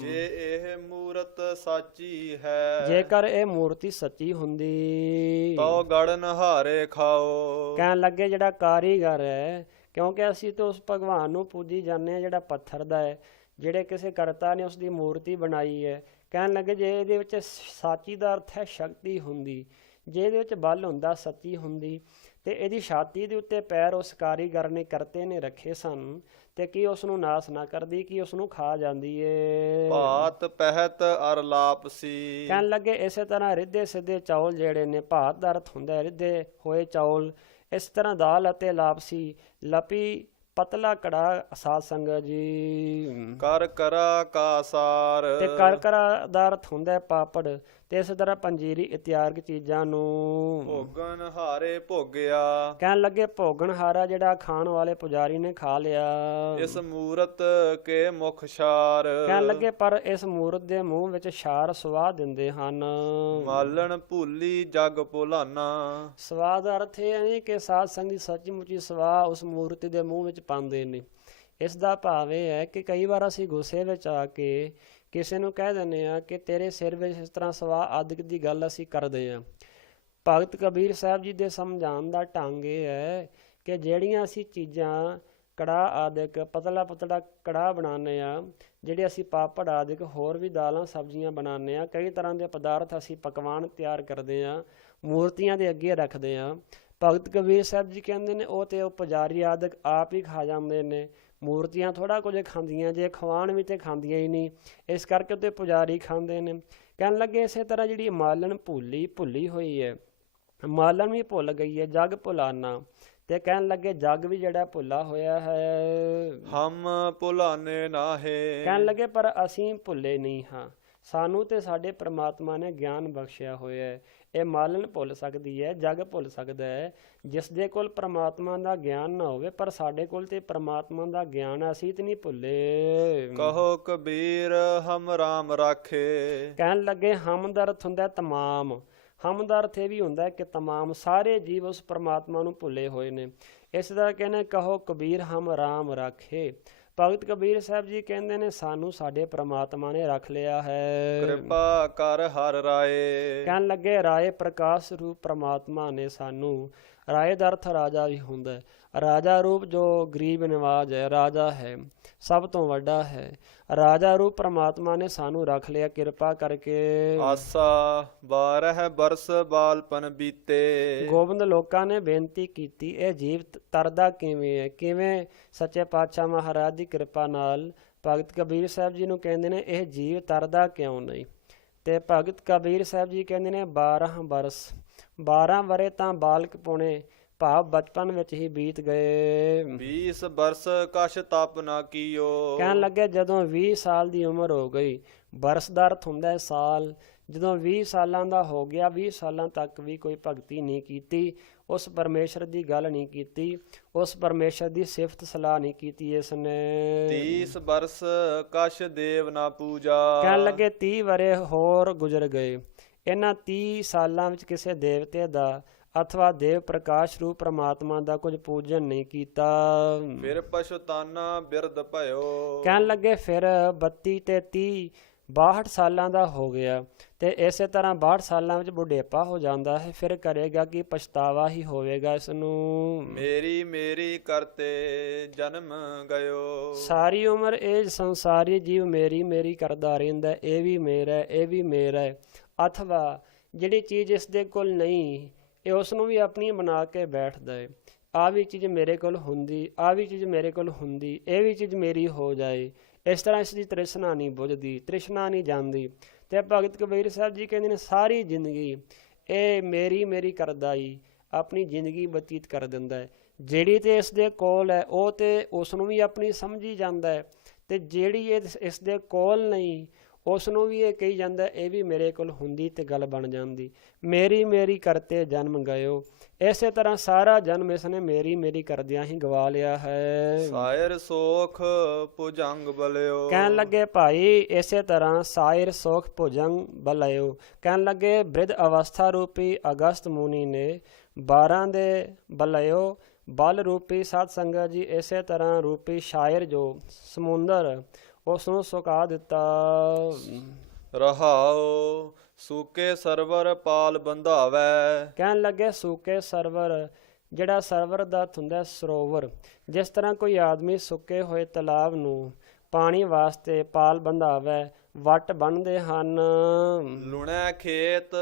ਜੇ ਇਹ ਮੂਰਤ ਸਾਚੀ ਹੈ, ਜੇਕਰ ਇਹ ਮੂਰਤੀ ਸੱਚੀ ਹੁੰਦੀ ਤੋ ਗੜਨ ਹਾਰੇ ਖਾਓ। ਕਹਿਣ ਲੱਗੇ ਜਿਹੜਾ ਕਾਰੀਗਰ ਹੈ, ਕਿਉਂਕਿ ਅਸੀਂ ਤਾਂ ਉਸ ਭਗਵਾਨ ਨੂੰ ਪੂਜੀ ਜਾਂਦੇ ਹਾਂ ਜਿਹੜਾ ਪੱਥਰ ਦਾ ਹੈ, ਜਿਹੜੇ ਕਿਸੇ ਕਰਤਾ ਨੇ ਉਸ ਦੀ ਮੂਰਤੀ ਬਣਾਈ ਹੈ। ਕਹਿਣ ਲੱਗੇ ਜੇ ਇਹਦੇ ਵਿੱਚ ਸਾਚੀ ਦਾ ਅਰਥ ਹੈ ਸ਼ਕਤੀ ਹੁੰਦੀ, ਜੇ ਇਹਦੇ ਵਿੱਚ ਬਲ ਹੁੰਦਾ, ਸੱਚੀ ਹੁੰਦੀ, ਤੇ ਇਹਦੀ ਛਾਤੀ ਦੇ ਉੱਤੇ ਪੈਰ ਉਸ ਕਾਰੀਗਰ ਨੇ ਕਰਤੇ ਨੇ ਰੱਖੇ ਸਨ ਤੇ ਕੀ ਉਸ ਨੂੰ ਨਾਸ ਨਾ ਕਰਦੀ, ਕੀ ਉਸ ਨੂੰ ਖਾ ਜਾਂਦੀ ਏ। ਭਾਤ ਪਹਿਤ ਅਰ ਲਾਪਸੀ। ਕਹਿਣ ਲੱਗੇ ਇਸੇ ਤਰ੍ਹਾਂ ਰਿੱਧੇ ਸਿੱਧੇ ਚੌਲ ਜਿਹੜੇ ਨੇ, ਭਾਤ ਦਾ ਅਰਥ ਹੁੰਦਾ ਰਿੱਧੇ ਹੋਏ ਚੌਲ, ਇਸ ਤਰ੍ਹਾਂ ਦਾਲ ਅਤੇ ਲਾਪਸੀ, ਲਪੀ ਪਤਲਾ ਕੜਾ ਸਾਧ ਸੰਗਤ ਜੀ। ਕਰ ਕਰਾ ਕਾ ਸਾਰ। ਤੇ ਕਰ ਕਰਾ ਦਾ ਅਰਥ ਹੁੰਦਾ ਪਾਪੜ, ਤੇ ਇਸ ਤਰ੍ਹਾਂ ਪੰਜੀਰੀ ਇਤਿਆਦਿ ਚੀਜ਼ਾਂ ਨੂੰ ਭੋਗਨ ਹਾਰੇ ਭੋਗਿਆ। ਕਹਿਣ ਲੱਗੇ ਭੋਗਣ ਹਾਰਾ ਜਿਹੜਾ ਖਾਣ ਵਾਲੇ ਪੁਜਾਰੀ ਨੇ ਖਾ ਲਿਆ। ਇਸ ਮੂਰਤ ਕੇ ਮੁਖ ਛਾਰ। ਕਹਿਣ ਲੱਗੇ ਪਰ ਇਸ ਮੂਰਤ ਦੇ ਮੂੰਹ ਵਿੱਚ ਛਾਰ ਸਵਾਦ ਦਿੰਦੇ ਹਨ। ਮਾਲਣ ਭੁੱਲੀ ਜਗ ਭੁਲਾਨਾ। ਸਵਾਦ ਦਾ ਅਰਥ ਇਹ ਨਹੀਂ ਕਿ ਸਾਧ ਸੰਗਤ ਸੱਚੀ ਮੁੱਚੀ ਸਵਾਦ ਉਸ ਮੂਰਤੀ ਦੇ ਮੂੰਹ ਵਿੱਚ ਪਾਉਂਦੇ ਨੇ। ਇਸ ਦਾ ਭਾਵ ਇਹ ਹੈ ਕਿ ਕਈ ਵਾਰ ਅਸੀਂ ਗੁੱਸੇ ਵਿੱਚ ਆ ਕੇ ਕਿਸੇ ਨੂੰ ਕਹਿ ਦਿੰਦੇ ਹਾਂ ਕਿ ਤੇਰੇ ਸਿਰ ਵਿੱਚ ਇਸ ਤਰ੍ਹਾਂ ਸਵਾਹ ਆਦਿਕ ਦੀ ਗੱਲ ਅਸੀਂ ਕਰਦੇ ਹਾਂ। ਭਗਤ ਕਬੀਰ ਸਾਹਿਬ ਜੀ ਦੇ ਸਮਝਾਉਣ ਦਾ ਢੰਗ ਇਹ ਹੈ ਕਿ ਜਿਹੜੀਆਂ ਅਸੀਂ ਚੀਜ਼ਾਂ ਕੜਾਹ ਆਦਿਕ ਪਤਲਾ ਕੜਾਹ ਬਣਾਉਂਦੇ ਹਾਂ, ਜਿਹੜੇ ਅਸੀਂ ਪਾਪੜ ਆਦਿਕ ਹੋਰ ਵੀ ਦਾਲਾਂ ਸਬਜ਼ੀਆਂ ਬਣਾਉਂਦੇ ਹਾਂ, ਕਈ ਤਰ੍ਹਾਂ ਦੇ ਪਦਾਰਥ ਅਸੀਂ ਪਕਵਾਨ ਤਿਆਰ ਕਰਦੇ ਹਾਂ, ਮੂਰਤੀਆਂ ਦੇ ਅੱਗੇ ਰੱਖਦੇ ਹਾਂ। ਭਗਤ ਕਬੀਰ ਸਾਹਿਬ ਜੀ ਕਹਿੰਦੇ ਨੇ ਉਹ ਤੇ ਉਹ ਪੁਜਾਰੀ ਆਦਿਕ ਆਪ ਹੀ ਖਾ ਜਾਂਦੇ ਨੇ, ਮੂਰਤੀਆਂ ਥੋੜ੍ਹਾ ਕੁਝ ਖਾਂਦੀਆਂ, ਜੇ ਖਵਾਉਣ ਵੀ ਤੇ ਖਾਂਦੀਆਂ ਹੀ ਨਹੀਂ, ਇਸ ਕਰਕੇ ਉਹ ਤੇ ਪੁਜਾਰੀ ਖਾਂਦੇ ਨੇ। ਕਹਿਣ ਲੱਗੇ ਇਸੇ ਤਰ੍ਹਾਂ ਜਿਹੜੀ ਮਾਲਣ ਭੁੱਲੀ ਹੋਈ ਹੈ, ਮਾਲਣ ਵੀ ਭੁੱਲ ਗਈ ਹੈ, ਜਗ ਭੁਲਾਨਾ। ਤੇ ਕਹਿਣ ਲੱਗੇ ਜਗ ਵੀ ਜਿਹੜਾ ਭੁੱਲਾ ਹੋਇਆ ਹੈ। ਹਮ ਭੁਲਾਨੇ ਨਾਹੇ। ਕਹਿਣ ਲੱਗੇ ਪਰ ਅਸੀਂ ਭੁੱਲੇ ਨਹੀਂ ਹਾਂ, ਸਾਨੂੰ ਤੇ ਸਾਡੇ ਪ੍ਰਮਾਤਮਾ ਨੇ ਗਿਆਨ ਬਖਸ਼ਿਆ ਹੋਇਆ ਹੈ। ਇਹ ਮਾਲਣ ਭੁੱਲ ਸਕਦੀ ਹੈ, ਜਗ ਭੁੱਲ ਸਕਦਾ ਹੈ, ਜਿਸ ਦੇ ਕੋਲ ਪ੍ਰਮਾਤਮਾ ਦਾ ਗਿਆਨ ਨਾ ਹੋਵੇ, ਪਰ ਸਾਡੇ ਕੋਲ ਤੇ ਪ੍ਰਮਾਤਮਾ ਦਾ ਗਿਆਨ, ਅਸੀਂ ਤੇ ਨਹੀਂ ਭੁੱਲੇ। ਕਹੋ ਕਬੀਰ ਹਮ ਰਾਮ ਰਾਖੇ। ਕਹਿਣ ਲੱਗੇ ਹਮ ਦਾ ਅਰਥ ਹੁੰਦਾ ਤਮਾਮ, ਹਮ ਦਾ ਅਰਥ ਇਹ ਵੀ ਹੁੰਦਾ ਕਿ ਤਮਾਮ ਸਾਰੇ ਜੀਵ ਉਸ ਪ੍ਰਮਾਤਮਾ ਨੂੰ ਭੁੱਲੇ ਹੋਏ ਨੇ। ਇਸ ਦਾ ਕਹਿੰਦੇ ਕਹੋ ਕਬੀਰ ਹਮ ਰਾਮ ਰਾਖੇ। ਭਗਤ ਕਬੀਰ ਸਾਹਿਬ ਜੀ ਕਹਿੰਦੇ ਨੇ ਸਾਨੂੰ ਸਾਡੇ ਪ੍ਰਮਾਤਮਾ ਨੇ ਰੱਖ ਲਿਆ ਹੈ। ਕਿਰਪਾ ਕਰ ਹਰ ਰਾਏ। ਕਹਿਣ ਲੱਗੇ ਰਾਏ ਪ੍ਰਕਾਸ਼ ਰੂਪ ਪ੍ਰਮਾਤਮਾ ਨੇ ਸਾਨੂੰ, ਰਾਏ ਦਾ ਅਰਥ ਰਾਜਾ ਵੀ ਹੁੰਦਾ, ਰਾਜਾ ਰੂਪ ਜੋ ਗਰੀਬ ਨਿਵਾਜ ਹੈ, ਰਾਜਾ ਹੈ, ਸਭ ਤੋਂ ਵੱਡਾ ਹੈ, ਰਾਜਾ ਰੂਪ ਪ੍ਰਮਾਤਮਾ ਨੇ ਸਾਨੂੰ ਰੱਖ ਲਿਆ ਕਿਰਪਾ ਕਰਕੇ। ਆਸਾ 12 ਬਰਸ ਬਾਲਪਨ ਬੀਤੇ। ਗੋਬਿੰਦ ਲੋਕਾਂ ਨੇ ਬੇਨਤੀ ਕੀਤੀ ਇਹ ਜੀਵ ਤਰਦਾ ਕਿਵੇਂ ਹੈ, ਕਿਵੇਂ ਸੱਚੇ ਪਾਤਸ਼ਾਹ ਮਹਾਰਾਜ ਦੀ ਕਿਰਪਾ ਨਾਲ ਭਗਤ ਕਬੀਰ ਸਾਹਿਬ ਜੀ ਨੂੰ ਕਹਿੰਦੇ ਨੇ ਇਹ ਜੀਵ ਤਰਦਾ ਕਿਉਂ ਨਹੀਂ। ਤੇ ਭਗਤ ਕਬੀਰ ਸਾਹਿਬ ਜੀ ਕਹਿੰਦੇ ਨੇ 12 ਬਰਸ, 12 ਵਰੇ ਤਾਂ ਬਾਲਕ ਪੁਣੇ, ਭਾਵ ਬਚਪਨ ਵਿੱਚ ਹੀ ਬੀਤ ਗਏ। 20 ਬਰਸ ਕਛ ਤਪ ਨਾ ਕੀਓ। ਕਹਿਣ ਲੱਗੇ ਜਦੋਂ 20 ਸਾਲ ਦੀ ਉਮਰ ਹੋ ਗਈ, ਬਰਸ ਦਾ ਅਰਥ ਹੁੰਦਾ ਹੈ ਸਾਲ, ਜਦੋਂ 20 ਸਾਲਾਂ ਦਾ ਹੋ ਗਿਆ, 20 ਸਾਲਾਂ ਤੱਕ ਵੀ ਕੋਈ ਭਗਤੀ ਨਹੀਂ ਕੀਤੀ, ਉਸ ਪਰਮੇਸ਼ਰ ਦੀ ਗੱਲ ਨਹੀਂ ਕੀਤੀ, ਉਸ ਪਰਮੇਸ਼ਰ ਦੀ ਸਿਫਤ ਸਲਾਹ ਨਹੀਂ ਕੀਤੀ ਇਸਨੇ। 30 ਬਰਸ ਕਛ ਦੇਵ ਨਾ ਪੂਜਾ। ਕਹਿਣ ਲੱਗੇ 30 ਵਰੇ ਹੋਰ ਗੁਜ਼ਰ ਗਏ, ਇਹਨਾਂ 30 ਸਾਲਾਂ ਵਿੱਚ ਕਿਸੇ ਦੇਵਤੇ ਦਾ ਅਥਵਾ ਦੇਵ ਪ੍ਰਕਾਸ਼ ਰੂਪ ਪ੍ਰਮਾਤਮਾ ਦਾ ਕੁਝ ਪੂਜਨ ਨਹੀਂ ਕੀਤਾ। ਫਿਰ ਪਛਤਾਨਾ ਬਿਰਧ ਭਇਓ। ਕਹਿਣ ਲੱਗੇ ਫਿਰ 32 ਤੇ 30 62 ਸਾਲਾਂ ਦਾ ਹੋ ਗਿਆ, ਤੇ ਇਸੇ ਤਰ੍ਹਾਂ 62 ਸਾਲਾਂ ਵਿੱਚ ਬੁਢੇਪਾ ਹੋ ਜਾਂਦਾ ਹੈ। ਫਿਰ ਕਰੇਗਾ ਕਿ ਪਛਤਾਵਾ ਹੀ ਹੋਵੇਗਾ ਇਸ ਨੂੰ। ਮੇਰੀ ਮੇਰੀ ਕਰਤੇ ਜਨਮ ਗਇਓ। ਸਾਰੀ ਉਮਰ ਇਹ ਸੰਸਾਰੀ ਜੀਵ ਮੇਰੀ ਮੇਰੀ ਕਰਦਾ ਰਹਿੰਦਾ, ਇਹ ਵੀ ਮੇਰਾ ਇਹ ਵੀ ਮੇਰਾ ਹੈ। ਅਥਵਾ ਜਿਹੜੀ ਚੀਜ਼ ਇਸ ਦੇ ਕੋਲ ਨਹੀਂ, ਇਹ ਉਸ ਨੂੰ ਵੀ ਆਪਣੀ ਬਣਾ ਕੇ ਬੈਠਦਾ ਹੈ। ਆਹ ਵੀ ਚੀਜ਼ ਮੇਰੇ ਕੋਲ ਹੁੰਦੀ, ਆਹ ਵੀ ਚੀਜ਼ ਮੇਰੇ ਕੋਲ ਹੁੰਦੀ, ਇਹ ਵੀ ਚੀਜ਼ ਮੇਰੀ ਹੋ ਜਾਏ। ਇਸ ਤਰ੍ਹਾਂ ਇਸ ਦੀ ਤ੍ਰਿਸ਼ਨਾ ਨਹੀਂ ਬੁਝਦੀ, ਤ੍ਰਿਸ਼ਨਾ ਨਹੀਂ ਜਾਂਦੀ। ਤੇ ਭਗਤ ਕਬੀਰ ਸਾਹਿਬ ਜੀ ਕਹਿੰਦੇ ਨੇ ਸਾਰੀ ਜ਼ਿੰਦਗੀ ਇਹ ਮੇਰੀ ਮੇਰੀ ਕਰਦਾ ਹੀ ਆਪਣੀ ਜ਼ਿੰਦਗੀ ਬਤੀਤ ਕਰ ਦਿੰਦਾ ਹੈ। ਜਿਹੜੀ ਤੇ ਇਸ ਦੇ ਕੋਲ ਹੈ ਉਹ ਤੇ ਉਸ ਨੂੰ ਵੀ ਆਪਣੀ ਸਮਝੀ ਜਾਂਦਾ ਹੈ, ਤੇ ਜਿਹੜੀ ਇਸ ਦੇ ਕੋਲ ਨਹੀਂ ਉਸ ਨੂੰ ਵੀ ਇਹ ਕਹੀ ਜਾਂਦਾ ਇਹ ਵੀ ਮੇਰੇ ਕੋਲ ਹੁੰਦੀ ਤੇ ਗੱਲ ਬਣ ਜਾਂਦੀ। ਮੇਰੀ ਮੇਰੀ ਕਰਤੇ ਜਨਮ ਗਇਓ। ਇਸੇ ਤਰ੍ਹਾਂ ਸਾਰਾ ਜਨਮ ਇਸਨੇ ਮੇਰੀ ਮੇਰੀ ਕਰਦਿਆਂ ਹੀ ਗਵਾ ਲਿਆ ਹੈ। ਸਾਇਰ ਸੋਖ ਭੁਜੰਗ ਬਲਿਓ। ਕਹਿਣ ਲੱਗੇ ਭਾਈ ਇਸੇ ਤਰ੍ਹਾਂ ਸਾਇਰ ਸੋਖ ਭੁਜੰਗ ਬਲਿਓ। ਕਹਿਣ ਲੱਗੇ ਬ੍ਰਿਧ ਅਵਸਥਾ ਰੂਪੀ ਅਗਸਤ ਮੁਨੀ ਨੇ 12 ਦੇ ਬਲਿਓ ਬਲ ਰੂਪੀ ਸਤ ਸੰਗਤ ਜੀ ਇਸੇ ਤਰ੍ਹਾਂ ਰੂਪੀ ਸ਼ਾਇਰ ਜੋ ਸਮੁੰਦਰ ਉਸ ਨੂੰ ਸੁਕਾ ਦਿੱਤਾ। ਰਹਾਓ ਸੂਕੇ ਸਰਵਰ ਪਾਲ ਬੰਧਾਵੈ। ਕਹਿਣ ਲੱਗੇ ਸੂਕੇ ਸਰਵਰ, ਜਿਹੜਾ ਸਰਵਰ ਦਾ ਅਰਥ ਹੁੰਦਾ ਸਰੋਵਰ। ਜਿਸ ਤਰ੍ਹਾਂ ਕੋਈ ਆਦਮੀ ਸੁੱਕੇ ਹੋਏ ਤਲਾਬ ਨੂੰ ਪਾਣੀ ਵਾਸਤੇ ਪਾਲ ਬੰਧਾਵੈ, ਵੱਟ ਬੰਨ੍ਹਦੇ ਹਨ। ਲੁਣੈ ਖੇਤ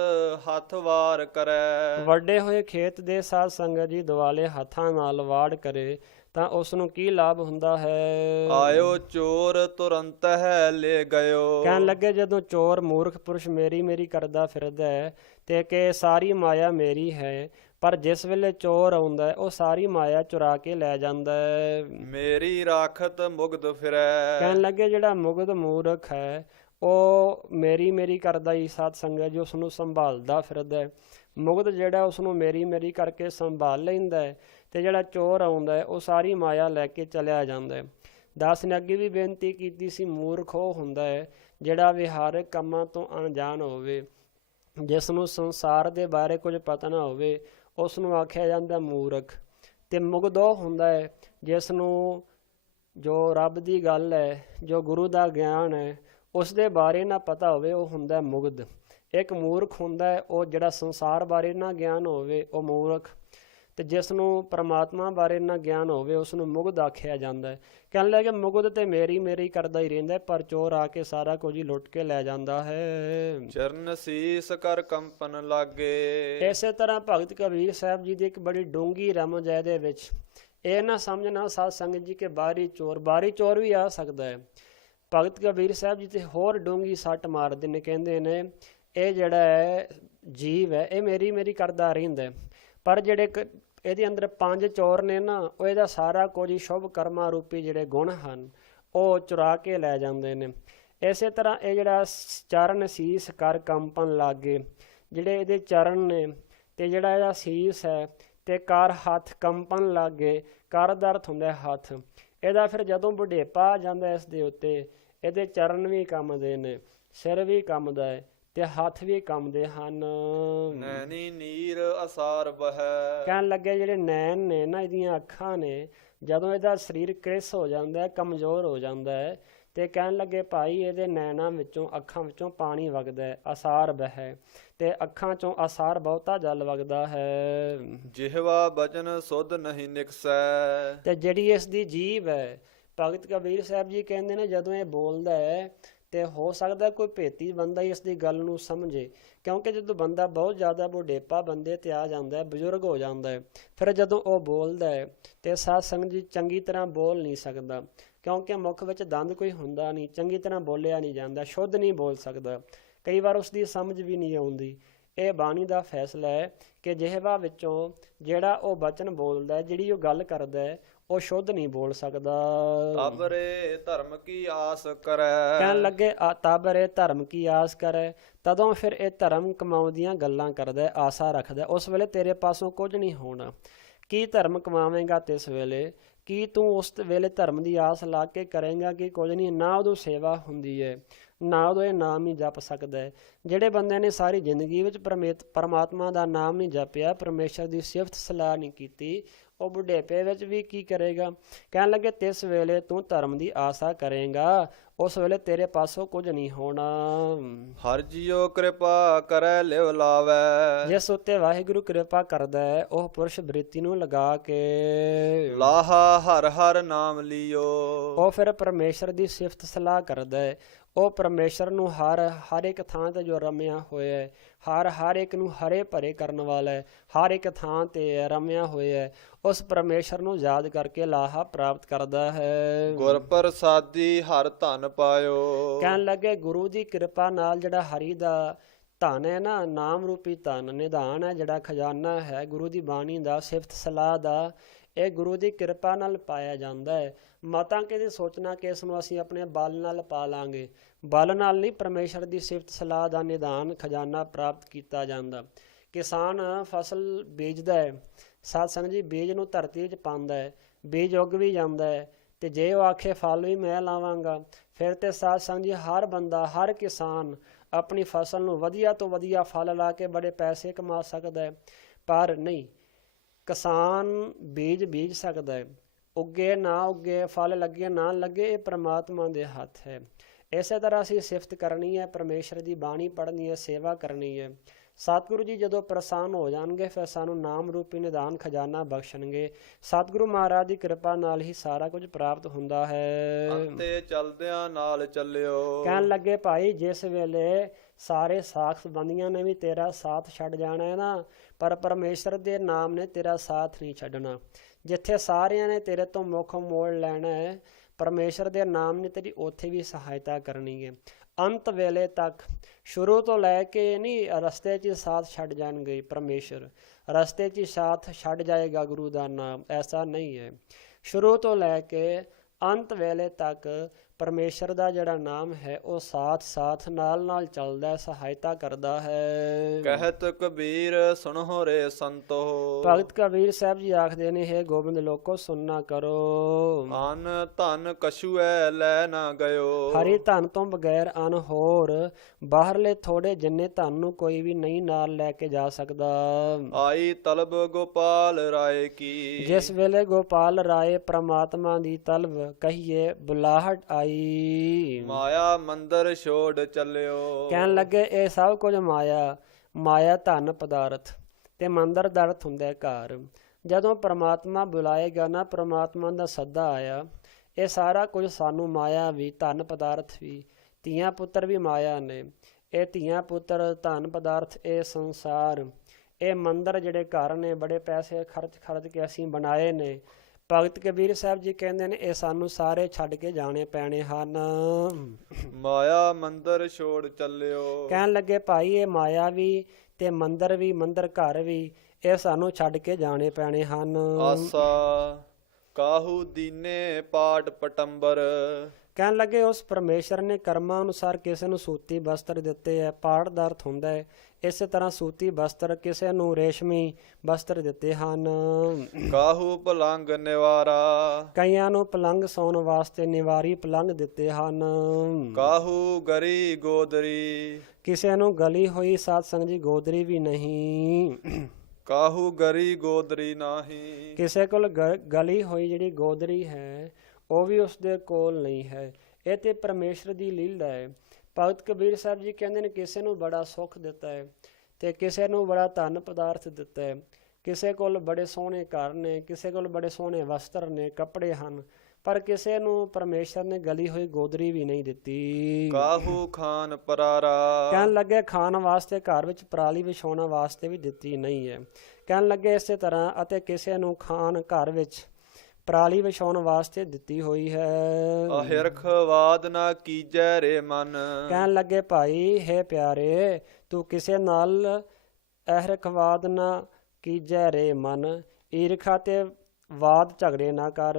ਹੱਥ ਵਾਰ ਕਰੈ। ਵੱਡੇ ਹੋਏ ਖੇਤ ਦੇ ਸਾਧ ਸੰਗਤ ਜੀ ਦੁਆਲੇ ਹੱਥਾਂ ਨਾਲ ਵਾੜ ਕਰੇ ਤਾਂ ਉਸ ਨੂੰ ਕੀ ਲਾਭ ਹੁੰਦਾ ਹੈ? ਆਇਓ ਚੋਰ ਤੁਰੰਤ ਹੈ ਲੈ ਗਇਓ। ਕਹਿਣ ਲੱਗੇ ਜਦੋਂ ਚੋਰ ਮੂਰਖ ਪੁਰਸ਼ ਮੇਰੀ ਮੇਰੀ ਕਰਦਾ ਫਿਰਦਾ ਹੈ ਤੇ ਕਿ ਸਾਰੀ ਮਾਇਆ ਮੇਰੀ ਹੈ, ਪਰ ਜਿਸ ਵੇਲੇ ਚੋਰ ਆਉਂਦਾ ਹੈ ਉਹ ਸਾਰੀ ਮਾਇਆ ਚੁਰਾ ਕੇ ਲੈ ਜਾਂਦਾ ਹੈ। ਮੇਰੀ ਰਾਖਤ ਮੁਗਧ ਫਿਰੈ। ਕਹਿਣ ਲੱਗੇ ਜਿਹੜਾ ਮੁਗਧ ਮੂਰਖ ਹੈ ਉਹ ਮੇਰੀ ਮੇਰੀ ਕਰਦਾ ਹੀ ਸਾਧ ਸੰਗਤ ਜੀ ਉਸ ਨੂੰ ਸੰਭਾਲਦਾ ਫਿਰਦਾ ਹੈ। ਮੁਗਧ ਜਿਹੜਾ ਉਸ ਨੂੰ ਮੇਰੀ ਮੇਰੀ ਕਰਕੇ ਸੰਭਾਲ ਲੈਂਦਾ ਹੈ, ਤੇ ਜਿਹੜਾ ਚੋਰ ਆਉਂਦਾ ਹੈ ਉਹ ਸਾਰੀ ਮਾਇਆ ਲੈ ਕੇ ਚਲਿਆ ਜਾਂਦਾ ਹੈ। ਦਾਸ ਨੇ ਅੱਗੇ ਵੀ ਬੇਨਤੀ ਕੀਤੀ ਸੀ, ਮੂਰਖ ਉਹ ਹੁੰਦਾ ਹੈ ਜਿਹੜਾ ਵਿਹਾਰਕ ਕੰਮਾਂ ਤੋਂ ਅਣਜਾਣ ਹੋਵੇ, ਜਿਸ ਨੂੰ ਸੰਸਾਰ ਦੇ ਬਾਰੇ ਕੁਝ ਪਤਾ ਨਾ ਹੋਵੇ, ਉਸ ਨੂੰ ਆਖਿਆ ਜਾਂਦਾ ਮੂਰਖ। ਤੇ ਮੁਗਧ ਉਹ ਹੁੰਦਾ ਹੈ ਜਿਸ ਨੂੰ ਜੋ ਰੱਬ ਦੀ ਗੱਲ ਹੈ, ਜੋ ਗੁਰੂ ਦਾ ਗਿਆਨ ਹੈ, ਉਸ ਦੇ ਬਾਰੇ ਨਾ ਪਤਾ ਹੋਵੇ, ਉਹ ਹੁੰਦਾ ਮੁਗਧ। ਇੱਕ ਮੂਰਖ ਹੁੰਦਾ ਹੈ ਉਹ ਜਿਹੜਾ ਸੰਸਾਰ ਬਾਰੇ ਨਾ ਗਿਆਨ ਹੋਵੇ, ਉਹ ਮੂਰਖ। ਤੇ ਜਿਸ ਨੂੰ ਪਰਮਾਤਮਾ ਬਾਰੇ ਨਾ ਗਿਆਨ ਹੋਵੇ ਉਸ ਨੂੰ ਮੁਗਧ ਆਖਿਆ ਜਾਂਦਾ ਹੈ। ਕਹਿਣ ਲੱਗੇ ਮੁਗਧ ਤੇ ਮੇਰੀ ਮੇਰੀ ਕਰਦਾ ਹੀ ਰਹਿੰਦਾ, ਪਰ ਚੋਰ ਆ ਕੇ ਸਾਰਾ ਕੁਝ ਹੀ ਲੁੱਟ ਕੇ ਲੈ ਜਾਂਦਾ ਹੈ। ਚਰਨ ਸੀਸ ਕਰ ਕੰਪਨ ਲਾਗੇ। ਇਸੇ ਤਰ੍ਹਾਂ ਭਗਤ ਕਬੀਰ ਸਾਹਿਬ ਜੀ ਦੀ ਇੱਕ ਬੜੀ ਡੂੰਘੀ ਰਮਜ ਹੈ ਇਹਦੇ ਵਿੱਚ। ਇਹ ਨਾ ਸਮਝਣਾ ਸਾਧ ਸੰਗਤ ਜੀ ਕਿ ਬਾਹਰੀ ਚੋਰ ਵੀ ਆ ਸਕਦਾ ਹੈ। ਭਗਤ ਕਬੀਰ ਸਾਹਿਬ ਜੀ ਤੇ ਹੋਰ ਡੂੰਘੀ ਸੱਟ ਮਾਰਦੇ ਨੇ, ਕਹਿੰਦੇ ਨੇ ਇਹ ਜਿਹੜਾ ਹੈ ਜੀਵ ਹੈ ਇਹ ਮੇਰੀ ਮੇਰੀ ਕਰਦਾ ਰਹਿੰਦਾ, ਪਰ ਜਿਹੜੇ ਇਹਦੇ ਅੰਦਰ 5 ਚੋਰ ਨੇ ਨਾ, ਉਹ ਇਹਦਾ ਸਾਰਾ ਕੁਝ ਹੀ ਸ਼ੁਭ ਕਰਮਾਂ ਰੂਪੀ ਜਿਹੜੇ ਗੁਣ ਹਨ ਉਹ ਚੁਰਾ ਕੇ ਲੈ ਜਾਂਦੇ ਨੇ। ਇਸੇ ਤਰ੍ਹਾਂ ਇਹ ਜਿਹੜਾ ਚਰਨ ਸੀਸ ਕਰ ਕੰਪਨ ਲਾਗੇ, ਜਿਹੜੇ ਇਹਦੇ ਚਰਨ ਨੇ ਤੇ ਜਿਹੜਾ ਇਹਦਾ ਸੀਸ ਹੈ ਤੇ ਕਰ ਹੱਥ ਕੰਪਨ ਲਾਗੇ। ਕਰ ਦਾ ਅਰਥ ਹੁੰਦਾ ਹੱਥ। ਇਹਦਾ ਫਿਰ ਜਦੋਂ ਬੁਢੇਪਾ ਆ ਜਾਂਦਾ ਇਸ ਦੇ ਉੱਤੇ, ਇਹਦੇ ਚਰਨ ਵੀ ਕੰਮਦੇ ਨੇ, ਸਿਰ ਵੀ ਕੰਮਦਾ ਹੈ ਤੇ ਹੱਥ ਵੀ ਕੰਮਦੇ ਹਨ। ਨੈਣੀ ਨੀਰ ਅਸਾਰ ਬਹੈ। ਕਹਿਣ ਲੱਗੇ ਜਿਹੜੇ ਨੈਣ ਨੇ ਨਾ, ਇਹਦੀਆਂ ਅੱਖਾਂ ਨੇ, ਜਦੋਂ ਇਹਦਾ ਸਰੀਰ ਕ੍ਰਿਸ ਹੋ ਜਾਂਦਾ ਹੈ, ਕਮਜ਼ੋਰ ਹੋ ਜਾਂਦਾ ਹੈ, ਤੇ ਕਹਿਣ ਲੱਗੇ ਭਾਈ ਇਹਦੇ ਨੈਣਾਂ ਵਿੱਚੋਂ ਅੱਖਾਂ ਵਿੱਚੋਂ ਪਾਣੀ ਵਗਦਾ ਹੈ, ਅਸਾਰ ਬਹੈ, ਤੇ ਅੱਖਾਂ ਚੋਂ ਅਸਾਰ ਬਹੁਤਾ ਜਲ ਵਗਦਾ ਹੈ। ਜਿਹਵਾ ਬਚਨ ਸੁਧ ਨਹੀਂ ਨਿਕਸੈ। ਤੇ ਜਿਹੜੀ ਇਸ ਦੀ ਜੀਭ ਹੈ, ਭਗਤ ਕਬੀਰ ਸਾਹਿਬ ਜੀ ਕਹਿੰਦੇ ਨੇ ਜਦੋਂ ਇਹ ਬੋਲਦਾ ਹੈ ਤੇ ਹੋ ਸਕਦਾ ਕੋਈ ਭੇਤੀ ਬੰਦਾ ਹੀ ਇਸ ਦੀ ਗੱਲ ਨੂੰ ਸਮਝੇ, ਕਿਉਂਕਿ ਜਦੋਂ ਬੰਦਾ ਬਹੁਤ ਜ਼ਿਆਦਾ ਬੁਢੇਪਾ ਬੰਦੇ ਤੇ ਆ ਜਾਂਦਾ ਹੈ, ਬਜ਼ੁਰਗ ਹੋ ਜਾਂਦਾ ਹੈ, ਫਿਰ ਜਦੋਂ ਉਹ ਬੋਲਦਾ ਹੈ ਤੇ ਸਾਧ ਸੰਗਤ ਜੀ ਚੰਗੀ ਤਰ੍ਹਾਂ ਬੋਲ ਨਹੀਂ ਸਕਦਾ, ਕਿਉਂਕਿ ਮੁੱਖ ਵਿੱਚ ਦੰਦ ਕੋਈ ਹੁੰਦਾ ਨਹੀਂ, ਚੰਗੀ ਤਰ੍ਹਾਂ ਬੋਲਿਆ ਨਹੀਂ ਜਾਂਦਾ, ਸ਼ੁੱਧ ਨਹੀਂ ਬੋਲ ਸਕਦਾ। ਕਈ ਵਾਰ ਉਸ ਦੀ ਸਮਝ ਵੀ ਨਹੀਂ ਆਉਂਦੀ। ਇਹ ਬਾਣੀ ਦਾ ਫੈਸਲਾ ਹੈ ਕਿ ਜਿਹਵਾ ਵਿੱਚੋਂ ਜਿਹੜਾ ਉਹ ਬਚਨ ਬੋਲਦਾ ਹੈ, ਜਿਹੜੀ ਉਹ ਗੱਲ ਕਰਦਾ ਹੈ, ਉਹ ਸ਼ੁੱਧ ਨਹੀਂ ਬੋਲ ਸਕਦਾ। ਤਬਰੇ ਧਰਮ ਕੀ ਆਸ ਕਰੈ। ਕਹਿਣ ਲੱਗੇ ਤਬਰੇ ਧਰਮ ਕੀ ਆਸ ਕਰੇ, ਤਦੋਂ ਫਿਰ ਇਹ ਧਰਮ ਕਮਾਉਣ ਦੀਆਂ ਗੱਲਾਂ ਕਰਦਾ, ਆਸਾ ਰੱਖਦਾ। ਉਸ ਵੇਲੇ ਤੇਰੇ ਪਾਸੋਂ ਕੁਝ ਨਹੀਂ ਹੋਣਾ। ਕੀ ਧਰਮ ਕਮਾਵੇਂਗਾ ਤਿਸ ਵੇਲੇ? ਕੀ ਤੂੰ ਉਸ ਵੇਲੇ ਧਰਮ ਦੀ ਆਸ ਲਾ ਕੇ ਕਰੇਂਗਾ ਕਿ ਕੁਝ ਨਹੀਂ? ਨਾ ਉਦੋਂ ਸੇਵਾ ਹੁੰਦੀ ਹੈ, ਨਾ ਉਦੋਂ ਇਹ ਨਾਮ ਹੀ ਜਪ ਸਕਦਾ ਹੈ। ਜਿਹੜੇ ਬੰਦੇ ਨੇ ਸਾਰੀ ਜ਼ਿੰਦਗੀ ਵਿੱਚ ਪਰਮਾਤਮਾ ਦਾ ਨਾਮ ਨਹੀਂ ਜਪਿਆ, ਪਰਮੇਸ਼ਰ ਦੀ ਸਿਫਤ ਸਲਾਹ ਨਹੀਂ ਕੀਤੀ, ਉਹ ਬੁਢੇਪੇ ਵਿੱਚ ਵੀ ਕੀ ਕਰੇਗਾ? ਕਹਿਣ ਲੱਗੇ ਤਿਸ ਵੇਲੇ ਤੂੰ ਧਰਮ ਦੀ ਆਸਾ ਕਰੇਂਗਾ, ਉਸ ਵੇਲੇ ਤੇਰੇ ਪਾਸੋਂ ਕੁਝ ਨਹੀਂ ਹੋਣਾ। ਹਰ ਜੀਓ ਕਿਰਪਾ ਕਰੈ ਲਿਵ ਲਾਵੈ। ਜਿਸ ਉੱਤੇ ਵਾਹਿਗੁਰੂ ਕਿਰਪਾ ਕਰਦਾ ਹੈ, ਉਹ ਪੁਰਸ਼ ਬ੍ਰਿਤੀ ਨੂੰ ਲਗਾ ਕੇ ਲਾਹਾ ਹਰ ਹਰ ਨਾਮ ਲਿਓ। ਉਹ ਫਿਰ ਪਰਮੇਸ਼ਰ ਦੀ ਸਿਫਤ ਸਲਾਹ ਕਰਦਾ ਹੈ। ਉਹ ਪਰਮੇਸ਼ਰ ਨੂੰ ਹਰ ਇੱਕ ਥਾਂ ਤੇ ਜੋ ਰਮਿਆ ਹੋਇਆ ਹੈ, ਹਰ ਇੱਕ ਨੂੰ ਹਰੇ ਭਰੇ ਕਰਨ ਵਾਲਾ ਹੈ, ਹਰ ਇੱਕ ਥਾਂ ਤੇ ਰਮਿਆ ਹੋਇਆ ਹੈ, ਉਸ ਪਰਮੇਸ਼ਰ ਨੂੰ ਯਾਦ ਕਰਕੇ ਲਾਹਾ ਪ੍ਰਾਪਤ ਕਰਦਾ ਹੈ। ਗੁਰ ਪ੍ਰਸਾਦੀ ਹਰ ਧਨ ਪਾਇਓ। ਕਹਿਣ ਲੱਗੇ ਗੁਰੂ ਦੀ ਕਿਰਪਾ ਨਾਲ ਜਿਹੜਾ ਹਰੀ ਦਾ ਧਨ ਹੈ ਨਾ, ਨਾਮ ਰੂਪੀ ਧਨ, ਨਿਧਾਨ ਹੈ, ਜਿਹੜਾ ਖਜ਼ਾਨਾ ਹੈ ਗੁਰੂ ਦੀ ਬਾਣੀ ਦਾ, ਸਿਫਤ ਸਲਾਹ ਦਾ, ਇਹ ਗੁਰੂ ਦੀ ਕਿਰਪਾ ਨਾਲ ਪਾਇਆ ਜਾਂਦਾ ਹੈ। ਮਤਾਂ ਕਿਤੇ ਸੋਚਣਾ ਕਿ ਇਸ ਨੂੰ ਅਸੀਂ ਆਪਣੇ ਬਲ ਨਾਲ ਪਾ ਲਾਂਗੇ, ਬਲ ਨਾਲ ਨਹੀਂ, ਪਰਮੇਸ਼ਰ ਦੀ ਸਿਫਤ ਸਲਾਹ ਦਾ ਨਿਧਾਨ ਖਜ਼ਾਨਾ ਪ੍ਰਾਪਤ ਕੀਤਾ ਜਾਂਦਾ। ਕਿਸਾਨ ਫਸਲ ਬੀਜਦਾ ਹੈ, ਸਾਧ ਸੰਗਤ ਜੀ, ਬੀਜ ਨੂੰ ਧਰਤੀ ਵਿੱਚ ਪਾਉਂਦਾ ਹੈ, ਬੀਜ ਉੱਗ ਵੀ ਜਾਂਦਾ ਹੈ, ਤੇ ਜੇ ਉਹ ਆਖੇ ਫਲ ਵੀ ਮੈਂ ਲਾਵਾਂਗਾ, ਫਿਰ ਤੇ ਸਾਧ ਸੰਗਤ ਜੀ ਹਰ ਬੰਦਾ, ਹਰ ਕਿਸਾਨ ਆਪਣੀ ਫਸਲ ਨੂੰ ਵਧੀਆ ਤੋਂ ਵਧੀਆ ਫਲ ਲਾ ਕੇ ਬੜੇ ਪੈਸੇ ਕਮਾ ਸਕਦਾ ਹੈ। ਪਰ ਨਹੀਂ, ਕਿਸਾਨ ਬੀਜ ਸਕਦਾ ਹੈ, ਉੱਗੇ ਨਾ ਉੱਗੇ, ਫਲ ਲੱਗੇ ਨਾ ਲੱਗੇ, ਇਹ ਪ੍ਰਮਾਤਮਾ ਦੇ ਹੱਥ ਹੈ। ਇਸੇ ਤਰ੍ਹਾਂ ਅਸੀਂ ਸਿਫਤ ਕਰਨੀ ਹੈ, ਪਰਮੇਸ਼ਰ ਦੀ ਬਾਣੀ ਪੜ੍ਹਨੀ ਹੈ, ਸੇਵਾ ਕਰਨੀ ਹੈ। ਸਤਿਗੁਰੂ ਜੀ ਜਦੋਂ ਪ੍ਰਸੰਨ ਹੋ ਜਾਣਗੇ, ਫਿਰ ਸਾਨੂੰ ਨਾਮ ਰੂਪੀ ਨਿਧਾਨ ਖਜ਼ਾਨਾ ਬਖਸ਼ਣਗੇ। ਸਤਿਗੁਰੂ ਮਹਾਰਾਜ ਦੀ ਕਿਰਪਾ ਨਾਲ ਹੀ ਸਾਰਾ ਕੁਝ ਪ੍ਰਾਪਤ ਹੁੰਦਾ ਹੈ। ਅੰਤੇ ਚਲਦਿਆਂ ਨਾਲ ਚੱਲਿਓ। ਕਹਿਣ ਲੱਗੇ ਭਾਈ, ਜਿਸ ਵੇਲੇ ਸਾਰੇ ਸਾਖ ਸੰਬੰਧੀਆਂ ਨੇ ਵੀ ਤੇਰਾ ਸਾਥ ਛੱਡ ਜਾਣਾ ਹੈ ਨਾ, ਪਰ ਪਰਮੇਸ਼ਰ ਦੇ ਨਾਮ ਨੇ ਤੇਰਾ ਸਾਥ ਨਹੀਂ ਛੱਡਣਾ। ਜਿੱਥੇ ਸਾਰਿਆਂ ਨੇ ਤੇਰੇ ਤੋਂ ਮੁੱਖ ਮੋੜ ਲੈਣਾ ਹੈ, ਪਰਮੇਸ਼ਰ ਦੇ ਨਾਮ ਨੇ ਤੇਰੀ ਉੱਥੇ ਵੀ ਸਹਾਇਤਾ ਕਰਨੀ ਹੈ। ਅੰਤ ਵੇਲੇ ਤੱਕ, ਸ਼ੁਰੂ ਤੋਂ ਲੈ ਕੇ ਨਹੀਂ, ਰਸਤੇ 'ਚ ਸਾਥ ਛੱਡ ਜਾਣਗੇ ਪਰਮੇਸ਼ਰ, ਰਸਤੇ 'ਚ ਸਾਥ ਛੱਡ ਜਾਏਗਾ ਗੁਰੂ ਦਾ ਨਾਮ, ਐਸਾ ਨਹੀਂ ਹੈ। ਸ਼ੁਰੂ ਤੋਂ ਲੈ ਕੇ ਅੰਤ ਵੇਲੇ ਤੱਕ ਪਰਮੇਸ਼ਰ ਦਾ ਜਿਹੜਾ ਨਾਮ ਹੈ ਉਹ ਸਾਥ ਨਾਲ ਚੱਲਦਾ ਹੈ, ਸਹਾਇਤਾ ਕਰਦਾ ਹੈ। ਕਹਿਤ ਕਬੀਰ ਸੁਣੋ ਰੇ ਸੰਤੋ। ਭਗਤ ਕਬੀਰ ਸਾਹਿਬ ਜੀ ਆਖਦੇ ਨੇ, ਹੇ ਗੋਬਿੰਦ ਲੋਕੋ ਸੁਣਨਾ ਕਰੋ। ਅਨ ਧਨ ਕਛੂਐ ਲੈ ਨਾ ਗਇਓ। ਹਰੀ ਧਨ ਤੋਂ ਬਗੈਰ ਅਨ ਹੋਰ ਬਾਹਰਲੇ ਥੋੜੇ ਜਿੰਨੇ ਧਨ ਨੂੰ ਕੋਈ ਵੀ ਨਹੀਂ ਨਾਲ ਲੈ ਕੇ ਜਾ ਸਕਦਾ। ਆਈ ਤਲਬ ਗੋਪਾਲ ਰਾਏ ਕੀ। ਜਿਸ ਵੇਲੇ ਗੋਪਾਲ ਰਾਏ ਪ੍ਰਮਾਤਮਾ ਦੀ ਤਲਬ ਕਹੀਏ, ਬੁਲਾਹਟ ਆਈ, ਮਾਇਆ ਮੰਦਰ ਛੋੜ ਚੱਲਿਓ। ਕਹਿਣ ਲੱਗੇ ਇਹ ਸਭ ਕੁਝ ਮਾਇਆ ਧਨ ਪਦਾਰਥ ਤੇ ਮੰਦਰ ਦਾ ਅਰਥ ਹੁੰਦਾ ਹੈ ਘਰ। ਜਦੋਂ ਪ੍ਰਮਾਤਮਾ ਬੁਲਾਏਗਾ ਨਾ, ਪ੍ਰਮਾਤਮਾ ਦਾ ਸੱਦਾ ਆਇਆ, ਇਹ ਸਾਰਾ ਕੁਝ ਸਾਨੂੰ ਮਾਇਆ ਵੀ, ਧਨ ਪਦਾਰਥ ਵੀ, ਧੀਆਂ ਪੁੱਤਰ ਵੀ ਮਾਇਆ ਨੇ। ਇਹ ਧੀਆਂ ਪੁੱਤਰ, ਧਨ ਪਦਾਰਥ, ਇਹ ਸੰਸਾਰ, ਇਹ ਮੰਦਰ ਜਿਹੜੇ ਘਰ ਨੇ, ਬੜੇ ਪੈਸੇ ਖਰਚ ਕੇ ਅਸੀਂ ਬਣਾਏ ਨੇ। ਭਗਤ ਕਬੀਰ ਸਾਹਿਬ ਜੀ ਕਹਿੰਦੇ ਨੇ, ਇਹ ਸਾਨੂੰ ਸਾਰੇ ਛੱਡ ਕੇ ਜਾਣੇ ਪੈਣੇ ਹਨ। ਮਾਇਆ ਮੰਦਰ ਛੋੜ ਚੱਲਿਓ। ਕਹਿਣ ਲੱਗੇ ਭਾਈ, ਇਹ ਮਾਇਆ ਵੀ ਤੇ ਮੰਦਰ ਵੀ, ਮੰਦਰ ਘਰ ਵੀ, ਇਹ ਸਾਨੂੰ ਛੱਡ ਕੇ ਜਾਣੇ ਪੈਣੇ ਹਨ। ਆਸਾ ਕਾਹੂ ਦੀਨੇ ਪਾਟ ਪਟੰਬਰ। ਕਹਿਣ ਲੱਗੇ ਉਸ ਪਰਮੇਸ਼ਰ ਨੇ ਕਰਮਾਂ ਅਨੁਸਾਰ ਕਿਸੇ ਨੂੰ ਸੂਤੀ ਬਸਤਰ ਦਿੱਤੇ ਹੈ, ਪਾੜ ਦਾ ਅਰਥ ਹੁੰਦਾ ਹੈ। ਇਸੇ ਤਰ੍ਹਾਂ ਸੂਤੀ ਬਸਤਰ, ਕਿਸੇ ਨੂੰ ਰੇਸ਼ਮੀ ਬਸਤਰ ਦਿੱਤੇ ਹਨ। ਕਾਹੂ ਪਲੰਗ ਨਿਵਾਰਾ। ਕਈਆਂ ਨੂੰ ਪਲੰਗ ਸੌਣ ਵਾਸਤੇ ਨਿਵਾਰੀ ਪਲੰਗ ਦਿੱਤੇ ਹਨ। ਕਾਹੂ ਗਰੀ ਗੋਦਰੀ। ਕਿਸੇ ਨੂੰ ਗਲੀ ਹੋਈ ਸਾਧ ਸੰਗਤ ਜੀ ਗੋਦਰੀ ਵੀ ਨਹੀਂ। ਕਾਹੂ ਗਰੀ ਗੋਦਰੀ ਨਾਹੀ। ਕਿਸੇ ਕੋਲ ਗਲੀ ਹੋਈ ਜਿਹੜੀ ਗੋਦਰੀ ਹੈ, ਉਹ ਵੀ ਉਸਦੇ ਕੋਲ ਨਹੀਂ ਹੈ। ਇਹ ਤੇ ਪਰਮੇਸ਼ਰ ਦੀ ਲੀਲਾ ਹੈ। ਭਗਤ ਕਬੀਰ ਸਾਹਿਬ ਜੀ ਕਹਿੰਦੇ ਨੇ, ਕਿਸੇ ਨੂੰ ਬੜਾ ਸੁੱਖ ਦਿੱਤਾ ਹੈ ਤੇ ਕਿਸੇ ਨੂੰ ਬੜਾ ਧਨ ਪਦਾਰਥ ਦਿੱਤਾ ਹੈ। ਕਿਸੇ ਕੋਲ ਬੜੇ ਸੋਹਣੇ ਘਰ ਨੇ, ਕਿਸੇ ਕੋਲ ਬੜੇ ਸੋਹਣੇ ਵਸਤਰ ਨੇ, ਕੱਪੜੇ ਹਨ, ਪਰ ਕਿਸੇ ਨੂੰ ਪਰਮੇਸ਼ਰ ਨੇ ਗਲੀ ਹੋਈ ਗੋਦਰੀ ਵੀ ਨਹੀਂ ਦਿੱਤੀ। ਕਾਹੂ ਖਾਨ ਪਰਾਰਾ। ਕਹਿਣ ਲੱਗੇ ਖਾਣ ਵਾਸਤੇ ਘਰ ਵਿੱਚ ਪਰਾਲੀ ਵਿਛਾਉਣ ਵਾਸਤੇ ਵੀ ਦਿੱਤੀ ਨਹੀਂ ਹੈ। ਕਹਿਣ ਲੱਗੇ ਇਸੇ ਤਰ੍ਹਾਂ, ਅਤੇ ਕਿਸੇ ਨੂੰ ਖਾਣ ਘਰ ਵਿੱਚ ਪਰਾਲੀ ਵਿਛਾਉਣ ਵਾਸਤੇ ਦਿੱਤੀ ਹੋਈ ਹੈ। ਹਿਰਖ ਵਾਦ ਨਾ ਕੀਜੈ ਰੇ ਮਨ। ਕਹਿਣ ਲੱਗੇ ਭਾਈ, ਹੈ ਪਿਆਰੇ, ਤੂੰ ਕਿਸੇ ਨਾਲ ਅਹਿਰਖਵਾਦ ਨਾ ਕੀਜੈ ਰੇ ਮਨ, ਈਰਖਾ ਤੇ ਵਾਦ ਝਗੜੇ ਨਾ ਕਰ।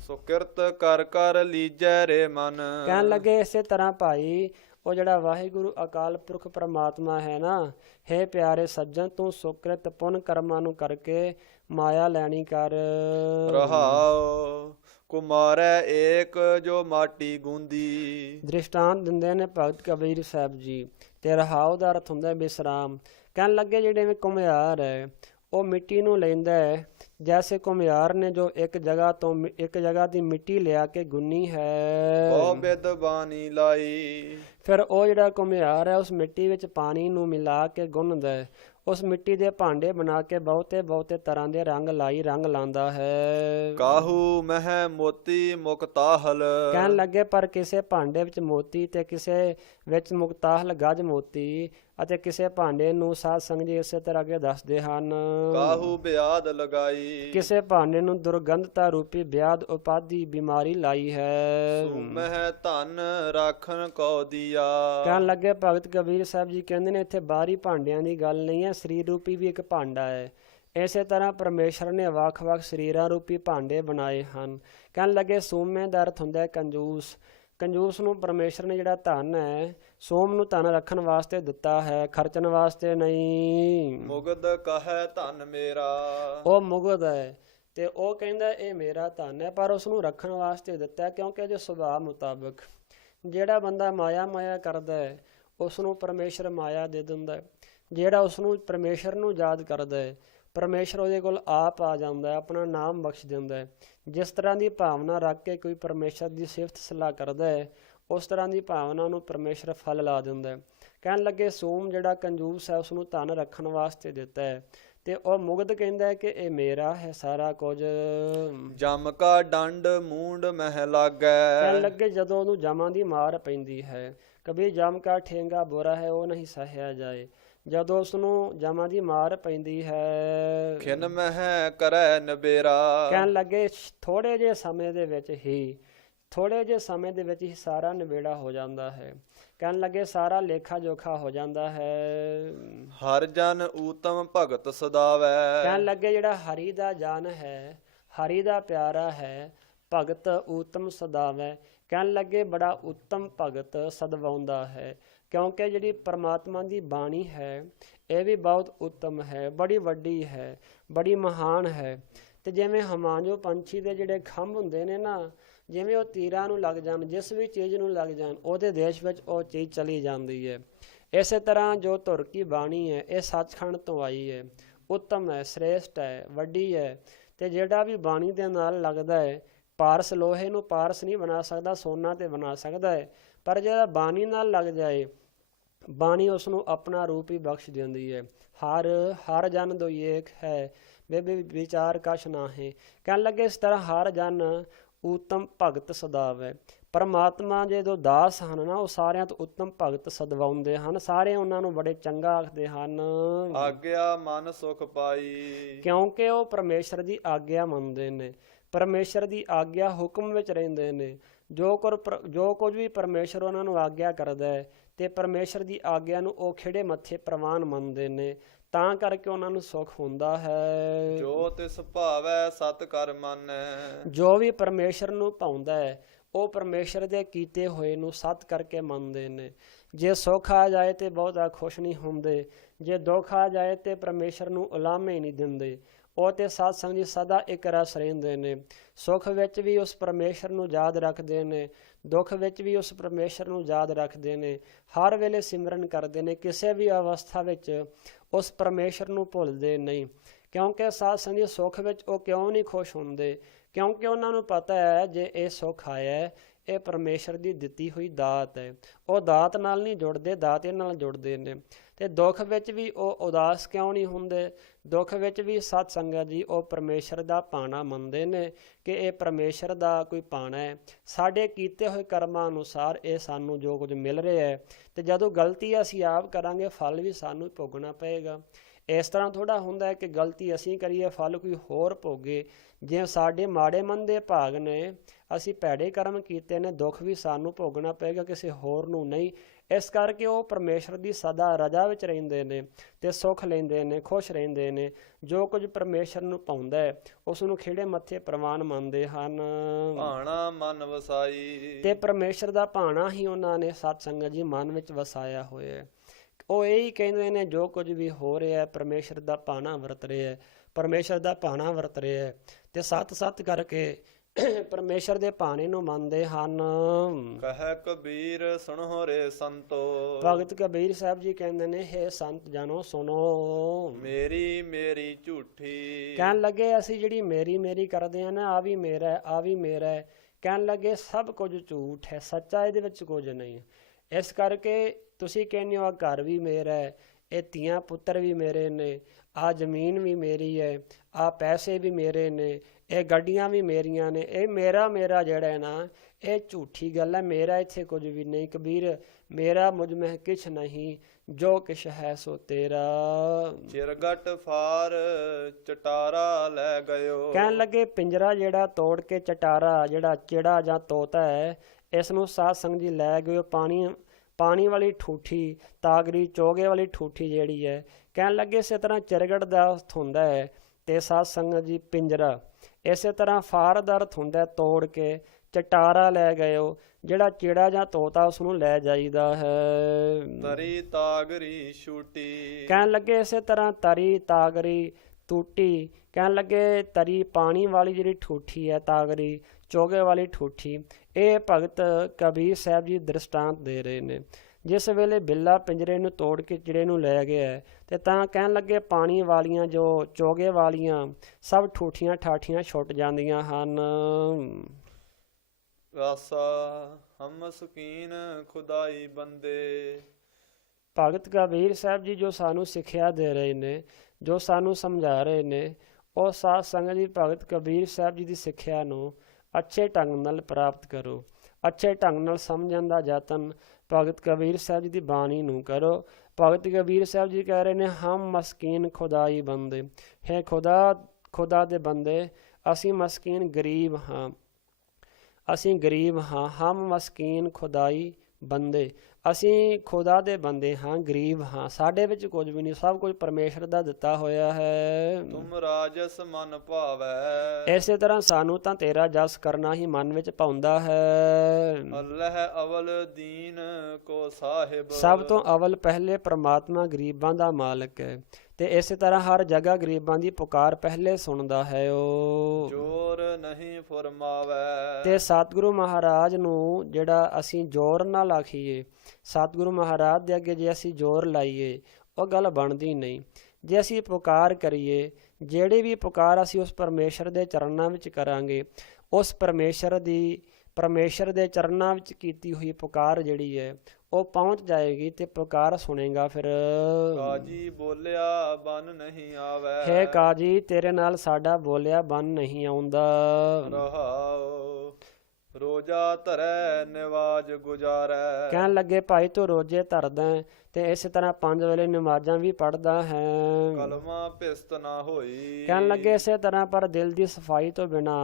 ਸੋ ਕਿਰਤ ਕਰ ਕਰ ਲੀਜੈ ਰੇ ਮਨ। ਕਹਿਣ ਲੱਗੇ ਇਸੇ ਤਰ੍ਹਾਂ ਭਾਈ ਉਹ ਜਿਹੜਾ ਵਾਹਿਗੁਰੂ ਅਕਾਲ ਪੁਰਖ ਪ੍ਰਮਾਤਮਾ ਹੈ ਨਾ, ਹੇ ਪਿਆਰੇ ਸੱਜਣ ਤੂੰ ਸੁਕ੍ਰਿਤ ਪੁੰਨ ਕਰਮਾਂ ਨੂੰ ਕਰਕੇ ਮਾਇਆ ਲੈਣੀ ਕਰ। ਰਹਾਉ ਕੁਮਾਰੈ ਏਕ ਜੋ ਮਾਟੀ ਗੂੰਦੀ। ਦ੍ਰਿਸ਼ਟਾਂਤ ਦਿੰਦੇ ਨੇ ਭਗਤ ਕਬੀਰ ਸਾਹਿਬ ਜੀ। ਤੇ ਰਹਾਉ ਦਾ ਅਰਥ ਹੁੰਦਾ ਵਿਸਰਾਮ। ਕਹਿਣ ਲੱਗੇ ਜਿਹੜੇ ਵੀ ਘੁਮਿਆਰ ਹੈ ਉਹ ਮਿੱਟੀ ਨੂੰ ਲੈਂਦਾ ਹੈ, ਜੈਸੇ ਘੁਮਿਆਰ ਨੇ ਜੋ ਇੱਕ ਜਗ੍ਹਾ ਦੀ ਮਿੱਟੀ ਲਿਆ ਕੇ ਗੁੰਨੀ ਹੈ, ਬਹੁ ਬਿਦ ਬਾਣੀ ਲਾਈ। ਫਿਰ ਉਹ ਜਿਹੜਾ ਘੁਮਿਆਰ ਹੈ ਉਸ ਮਿੱਟੀ ਵਿੱਚ ਪਾਣੀ ਨੂੰ ਮਿਲਾ ਕੇ ਗੁੰਨਦਾ ਹੈ, ਉਸ ਮਿੱਟੀ ਦੇ ਭਾਂਡੇ ਬਣਾ ਕੇ ਬਹੁਤੇ ਤਰ੍ਹਾਂ ਦੇ ਰੰਗ ਲਾਉਂਦਾ ਹੈ। ਕਾਹੂ ਮਹਿ ਮੋਤੀ ਮੁਕਤਾਹਲ। ਕਹਿਣ ਲੱਗੇ ਪਰ ਕਿਸੇ ਭਾਂਡੇ ਵਿੱਚ ਮੋਤੀ ਤੇ ਕਿਸੇ ਵਿੱਚ ਮੁਕਤਾਹਲ ਗਜ ਮੋਤੀ, ਅਤੇ ਕਿਸੇ ਭਾਂਡੇ ਨੂੰ ਸਾਧ ਸੰਗਤ ਜੀ ਇਸੇ ਤਰ੍ਹਾਂ ਅੱਗੇ ਦੱਸਦੇ ਹਨ। ਕਾਹੂ ਬਿਆਦ ਲਗਾਈ। ਕਿਸੇ ਭਾਂਡੇ ਨੂੰ ਦੁਰਗੰਧਤਾ ਰੂਪੀ ਬਿਆਦ ਉਪਾਧੀ ਬਿਮਾਰੀ ਲਾਈ ਹੈ। ਮਹਿ ਧਨ ਰਾਖਣ ਕੋ ਦੀਆ। ਕਹਿਣ ਲੱਗੇ ਭਗਤ ਕਬੀਰ ਸਾਹਿਬ ਜੀ ਕਹਿੰਦੇ ਨੇ ਇੱਥੇ ਬਾਹਰੀ ਭਾਂਡਿਆਂ ਦੀ ਗੱਲ ਨਹੀਂ ਹੈ, ਸਰੀਰ ਰੂਪੀ ਵੀ ਇੱਕ ਭਾਂਡਾ ਹੈ। ਇਸੇ ਤਰ੍ਹਾਂ ਪਰਮੇਸ਼ਰ ਨੇ ਵੱਖ-ਵੱਖ ਸਰੀਰਾਂ ਰੂਪੀ ਭਾਂਡੇ ਬਣਾਏ ਹਨ। ਕਹਿਣ ਲੱਗੇ ਸੋਮੇ ਦਾ ਅਰਥ ਹੁੰਦਾ ਹੈ ਕੰਜੂਸ। ਕੰਜੂਸ ਨੂੰ ਪਰਮੇਸ਼ਰ ਨੇ ਜਿਹੜਾ ਧਨ ਹੈ, ਸੋਮ ਨੂੰ ਧਨ ਰੱਖਣ ਵਾਸਤੇ ਦਿੱਤਾ ਹੈ, ਖਰਚਣ ਵਾਸਤੇ ਨਹੀਂ। ਮੁਗਧ ਕਹੈ ਧਨ ਮੇਰਾ। ਉਹ ਮੁਗਧ ਹੈ ਤੇ ਉਹ ਕਹਿੰਦਾ ਇਹ ਮੇਰਾ ਧਨ ਹੈ, ਪਰ ਉਸ ਨੂੰ ਰੱਖਣ ਵਾਸਤੇ ਦਿੱਤਾ, ਕਿਉਂਕਿ ਇਹਦੇ ਸੁਭਾਅ ਮੁਤਾਬਕ ਜਿਹੜਾ ਬੰਦਾ ਮਾਇਆ ਕਰਦਾ ਹੈ ਉਸ ਨੂੰ ਪਰਮੇਸ਼ਰ ਮਾਇਆ ਦੇ ਦਿੰਦਾ ਹੈ। ਜਿਹੜਾ ਉਸ ਨੂੰ ਪਰਮੇਸ਼ਰ ਨੂੰ ਯਾਦ ਕਰਦਾ ਹੈ ਪਰਮੇਸ਼ਰ ਉਹਦੇ ਕੋਲ ਆਪ ਆ ਜਾਂਦਾ ਹੈ, ਆਪਣਾ ਨਾਮ ਬਖਸ਼ ਦਿੰਦਾ ਹੈ। ਜਿਸ ਤਰ੍ਹਾਂ ਦੀ ਭਾਵਨਾ ਰੱਖ ਕੇ ਕੋਈ ਪਰਮੇਸ਼ਰ ਦੀ ਸਿਫਤ ਸਲਾਹ ਕਰਦਾ ਹੈ ਉਸ ਤਰ੍ਹਾਂ ਦੀ ਭਾਵਨਾ ਨੂੰ ਪਰਮੇਸ਼ਰ ਫਲ ਲਾ ਦਿੰਦਾ ਹੈ। ਕਹਿਣ ਲੱਗੇ ਸੋਮ ਜਿਹੜਾ ਕੰਜੂਸ ਹੈ ਉਸ ਨੂੰ ਧਨ ਰੱਖਣ ਵਾਸਤੇ ਦਿੱਤਾ ਹੈ, ਤੇ ਉਹ ਮੁਗਧ ਕਹਿੰਦਾ ਹੈ ਕਿ ਇਹ ਮੇਰਾ ਹੈ ਸਾਰਾ ਕੁਝ। ਜਮ ਕਾ ਡੰਡ ਮੂੰਡ ਮਹਿ ਲਾਗੈ। ਕਹਿਣ ਲੱਗੇ ਜਦੋਂ ਉਹਨੂੰ ਜਮਾਂ ਦੀ ਮਾਰ ਪੈਂਦੀ ਹੈ, ਕਬੀ ਜਮ ਕਾ ਠੇਂਗਾ ਬੁਰਾ ਹੈ ਉਹ ਨਹੀਂ ਸਹਿਆ ਜਾਏ। ਜਦੋਂ ਉਸ ਨੂੰ ਜਮਾਂ ਦੀ ਮਾਰ ਪੈਂਦੀ ਹੈ, ਖਿਨ ਮਹਿ ਕਰੈ ਨਬੇਰਾ। ਕਹਿਣ ਲੱਗੇ ਥੋੜੇ ਜਿਹੇ ਸਮੇਂ ਦੇ ਵਿੱਚ ਹੀ ਸਾਰਾ ਨਿਬੇੜਾ ਹੋ ਜਾਂਦਾ ਹੈ। ਕਹਿਣ ਲੱਗੇ ਸਾਰਾ ਲੇਖਾ ਜੋਖਾ ਹੋ ਜਾਂਦਾ ਹੈ। ਹਰ ਜਨ ਊਤਮ ਭਗਤ ਸਦਾਵੈ। ਕਹਿਣ ਲੱਗੇ ਜਿਹੜਾ ਹਰੀ ਦਾ ਜਨ ਹੈ, ਹਰੀ ਦਾ ਪਿਆਰਾ ਹੈ, ਭਗਤ ਊਤਮ ਸਦਾਵੈ। ਕਹਿਣ ਲੱਗੇ ਬੜਾ ਉੱਤਮ ਭਗਤ ਸਦਵਾਉਂਦਾ ਹੈ, ਕਿਉਂਕਿ ਜਿਹੜੀ ਪਰਮਾਤਮਾ ਦੀ ਬਾਣੀ ਹੈ ਇਹ ਵੀ ਬਹੁਤ ਉੱਤਮ ਹੈ, ਬੜੀ ਵੱਡੀ ਹੈ, ਬੜੀ ਮਹਾਨ ਹੈ। ਤੇ ਜਿਵੇਂ ਹਮਾਂਜੋ ਪੰਛੀ ਦੇ ਜਿਹੜੇ ਖੰਭ ਹੁੰਦੇ ਨੇ ਨਾ, ਜਿਵੇਂ ਉਹ ਤੀਰਾਂ ਨੂੰ ਲੱਗ ਜਾਣ, ਜਿਸ ਵੀ ਚੀਜ਼ ਨੂੰ ਲੱਗ ਜਾਣ ਉਹਦੇ ਦੇਸ਼ ਵਿੱਚ ਉਹ ਚੀਜ਼ ਚਲੀ ਜਾਂਦੀ ਹੈ। ਇਸੇ ਤਰ੍ਹਾਂ ਜੋ ਧੁਰ ਕੀ ਬਾਣੀ ਹੈ ਇਹ ਸੱਚਖੰਡ ਤੋਂ ਆਈ ਹੈ, ਉੱਤਮ ਹੈ, ਸ੍ਰੇਸ਼ਟ ਹੈ, ਵੱਡੀ ਹੈ। ਤੇ ਜਿਹੜਾ ਵੀ ਬਾਣੀ ਦੇ ਨਾਲ ਲੱਗਦਾ ਹੈ, ਪਾਰਸ ਲੋਹੇ ਨੂੰ ਪਾਰਸ ਨਹੀਂ ਬਣਾ ਸਕਦਾ, ਸੋਨਾ ਤੇ ਬਣਾ ਸਕਦਾ ਹੈ, ਪਰ ਜਿਹੜਾ ਬਾਣੀ ਨਾਲ ਲੱਗ ਜਾਏ ਬਾਣੀ ਉਸ ਨੂੰ ਆਪਣਾ ਰੂਪ ਹੀ ਬਖਸ਼ ਦਿੰਦੀ ਹੈ। ਹਰ ਜਨ ਦੋ ਏਕ ਹੈ, ਬੇਬੇ ਵਿਚਾਰ ਕਛ ਨਾ ਹੈ। ਕਹਿਣ ਲੱਗੇ ਇਸ ਤਰ੍ਹਾਂ ਹਰ ਜਨ ਉੱਤਮ ਭਗਤ ਸਦਾਵੈ। ਪਰਮਾਤਮਾ ਜਦੋਂ ਦਾਸ ਹਨ ਨਾ ਉਹ ਸਾਰਿਆਂ ਤੋਂ ਉੱਤਮ ਭਗਤ ਸਦਵਾਉਂਦੇ ਹਨ, ਸਾਰੇ ਉਹਨਾਂ ਨੂੰ ਬੜੇ ਚੰਗਾ ਆਖਦੇ ਹਨ। ਆਗਿਆ ਮਨ ਸੁਖ ਪਾਈ। ਕਿਉਂਕਿ ਉਹ ਪਰਮੇਸ਼ਰ ਦੀ ਆਗਿਆ ਮੰਨਦੇ ਨੇ, ਪਰਮੇਸ਼ਰ ਦੀ ਆਗਿਆ ਹੁਕਮ ਵਿੱਚ ਰਹਿੰਦੇ ਨੇ। ਜੋ ਕੁਝ ਵੀ ਪਰਮੇਸ਼ਰ ਉਹਨਾਂ ਨੂੰ ਆਗਿਆ ਕਰਦਾ ਹੈ ਤੇ ਪਰਮੇਸ਼ਰ ਦੀ ਆਗਿਆ ਨੂੰ ਉਹ ਖਿੜੇ ਮੱਥੇ ਪ੍ਰਵਾਨ ਮੰਨਦੇ ਨੇ, ਤਾਂ ਕਰਕੇ ਉਹਨਾਂ ਨੂੰ ਸੁੱਖ ਹੁੰਦਾ ਹੈ। ਜੋ ਤਿਸ ਭਾਵੈ ਸਤ ਕਰ ਮੰਨੈ। ਜੋ ਵੀ ਪਰਮੇਸ਼ਰ ਨੂੰ ਭਾਉਂਦਾ ਹੈ ਉਹ ਪਰਮੇਸ਼ਰ ਦੇ ਕੀਤੇ ਹੋਏ ਨੂੰ ਸਤ ਕਰਕੇ ਮੰਨਦੇ ਨੇ। ਜੇ ਸੁੱਖ ਆ ਜਾਏ ਤੇ ਬਹੁਤਾ ਖੁਸ਼ ਨਹੀਂ ਹੁੰਦੇ, ਜੇ ਦੁੱਖ ਆ ਜਾਏ ਤੇ ਪਰਮੇਸ਼ਰ ਨੂੰ ਉਲਾਮੇ ਨਹੀਂ ਦਿੰਦੇ। ਉਹ ਤੇ ਸਾਧ ਸੰਗਤ ਜੀ ਸਦਾ ਇੱਕ ਰਸ ਰਹਿੰਦੇ ਨੇ, ਸੁੱਖ ਵਿੱਚ ਵੀ ਉਸ ਪਰਮੇਸ਼ਰ ਨੂੰ ਯਾਦ ਰੱਖਦੇ ਨੇ, ਦੁੱਖ ਵਿੱਚ ਵੀ ਉਸ ਪਰਮੇਸ਼ਰ ਨੂੰ ਯਾਦ ਰੱਖਦੇ ਨੇ, ਹਰ ਵੇਲੇ ਸਿਮਰਨ ਕਰਦੇ ਨੇ, ਕਿਸੇ ਵੀ ਅਵਸਥਾ ਵਿੱਚ ਉਸ ਪਰਮੇਸ਼ਰ ਨੂੰ ਭੁੱਲਦੇ ਨਹੀਂ। ਕਿਉਂਕਿ ਸਾਧ ਸੰਗਤ ਜੀ ਸੁੱਖ ਵਿੱਚ ਉਹ ਕਿਉਂ ਨਹੀਂ ਖੁਸ਼ ਹੁੰਦੇ? ਕਿਉਂਕਿ ਉਹਨਾਂ ਨੂੰ ਪਤਾ ਹੈ ਜੇ ਇਹ ਸੁੱਖ ਆਇਆ ਇਹ ਪਰਮੇਸ਼ਰ ਦੀ ਦਿੱਤੀ ਹੋਈ ਦਾਤ ਹੈ। ਉਹ ਦਾਤ ਨਾਲ ਨਹੀਂ ਜੁੜਦੇ, ਦਾਤੇ ਨਾਲ ਜੁੜਦੇ ਨੇ। ਤੇ ਦੁੱਖ ਵਿੱਚ ਵੀ ਉਹ ਉਦਾਸ ਕਿਉਂ ਨਹੀਂ ਹੁੰਦੇ? ਦੁੱਖ ਵਿੱਚ ਵੀ ਸਤ ਸੰਗਤ ਜੀ ਉਹ ਪਰਮੇਸ਼ਰ ਦਾ ਪਾਣਾ ਮੰਨਦੇ ਨੇ ਕਿ ਇਹ ਪਰਮੇਸ਼ਰ ਦਾ ਕੋਈ ਪਾਣਾ ਹੈ, ਸਾਡੇ ਕੀਤੇ ਹੋਏ ਕਰਮਾਂ ਅਨੁਸਾਰ ਇਹ ਸਾਨੂੰ ਜੋ ਕੁਝ ਮਿਲ ਰਿਹਾ ਹੈ। ਤੇ ਜਦੋਂ ਗਲਤੀ ਅਸੀਂ ਆਪ ਕਰਾਂਗੇ ਫਲ ਵੀ ਸਾਨੂੰ ਭੋਗਣਾ ਪਏਗਾ। ਇਸ ਤਰ੍ਹਾਂ ਥੋੜ੍ਹਾ ਹੁੰਦਾ ਹੈ ਕਿ ਗਲਤੀ ਅਸੀਂ ਕਰੀਏ ਫਲ ਕੋਈ ਹੋਰ ਭੋਗੇ। ਜੇ ਸਾਡੇ ਮਾੜੇ ਮਨ ਦੇ ਭਾਗ ਨੇ, ਅਸੀਂ ਭੈੜੇ ਕਰਮ ਕੀਤੇ ਨੇ, ਦੁੱਖ ਵੀ ਸਾਨੂੰ ਭੋਗਣਾ ਪਏਗਾ, ਕਿਸੇ ਹੋਰ ਨੂੰ ਨਹੀਂ। ਇਸ ਕਰਕੇ ਉਹ ਪਰਮੇਸ਼ਰ ਦੀ ਸਦਾ ਰਜਾ ਵਿੱਚ ਰਹਿੰਦੇ ਨੇ ਤੇ ਸੁੱਖ ਲੈਂਦੇ ਨੇ, ਖੁਸ਼ ਰਹਿੰਦੇ ਨੇ। ਜੋ ਕੁਝ ਪਰਮੇਸ਼ਰ ਨੂੰ ਭਾਉਂਦਾ ਹੈ ਉਸ ਨੂੰ ਖਿਹੜੇ ਮੱਥੇ ਪ੍ਰਵਾਨ ਮੰਨਦੇ ਹਨ ਭਾਣਾ ਮਨ ਵਸਾਈ। ਤੇ ਪਰਮੇਸ਼ਰ ਦਾ ਭਾਣਾ ਹੀ ਉਹਨਾਂ ਨੇ ਸਤ ਸੰਗਤ ਜੀ ਮਨ ਵਿੱਚ ਵਸਾਇਆ ਹੋਇਆ ਹੈ। ਉਹ ਇਹ ਹੀ ਕਹਿੰਦੇ ਨੇ ਜੋ ਕੁਝ ਵੀ ਹੋ ਰਿਹਾ ਹੈ ਪਰਮੇਸ਼ਰ ਦਾ ਭਾਣਾ ਵਰਤ ਰਿਹਾ ਹੈ, ਪਰਮੇਸ਼ਰ ਦਾ ਭਾਣਾ ਵਰਤ ਰਿਹਾ ਹੈ ਤੇ ਸਤ ਸਤ ਕਰਕੇ ਪਰਮੇਸ਼ਰ ਦੇ ਭਾਣੇ ਨੂੰ ਮੰਨਦੇ ਹਨ। ਕਹੈ ਕਬੀਰ ਸੁਣੋ ਰੇ ਸੰਤੋ। ਭਗਤ ਕਬੀਰ ਸਾਹਿਬ ਜੀ ਕਹਿੰਦੇ ਨੇ ਹੇ ਸੰਤ ਜਨੋ ਸੁਣੋ, ਮੇਰੀ ਮੇਰੀ ਝੂਠੀ। ਕਹਿਣ ਲੱਗੇ ਅਸੀਂ ਜਿਹੜੀ ਮੇਰੀ ਮੇਰੀ ਕਰਦੇ ਆ ਨਾ, ਆ ਵੀ ਮੇਰਾ ਹੈ, ਆ ਵੀ ਮੇਰਾ ਹੈ, ਕਹਿਣ ਲੱਗੇ ਸਭ ਕੁਝ ਝੂਠ ਹੈ, ਸੱਚਾ ਇਹਦੇ ਵਿੱਚ ਕੁਝ ਨਹੀਂ। ਇਸ ਕਰਕੇ ਤੁਸੀਂ ਕਹਿੰਦੇ ਹੋ ਆ ਘਰ ਵੀ ਮੇਰਾ ਹੈ, ਇਹ ਧੀਆਂ ਪੁੱਤਰ ਵੀ ਮੇਰੇ ਨੇ, ਆ ਜ਼ਮੀਨ ਵੀ ਮੇਰੀ ਹੈ, ਆ ਪੈਸੇ ਵੀ ਮੇਰੇ ਨੇ, ਇਹ ਗੱਡੀਆਂ ਵੀ ਮੇਰੀਆਂ ਨੇ, ਇਹ ਮੇਰਾ ਮੇਰਾ ਜਿਹੜਾ ਹੈ ਨਾ ਇਹ ਝੂਠੀ ਗੱਲ ਹੈ। ਮੇਰਾ ਇੱਥੇ ਕੁਝ ਵੀ ਨਹੀਂ। ਕਬੀਰ ਮੇਰਾ ਮੁਝ ਮਹਿ ਕਿਛ ਨਹੀਂ, ਜੋ ਕਿਛ ਹੈ ਸੋ ਤੇਰਾ। ਚਿਰਗਟ ਫਾਰ ਚਟਾਰਾ ਲੈ ਗਇਓ। ਕਹਿਣ ਲੱਗੇ ਪਿੰਜਰਾ ਜਿਹੜਾ ਤੋੜ ਕੇ ਚਟਾਰਾ ਜਿਹੜਾ ਚਿੜਾ ਜਾਂ ਤੋਤਾ ਹੈ ਇਸ ਨੂੰ ਸਾਧ ਸੰਗਤ ਜੀ ਲੈ ਗਏ। ਪਾਣੀ ਵਾਲੀ ਠੂਠੀ ਤਾਗਰੀ ਚੋਗੇ ਵਾਲੀ ਠੂਠੀ ਜਿਹੜੀ ਹੈ, ਕਹਿਣ ਲੱਗੇ ਇਸੇ ਤਰ੍ਹਾਂ ਚਿਰਗਟ ਦਾ ਅਰਥ ਹੁੰਦਾ ਹੈ ਤੇ ਸਾਧ ਸੰਗਤ ਜੀ ਪਿੰਜਰਾ। ਇਸੇ ਤਰ੍ਹਾਂ ਫਾਰ ਦਾ ਅਰਥ ਹੁੰਦਾ ਤੋੜ ਕੇ, ਚਟਾਰਾ ਲੈ ਗਇਓ ਜਿਹੜਾ ਚਿੜਾ ਜਾਂ ਤੋਤਾ ਉਸ ਨੂੰ ਲੈ ਜਾਈਦਾ ਹੈ। ਤਰੀ ਤਾਗਰੀ ਛੂਟੀ। ਕਹਿਣ ਲੱਗੇ ਇਸੇ ਤਰ੍ਹਾਂ ਤਰੀ ਤਾਗਰੀ ਟੂਟੀ, ਕਹਿਣ ਲੱਗੇ ਤਰੀ ਪਾਣੀ ਵਾਲੀ ਜਿਹੜੀ ਠੂਠੀ ਹੈ, ਤਾਗਰੀ ਚੋਗੇ ਵਾਲੀ ਠੂਠੀ। ਇਹ ਭਗਤ ਕਬੀਰ ਸਾਹਿਬ ਜੀ ਦ੍ਰਿਸ਼ਟਾਂਤ ਦੇ ਰਹੇ ਨੇ। ਜਿਸ ਵੇਲੇ ਬਿੱਲਾ ਪਿੰਜਰੇ ਨੂੰ ਤੋੜ ਕੇ ਚਿੜੇ ਨੂੰ ਲੈ ਗਿਆ ਤੇ ਤਾਂ ਕਹਿਣ ਲੱਗੇ ਪਾਣੀ ਵਾਲੀਆਂ ਜੋ ਚੋਗੇ ਵਾਲੀਆਂ ਸਭ ਠੂਠੀਆਂ ਠਾਠੀਆਂ ਛੁੱਟ ਜਾਂਦੀਆਂ ਹਨ। ਰਾਸਾ ਹਮ ਸਕੀਨ ਖੁਦਾਈ ਬੰਦੇ। ਭਗਤ ਕਬੀਰ ਸਾਹਿਬ ਜੀ ਜੋ ਸਾਨੂੰ ਸਿੱਖਿਆ ਦੇ ਰਹੇ ਨੇ, ਜੋ ਸਾਨੂੰ ਸਮਝਾ ਰਹੇ ਨੇ, ਉਹ ਸਾਧ ਸੰਗਤ ਜੀ ਭਗਤ ਕਬੀਰ ਸਾਹਿਬ ਜੀ ਦੀ ਸਿੱਖਿਆ ਨੂੰ ਅੱਛੇ ਢੰਗ ਨਾਲ ਪ੍ਰਾਪਤ ਕਰੋ। ਅੱਛੇ ਢੰਗ ਨਾਲ ਸਮਝਣ ਦਾ ਯਤਨ ਭਗਤ ਕਬੀਰ ਸਾਹਿਬ ਜੀ ਦੀ ਬਾਣੀ ਨੂੰ ਕਰੋ। ਭਗਤ ਕਬੀਰ ਸਾਹਿਬ ਜੀ ਕਹਿ ਰਹੇ ਨੇ ਹਮ ਮਸਕੀਨ ਖੁਦਾਈ ਬੰਦੇ। ਹੈ ਖੁਦਾ ਦੇ ਬੰਦੇ, ਅਸੀਂ ਮਸਕੀਨ ਗਰੀਬ ਹਾਂ, ਅਸੀਂ ਗਰੀਬ ਹਾਂ। ਹਮ ਮਸਕੀਨ ਖੁਦਾਈ ਬੰਦੇ, ਅਸੀਂ ਖੁਦਾ ਦੇ ਬੰਦੇ ਹਾਂ, ਗਰੀਬ ਹਾਂ, ਸਾਡੇ ਵਿੱਚ ਕੁਝ ਵੀ ਨਹੀਂ, ਸਭ ਕੁਝ ਪਰਮੇਸ਼ਰ ਦਾ ਦਿੱਤਾ ਹੋਇਆ ਹੈ। ਤੁਮ ਰਾਜਸ ਮਨ ਭਾਵੈ। ਇਸੇ ਤਰ੍ਹਾਂ ਸਾਨੂੰ ਤਾਂ ਤੇਰਾ ਜਸ ਕਰਨਾ ਹੀ ਮਨ ਵਿੱਚ ਪਾਉਂਦਾ ਹੈ। ਅੱਲਹ ਅਵਲ ਦੀਨ ਕੋ ਸਾਹਿਬ। ਸਭ ਤੋਂ ਅਵਲ ਪਹਿਲੇ ਪ੍ਰਮਾਤਮਾ ਗਰੀਬਾਂ ਦਾ ਮਾਲਕ ਹੈ ਤੇ ਇਸੇ ਤਰ੍ਹਾਂ ਹਰ ਜਗ੍ਹਾ ਗਰੀਬਾਂ ਦੀ ਪੁਕਾਰ ਪਹਿਲੇ ਸੁਣਦਾ ਹੈ ਉਹ। ਜੋਰ ਨਹੀਂ ਫਰਮਾਵੈ। ਤੇ ਸਤਿਗੁਰੂ ਮਹਾਰਾਜ ਨੂੰ ਜਿਹੜਾ ਅਸੀਂ ਜ਼ੋਰ ਨਾਲ ਆਖੀਏ, ਸਤਿਗੁਰੂ ਮਹਾਰਾਜ ਦੇ ਅੱਗੇ ਜੇ ਅਸੀਂ ਜ਼ੋਰ ਲਾਈਏ ਉਹ ਗੱਲ ਬਣਦੀ ਨਹੀਂ। ਜੇ ਅਸੀਂ ਪੁਕਾਰ ਕਰੀਏ, ਜਿਹੜੀ ਵੀ ਪੁਕਾਰ ਅਸੀਂ ਉਸ ਪਰਮੇਸ਼ਰ ਦੇ ਚਰਨਾਂ ਵਿੱਚ ਕਰਾਂਗੇ, ਉਸ ਪਰਮੇਸ਼ਰ ਦੇ ਚਰਨਾਂ ਵਿੱਚ ਕੀਤੀ ਹੋਈ ਪੁਕਾਰ ਜਿਹੜੀ ਹੈ ਉਹ ਪਹੁੰਚ ਜਾਏਗੀ ਤੇ ਪੁਕਾਰ ਸੁਣੇਗਾ। ਫਿਰ ਕਾਜੀ ਬੋਲਿਆ ਬਨ ਨਹੀਂ ਆਵੈ। ਹੈ ਕਾਜੀ ਤੇਰੇ ਨਾਲ ਸਾਡਾ ਬੋਲਿਆ ਬਨ ਨਹੀਂ ਆਉਂਦਾ। ਰਹਾਉ ਰੋਜਾ ਧਰੈ ਨਿਵਾਜ ਗੁਜ਼ਾਰੈ। ਕਹਿਣ ਲੱਗੇ ਭਾਈ ਤੂੰ ਰੋਜੇ ਧਰਦਾ ਤੇ ਇਸੇ ਤਰ੍ਹਾਂ 5 ਵੇਲੇ ਨਮਾਜ਼ਾਂ ਵੀ ਪੜ੍ਹਦਾ ਹੈ। ਕਲਮਾ ਪਿਸਤ ਨਾ ਹੋਈ। ਕਹਿਣ ਲੱਗੇ ਇਸੇ ਤਰ੍ਹਾਂ ਪਰ ਦਿਲ ਦੀ ਸਫਾਈ ਤੋਂ ਬਿਨਾ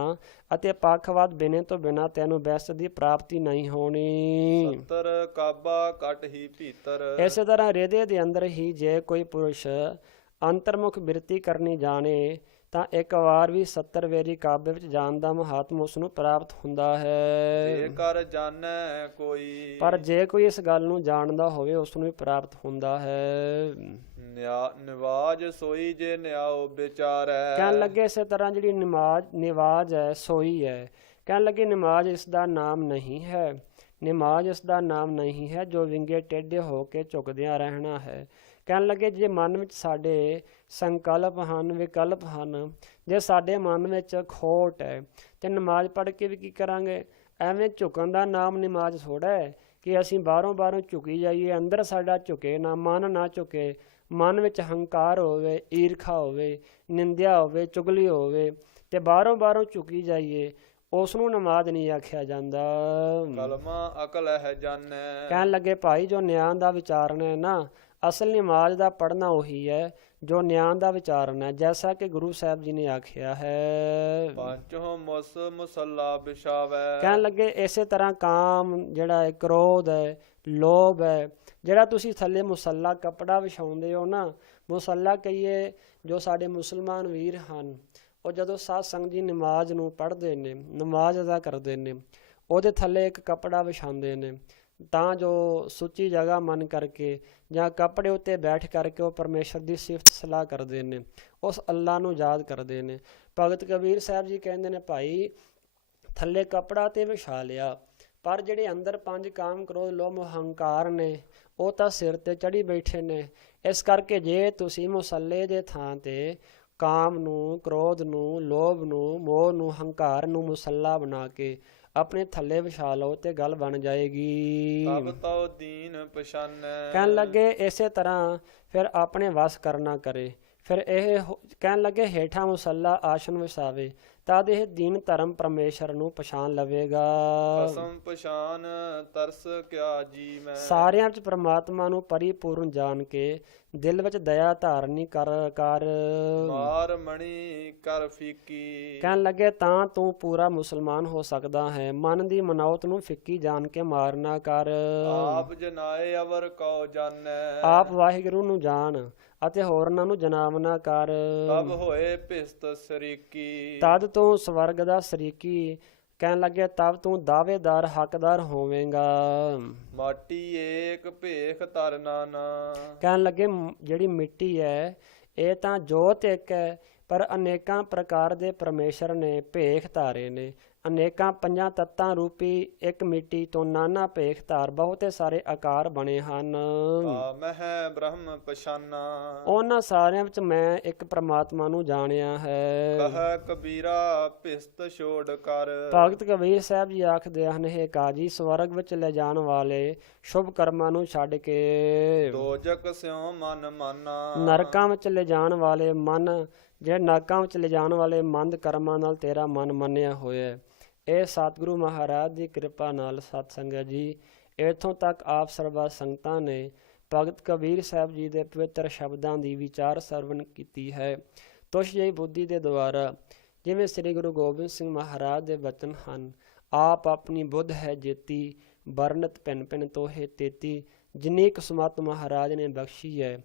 ਅਤੇ ਪੱਖਵਾਦ ਬਿਨੇ ਤੋਂ ਬਿਨਾ ਤੈਨੂੰ ਬੈਸਤ ਦੀ ਪ੍ਰਾਪਤੀ ਨਹੀਂ ਹੋਣੀ। 70 ਕਾਬਾ ਕਟ ਹੀ ਭੀਤਰ। ਇਸੇ ਤਰ੍ਹਾਂ ਹ੍ਰਿਦਯ ਦੇ ਅੰਦਰ ਹੀ ਜੇ ਕੋਈ ਪੁਰਸ਼ ਅੰਤਰਮੁਖ ਬਿਰਤੀ ਕਰਨੀ ਜਾਣੇ ਤਾਂ ਇੱਕ ਵਾਰ ਵੀ 70 ਵੇਰੀ ਕਾਬੇ ਵਿੱਚ ਜਾਣ ਦਾ ਮਹਾਤਮ ਉਸ ਨੂੰ ਪ੍ਰਾਪਤ ਹੁੰਦਾ ਹੈ। ਜੇਕਰ ਜਾਣੈ ਕੋਈ। ਪਰ ਜੇ ਕੋਈ ਇਸ ਗੱਲ ਨੂੰ ਜਾਣਦਾ ਹੋਵੇ ਉਸ ਨੂੰ ਵੀ ਪ੍ਰਾਪਤ ਹੁੰਦਾ ਹੈ। ਨਿਵਾਜ ਸੋਈ ਜੇ ਨਿਆਓ ਵਿਚਾਰੈ। ਕਹਿਣ ਲੱਗੇ ਇਸੇ ਤਰ੍ਹਾਂ ਜਿਹੜੀ ਨਿਵਾਜ ਹੈ ਸੋਈ ਹੈ। ਕਹਿਣ ਲੱਗੇ ਨਮਾਜ਼ ਇਸ ਦਾ ਨਾਮ ਨਹੀਂ ਹੈ, ਨਮਾਜ਼ ਇਸ ਦਾ ਨਾਮ ਨਹੀਂ ਹੈ ਜੋ ਵਿੰਗੇ ਟੇਢੇ ਹੋ ਕੇ ਝੁਕਦਿਆਂ ਰਹਿਣਾ ਹੈ। ਕਹਿਣ ਲੱਗੇ ਜੇ ਮਨ ਵਿੱਚ ਸਾਡੇ ਸੰਕਲਪ ਹਨ, ਵਿਕਲਪ ਹਨ, ਜੇ ਸਾਡੇ ਮਨ ਵਿੱਚ ਖੋਟ ਹੈ ਤੇ ਨਮਾਜ਼ ਪੜ੍ਹ ਕੇ ਵੀ ਕੀ ਕਰਾਂਗੇ? ਐਵੇਂ ਝੁਕਣ ਦਾ ਨਾਮ ਨਮਾਜ਼ ਥੋੜ੍ਹਾ ਹੈ ਕਿ ਅਸੀਂ ਬਾਹਰੋਂ ਝੁਕੀ ਜਾਈਏ, ਅੰਦਰ ਸਾਡਾ ਝੁਕੇ ਨਾ, ਮਨ ਨਾ ਝੁਕੇ। ਮਨ ਵਿੱਚ ਹੰਕਾਰ ਹੋਵੇ, ਈਰਖਾ ਹੋਵੇ, ਨਿੰਦਿਆ ਹੋਵੇ, ਚੁਗਲੀ ਹੋਵੇ ਤੇ ਬਾਹਰੋਂ ਝੁਕੀ ਜਾਈਏ, ਉਸ ਨੂੰ ਨਮਾਜ਼ ਨਹੀਂ ਆਖਿਆ ਜਾਂਦਾ। ਕਲਮਾ ਅਕਲ ਹੈ ਜਾਣੈ। ਕਹਿਣ ਲੱਗੇ ਭਾਈ ਜੋ ਨਿਆਂ ਦਾ ਵਿਚਾਰਨਾ ਹੈ ਨਾ, ਅਸਲ ਨਮਾਜ਼ ਦਾ ਪੜ੍ਹਨਾ ਉਹੀ ਹੈ ਜੋ ਨਿਆਂ ਦਾ ਵਿਚਾਰਨਾ ਹੈ, ਜੈਸਾ ਕਿ ਗੁਰੂ ਸਾਹਿਬ ਜੀ ਨੇ ਆਖਿਆ ਹੈ। ਪੰਚੋ ਮੁਸ ਮੁਸੱਲਾ ਵਿਛਾਵੈ। ਕਹਿਣ ਲੱਗੇ ਇਸੇ ਤਰ੍ਹਾਂ ਕਾਮ ਜਿਹੜਾ ਹੈ, ਕ੍ਰੋਧ ਹੈ, ਲੋਭ ਹੈ। ਜਿਹੜਾ ਤੁਸੀਂ ਥੱਲੇ ਮੁਸੱਲਾ ਕੱਪੜਾ ਵਿਛਾਉਂਦੇ ਹੋ ਨਾ, ਮੁਸੱਲਾ ਕਹੀਏ ਜੋ ਸਾਡੇ ਮੁਸਲਮਾਨ ਵੀਰ ਹਨ, ਉਹ ਜਦੋਂ ਸਾਧ ਸੰਗਤ ਦੀ ਨਮਾਜ਼ ਨੂੰ ਪੜ੍ਹਦੇ ਨੇ, ਨਮਾਜ਼ ਅਦਾ ਕਰਦੇ ਨੇ, ਉਹਦੇ ਥੱਲੇ ਇੱਕ ਕੱਪੜਾ ਵਿਛਾਉਂਦੇ ਨੇ ਤਾਂ ਜੋ ਸੁੱਚੀ ਜਗ੍ਹਾ ਮੰਨ ਕਰਕੇ ਜਾਂ ਕੱਪੜੇ ਉੱਤੇ ਬੈਠ ਕਰਕੇ ਉਹ ਪਰਮੇਸ਼ਰ ਦੀ ਸਿਫਤ ਸਲਾਹ ਕਰਦੇ ਨੇ, ਉਸ ਅੱਲਾ ਨੂੰ ਯਾਦ ਕਰਦੇ ਨੇ। ਭਗਤ ਕਬੀਰ ਸਾਹਿਬ ਜੀ ਕਹਿੰਦੇ ਨੇ ਭਾਈ ਥੱਲੇ ਕੱਪੜਾ ਤੇ ਵਿਛਾ ਲਿਆ, ਪਰ ਜਿਹੜੇ ਅੰਦਰ 5 ਕਾਮ ਕ੍ਰੋਧ ਲੋਭ ਮੋਹ ਹੰਕਾਰ ਨੇ ਉਹ ਤਾਂ ਸਿਰ ਤੇ ਚੜੀ ਬੈਠੇ ਨੇ। ਇਸ ਕਰਕੇ ਜੇ ਤੁਸੀਂ ਮੁਸੱਲੇ ਦੇ ਥਾਂ ਤੇ ਕਾਮ ਨੂੰ, ਕ੍ਰੋਧ ਨੂੰ, ਲੋਭ ਨੂੰ, ਮੋਹ ਨੂੰ, ਹੰਕਾਰ ਨੂੰ ਮੁਸੱਲਾ ਬਣਾ ਕੇ ਆਪਣੇ ਥੱਲੇ ਵਿਛਾ ਲਓ ਤੇ ਗੱਲ ਬਣ ਜਾਏਗੀ। ਤਬ ਤਉ ਦੀਨ ਪਛਾਨੈ। ਕਹਿਣ ਲੱਗੇ ਇਸੇ ਤਰ੍ਹਾਂ ਫਿਰ ਆਪਣੇ ਵਸ ਕਰਨਾ ਕਰੇ। ਫਿਰ ਇਹ ਕਹਿਣ ਲੱਗੇ ਹੇਠਾਂ ਮੁਸੱਲਾ ਆਸਣ ਵਿਛਾਵੇ ਤਦ ਇਹ ਦੀਨ ਧਰਮ ਪਰਮੇਸ਼ਰ ਨੂੰ ਪਛਾਣ ਲਵੇਗਾ। ਕਸਮ ਪਛਾਨ ਤਰਸ ਕਿਆ ਜੀ ਮੈਂ। ਸਾਰਿਆਂ 'ਚ ਪ੍ਰਮਾਤਮਾ ਨੂੰ ਪਰਿਪੂਰਨ ਜਾਣ ਕੇ ਦਿਲ ਵਿੱਚ ਦਇਆ ਧਾਰਨੀ ਕਰ ਮਾਰ ਮਣੀ ਕਰ ਫੀਕੀ। ਕਹਿਣ ਲੱਗੇ ਤਾਂ ਤੂੰ ਪੂਰਾ ਮੁਸਲਮਾਨ ਹੋ ਸਕਦਾ ਹੈ। ਮਨ ਦੀ ਮਨੌਤ ਨੂੰ ਫਿੱਕੀ ਜਾਣ ਕੇ ਮਾਰਨਾ ਕਰ। ਆਪ ਜਨਾਏ ਅਵਰ ਕਉ ਜਾਣੈ। ਆਪ ਵਾਹਿਗੁਰੂ ਨੂੰ ਜਾਣ ਅਤੇ ਹੋਰਨਾਂ ਨੂੰ ਜਨਾਵਨਾ ਕਰ। ਤਬ ਹੋਏ ਭਿਸਤ ਸਰੀਕੀ। ਤਦ ਤੂੰ ਸਵਰਗ ਦਾ ਸਰੀਕੀ। ਕਹਿਣ ਲੱਗੇ ਤਬ ਤੂੰ ਦਾਅਵੇਦਾਰ ਹੱਕਦਾਰ ਹੋਵੇਂਗਾ। ਮਾਟੀ ਏਕ ਭੇਖ ਧਰ ਨਾਨਾ। ਕਹਿਣ ਲੱਗੇ ਜਿਹੜੀ ਮਿੱਟੀ ਹੈ ਇਹ ਤਾਂ ਜੋਤ ਇੱਕ ਹੈ, ਪਰ ਅਨੇਕਾਂ ਪ੍ਰਕਾਰ ਦੇ ਪਰਮੇਸ਼ਰ ਨੇ ਭੇਖ ਧਾਰੇ ਨੇ। ਅਨੇਕਾਂ 5 ਤੱਤਾਂ ਰੂਪੀ ਇੱਕ ਮਿੱਟੀ ਤੋਂ ਨਾਨਾ ਭੇਖ ਧਾਰ ਬਹੁਤੇ ਸਾਰੇ ਆਕਾਰ ਬਣੇ ਹਨ। ਮਹਿ ਬ੍ਰਹਮ ਪਛਾਨਾ। ਉਹਨਾਂ ਸਾਰਿਆਂ ਵਿੱਚ ਮੈਂ ਇੱਕ ਪ੍ਰਮਾਤਮਾ ਨੂੰ ਜਾਣਿਆ ਹੈ। ਕਹੈ ਕਬੀਰਾ ਭਿਸਤ ਛੋੜ ਕਰ। ਭਗਤ ਕਬੀਰ ਸਾਹਿਬ ਜੀ ਆਖਦੇ ਹਨ, ਹੇ ਕਾਜੀ ਸਵਰਗ ਵਿੱਚ ਲੈ ਜਾਣ ਵਾਲੇ ਸ਼ੁਭ ਕਰਮਾਂ ਨੂੰ ਛੱਡ ਕੇ ਦੋਜਕ ਸਿਉ ਮਨ ਮਾਨਾ। ਨਰਕਾਂ ਵਿੱਚ ਲੈ ਜਾਣ ਵਾਲੇ ਮਨ, ਜਿਹੜੇ ਨਰਕਾਂ ਵਿੱਚ ਲੈ ਜਾਣ ਵਾਲੇ ਮੰਦ ਕਰਮਾਂ ਨਾਲ ਤੇਰਾ ਮਨ ਮੰਨਿਆ ਹੋਇਆ। ਇਹ ਸਤਿਗੁਰੂ ਮਹਾਰਾਜ ਦੀ ਕਿਰਪਾ ਨਾਲ ਸਤ ਸੰਗਤ ਜੀ ਇੱਥੋਂ ਤੱਕ ਆਪ ਸਰਬਾ ਸੰਗਤਾਂ ਨੇ ਭਗਤ ਕਬੀਰ ਸਾਹਿਬ ਜੀ ਦੇ ਪਵਿੱਤਰ ਸ਼ਬਦਾਂ ਦੀ ਵਿਚਾਰ ਸਰਵਣ ਕੀਤੀ ਹੈ। ਤੁਸ਼ ਜਿਹੀ ਬੁੱਧੀ ਦੇ ਦੁਆਰਾ ਜਿਵੇਂ ਸ੍ਰੀ ਗੁਰੂ ਗੋਬਿੰਦ ਸਿੰਘ ਮਹਾਰਾਜ ਦੇ ਬਚਨ ਹਨ, ਆਪ ਆਪਣੀ ਬੁੱਧ ਹੈ ਜੇਤੀ ਵਰਨਤ ਭਿੰਨ ਭਿੰਨ ਤੋਹੇ ਤੇਤੀ। ਜਿੰਨੀ ਕਿਸਮਤ ਮਹਾਰਾਜ ਨੇ ਬਖਸ਼ੀ ਹੈ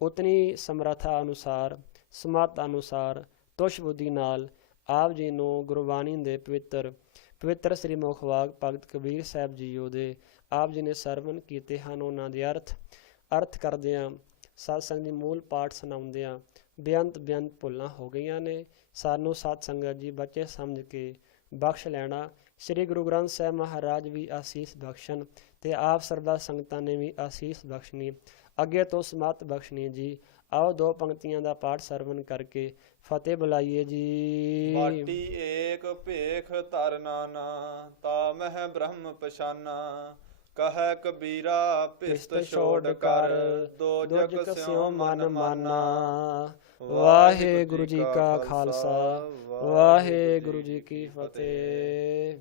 ਉਤਨੀ ਸਮਰੱਥਾ ਅਨੁਸਾਰ, ਸਮਤ ਅਨੁਸਾਰ ਤੁਸ਼ ਬੁੱਧੀ ਨਾਲ ਆਪ ਜੀ ਨੂੰ ਗੁਰਬਾਣੀ ਦੇ ਪਵਿੱਤਰ ਸ੍ਰੀ ਮੁਖਵਾਕ ਭਗਤ ਕਬੀਰ ਸਾਹਿਬ ਜੀ ਉਹਦੇ ਆਪ ਜੀ ਨੇ ਸਰਵਨ ਕੀਤੇ ਹਨ। ਉਹਨਾਂ ਦੇ ਅਰਥ ਕਰਦਿਆਂ ਸਤਸੰਗ ਦੀ ਮੂਲ ਪਾਠ ਸੁਣਾਉਂਦਿਆਂ ਬੇਅੰਤ ਭੁੱਲਾਂ ਹੋ ਗਈਆਂ ਨੇ। ਸਾਨੂੰ ਸਤ ਸੰਗਤ ਜੀ ਬੱਚੇ ਸਮਝ ਕੇ ਬਖਸ਼ ਲੈਣਾ। ਸ੍ਰੀ ਗੁਰੂ ਗ੍ਰੰਥ ਸਾਹਿਬ ਮਹਾਰਾਜ ਵੀ ਆਸੀਸ ਬਖਸ਼ਣ ਤੇ ਆਪ ਸਰਬਾ ਸੰਗਤਾਂ ਨੇ ਵੀ ਆਸੀਸ ਬਖਸ਼ਣੀ, ਅੱਗੇ ਤੋਂ ਸਮਤ ਬਖਸ਼ਣੀ ਜੀ। ਆਓ 2 ਪੰਕਤੀਆਂ ਦਾ ਪਾਠ ਸਰਵਨ ਕਰਕੇ ਫਤਿਹ ਬੁਲਾਈਏ ਜੀ। ਮਾਟੀ ਏਕ ਭੇਖ ਧਰ ਨਾਨਾ। ਤਾ ਮਹਿ ਬ੍ਰਹਮ ਪਛਾਨਾ। ਕਹੈ ਕਬੀਰਾ ਭਿਸਤ ਛੋੜ ਕਰ। ਦੋਜਕ ਸਿਉ ਮਨ ਮਾਨਾ। ਵਾਹਿਗੁਰੂ ਜੀ ਕਾ ਖਾਲਸਾ, ਵਾਹਿਗੁਰੂ ਜੀ ਕੀ ਫਤਿਹ।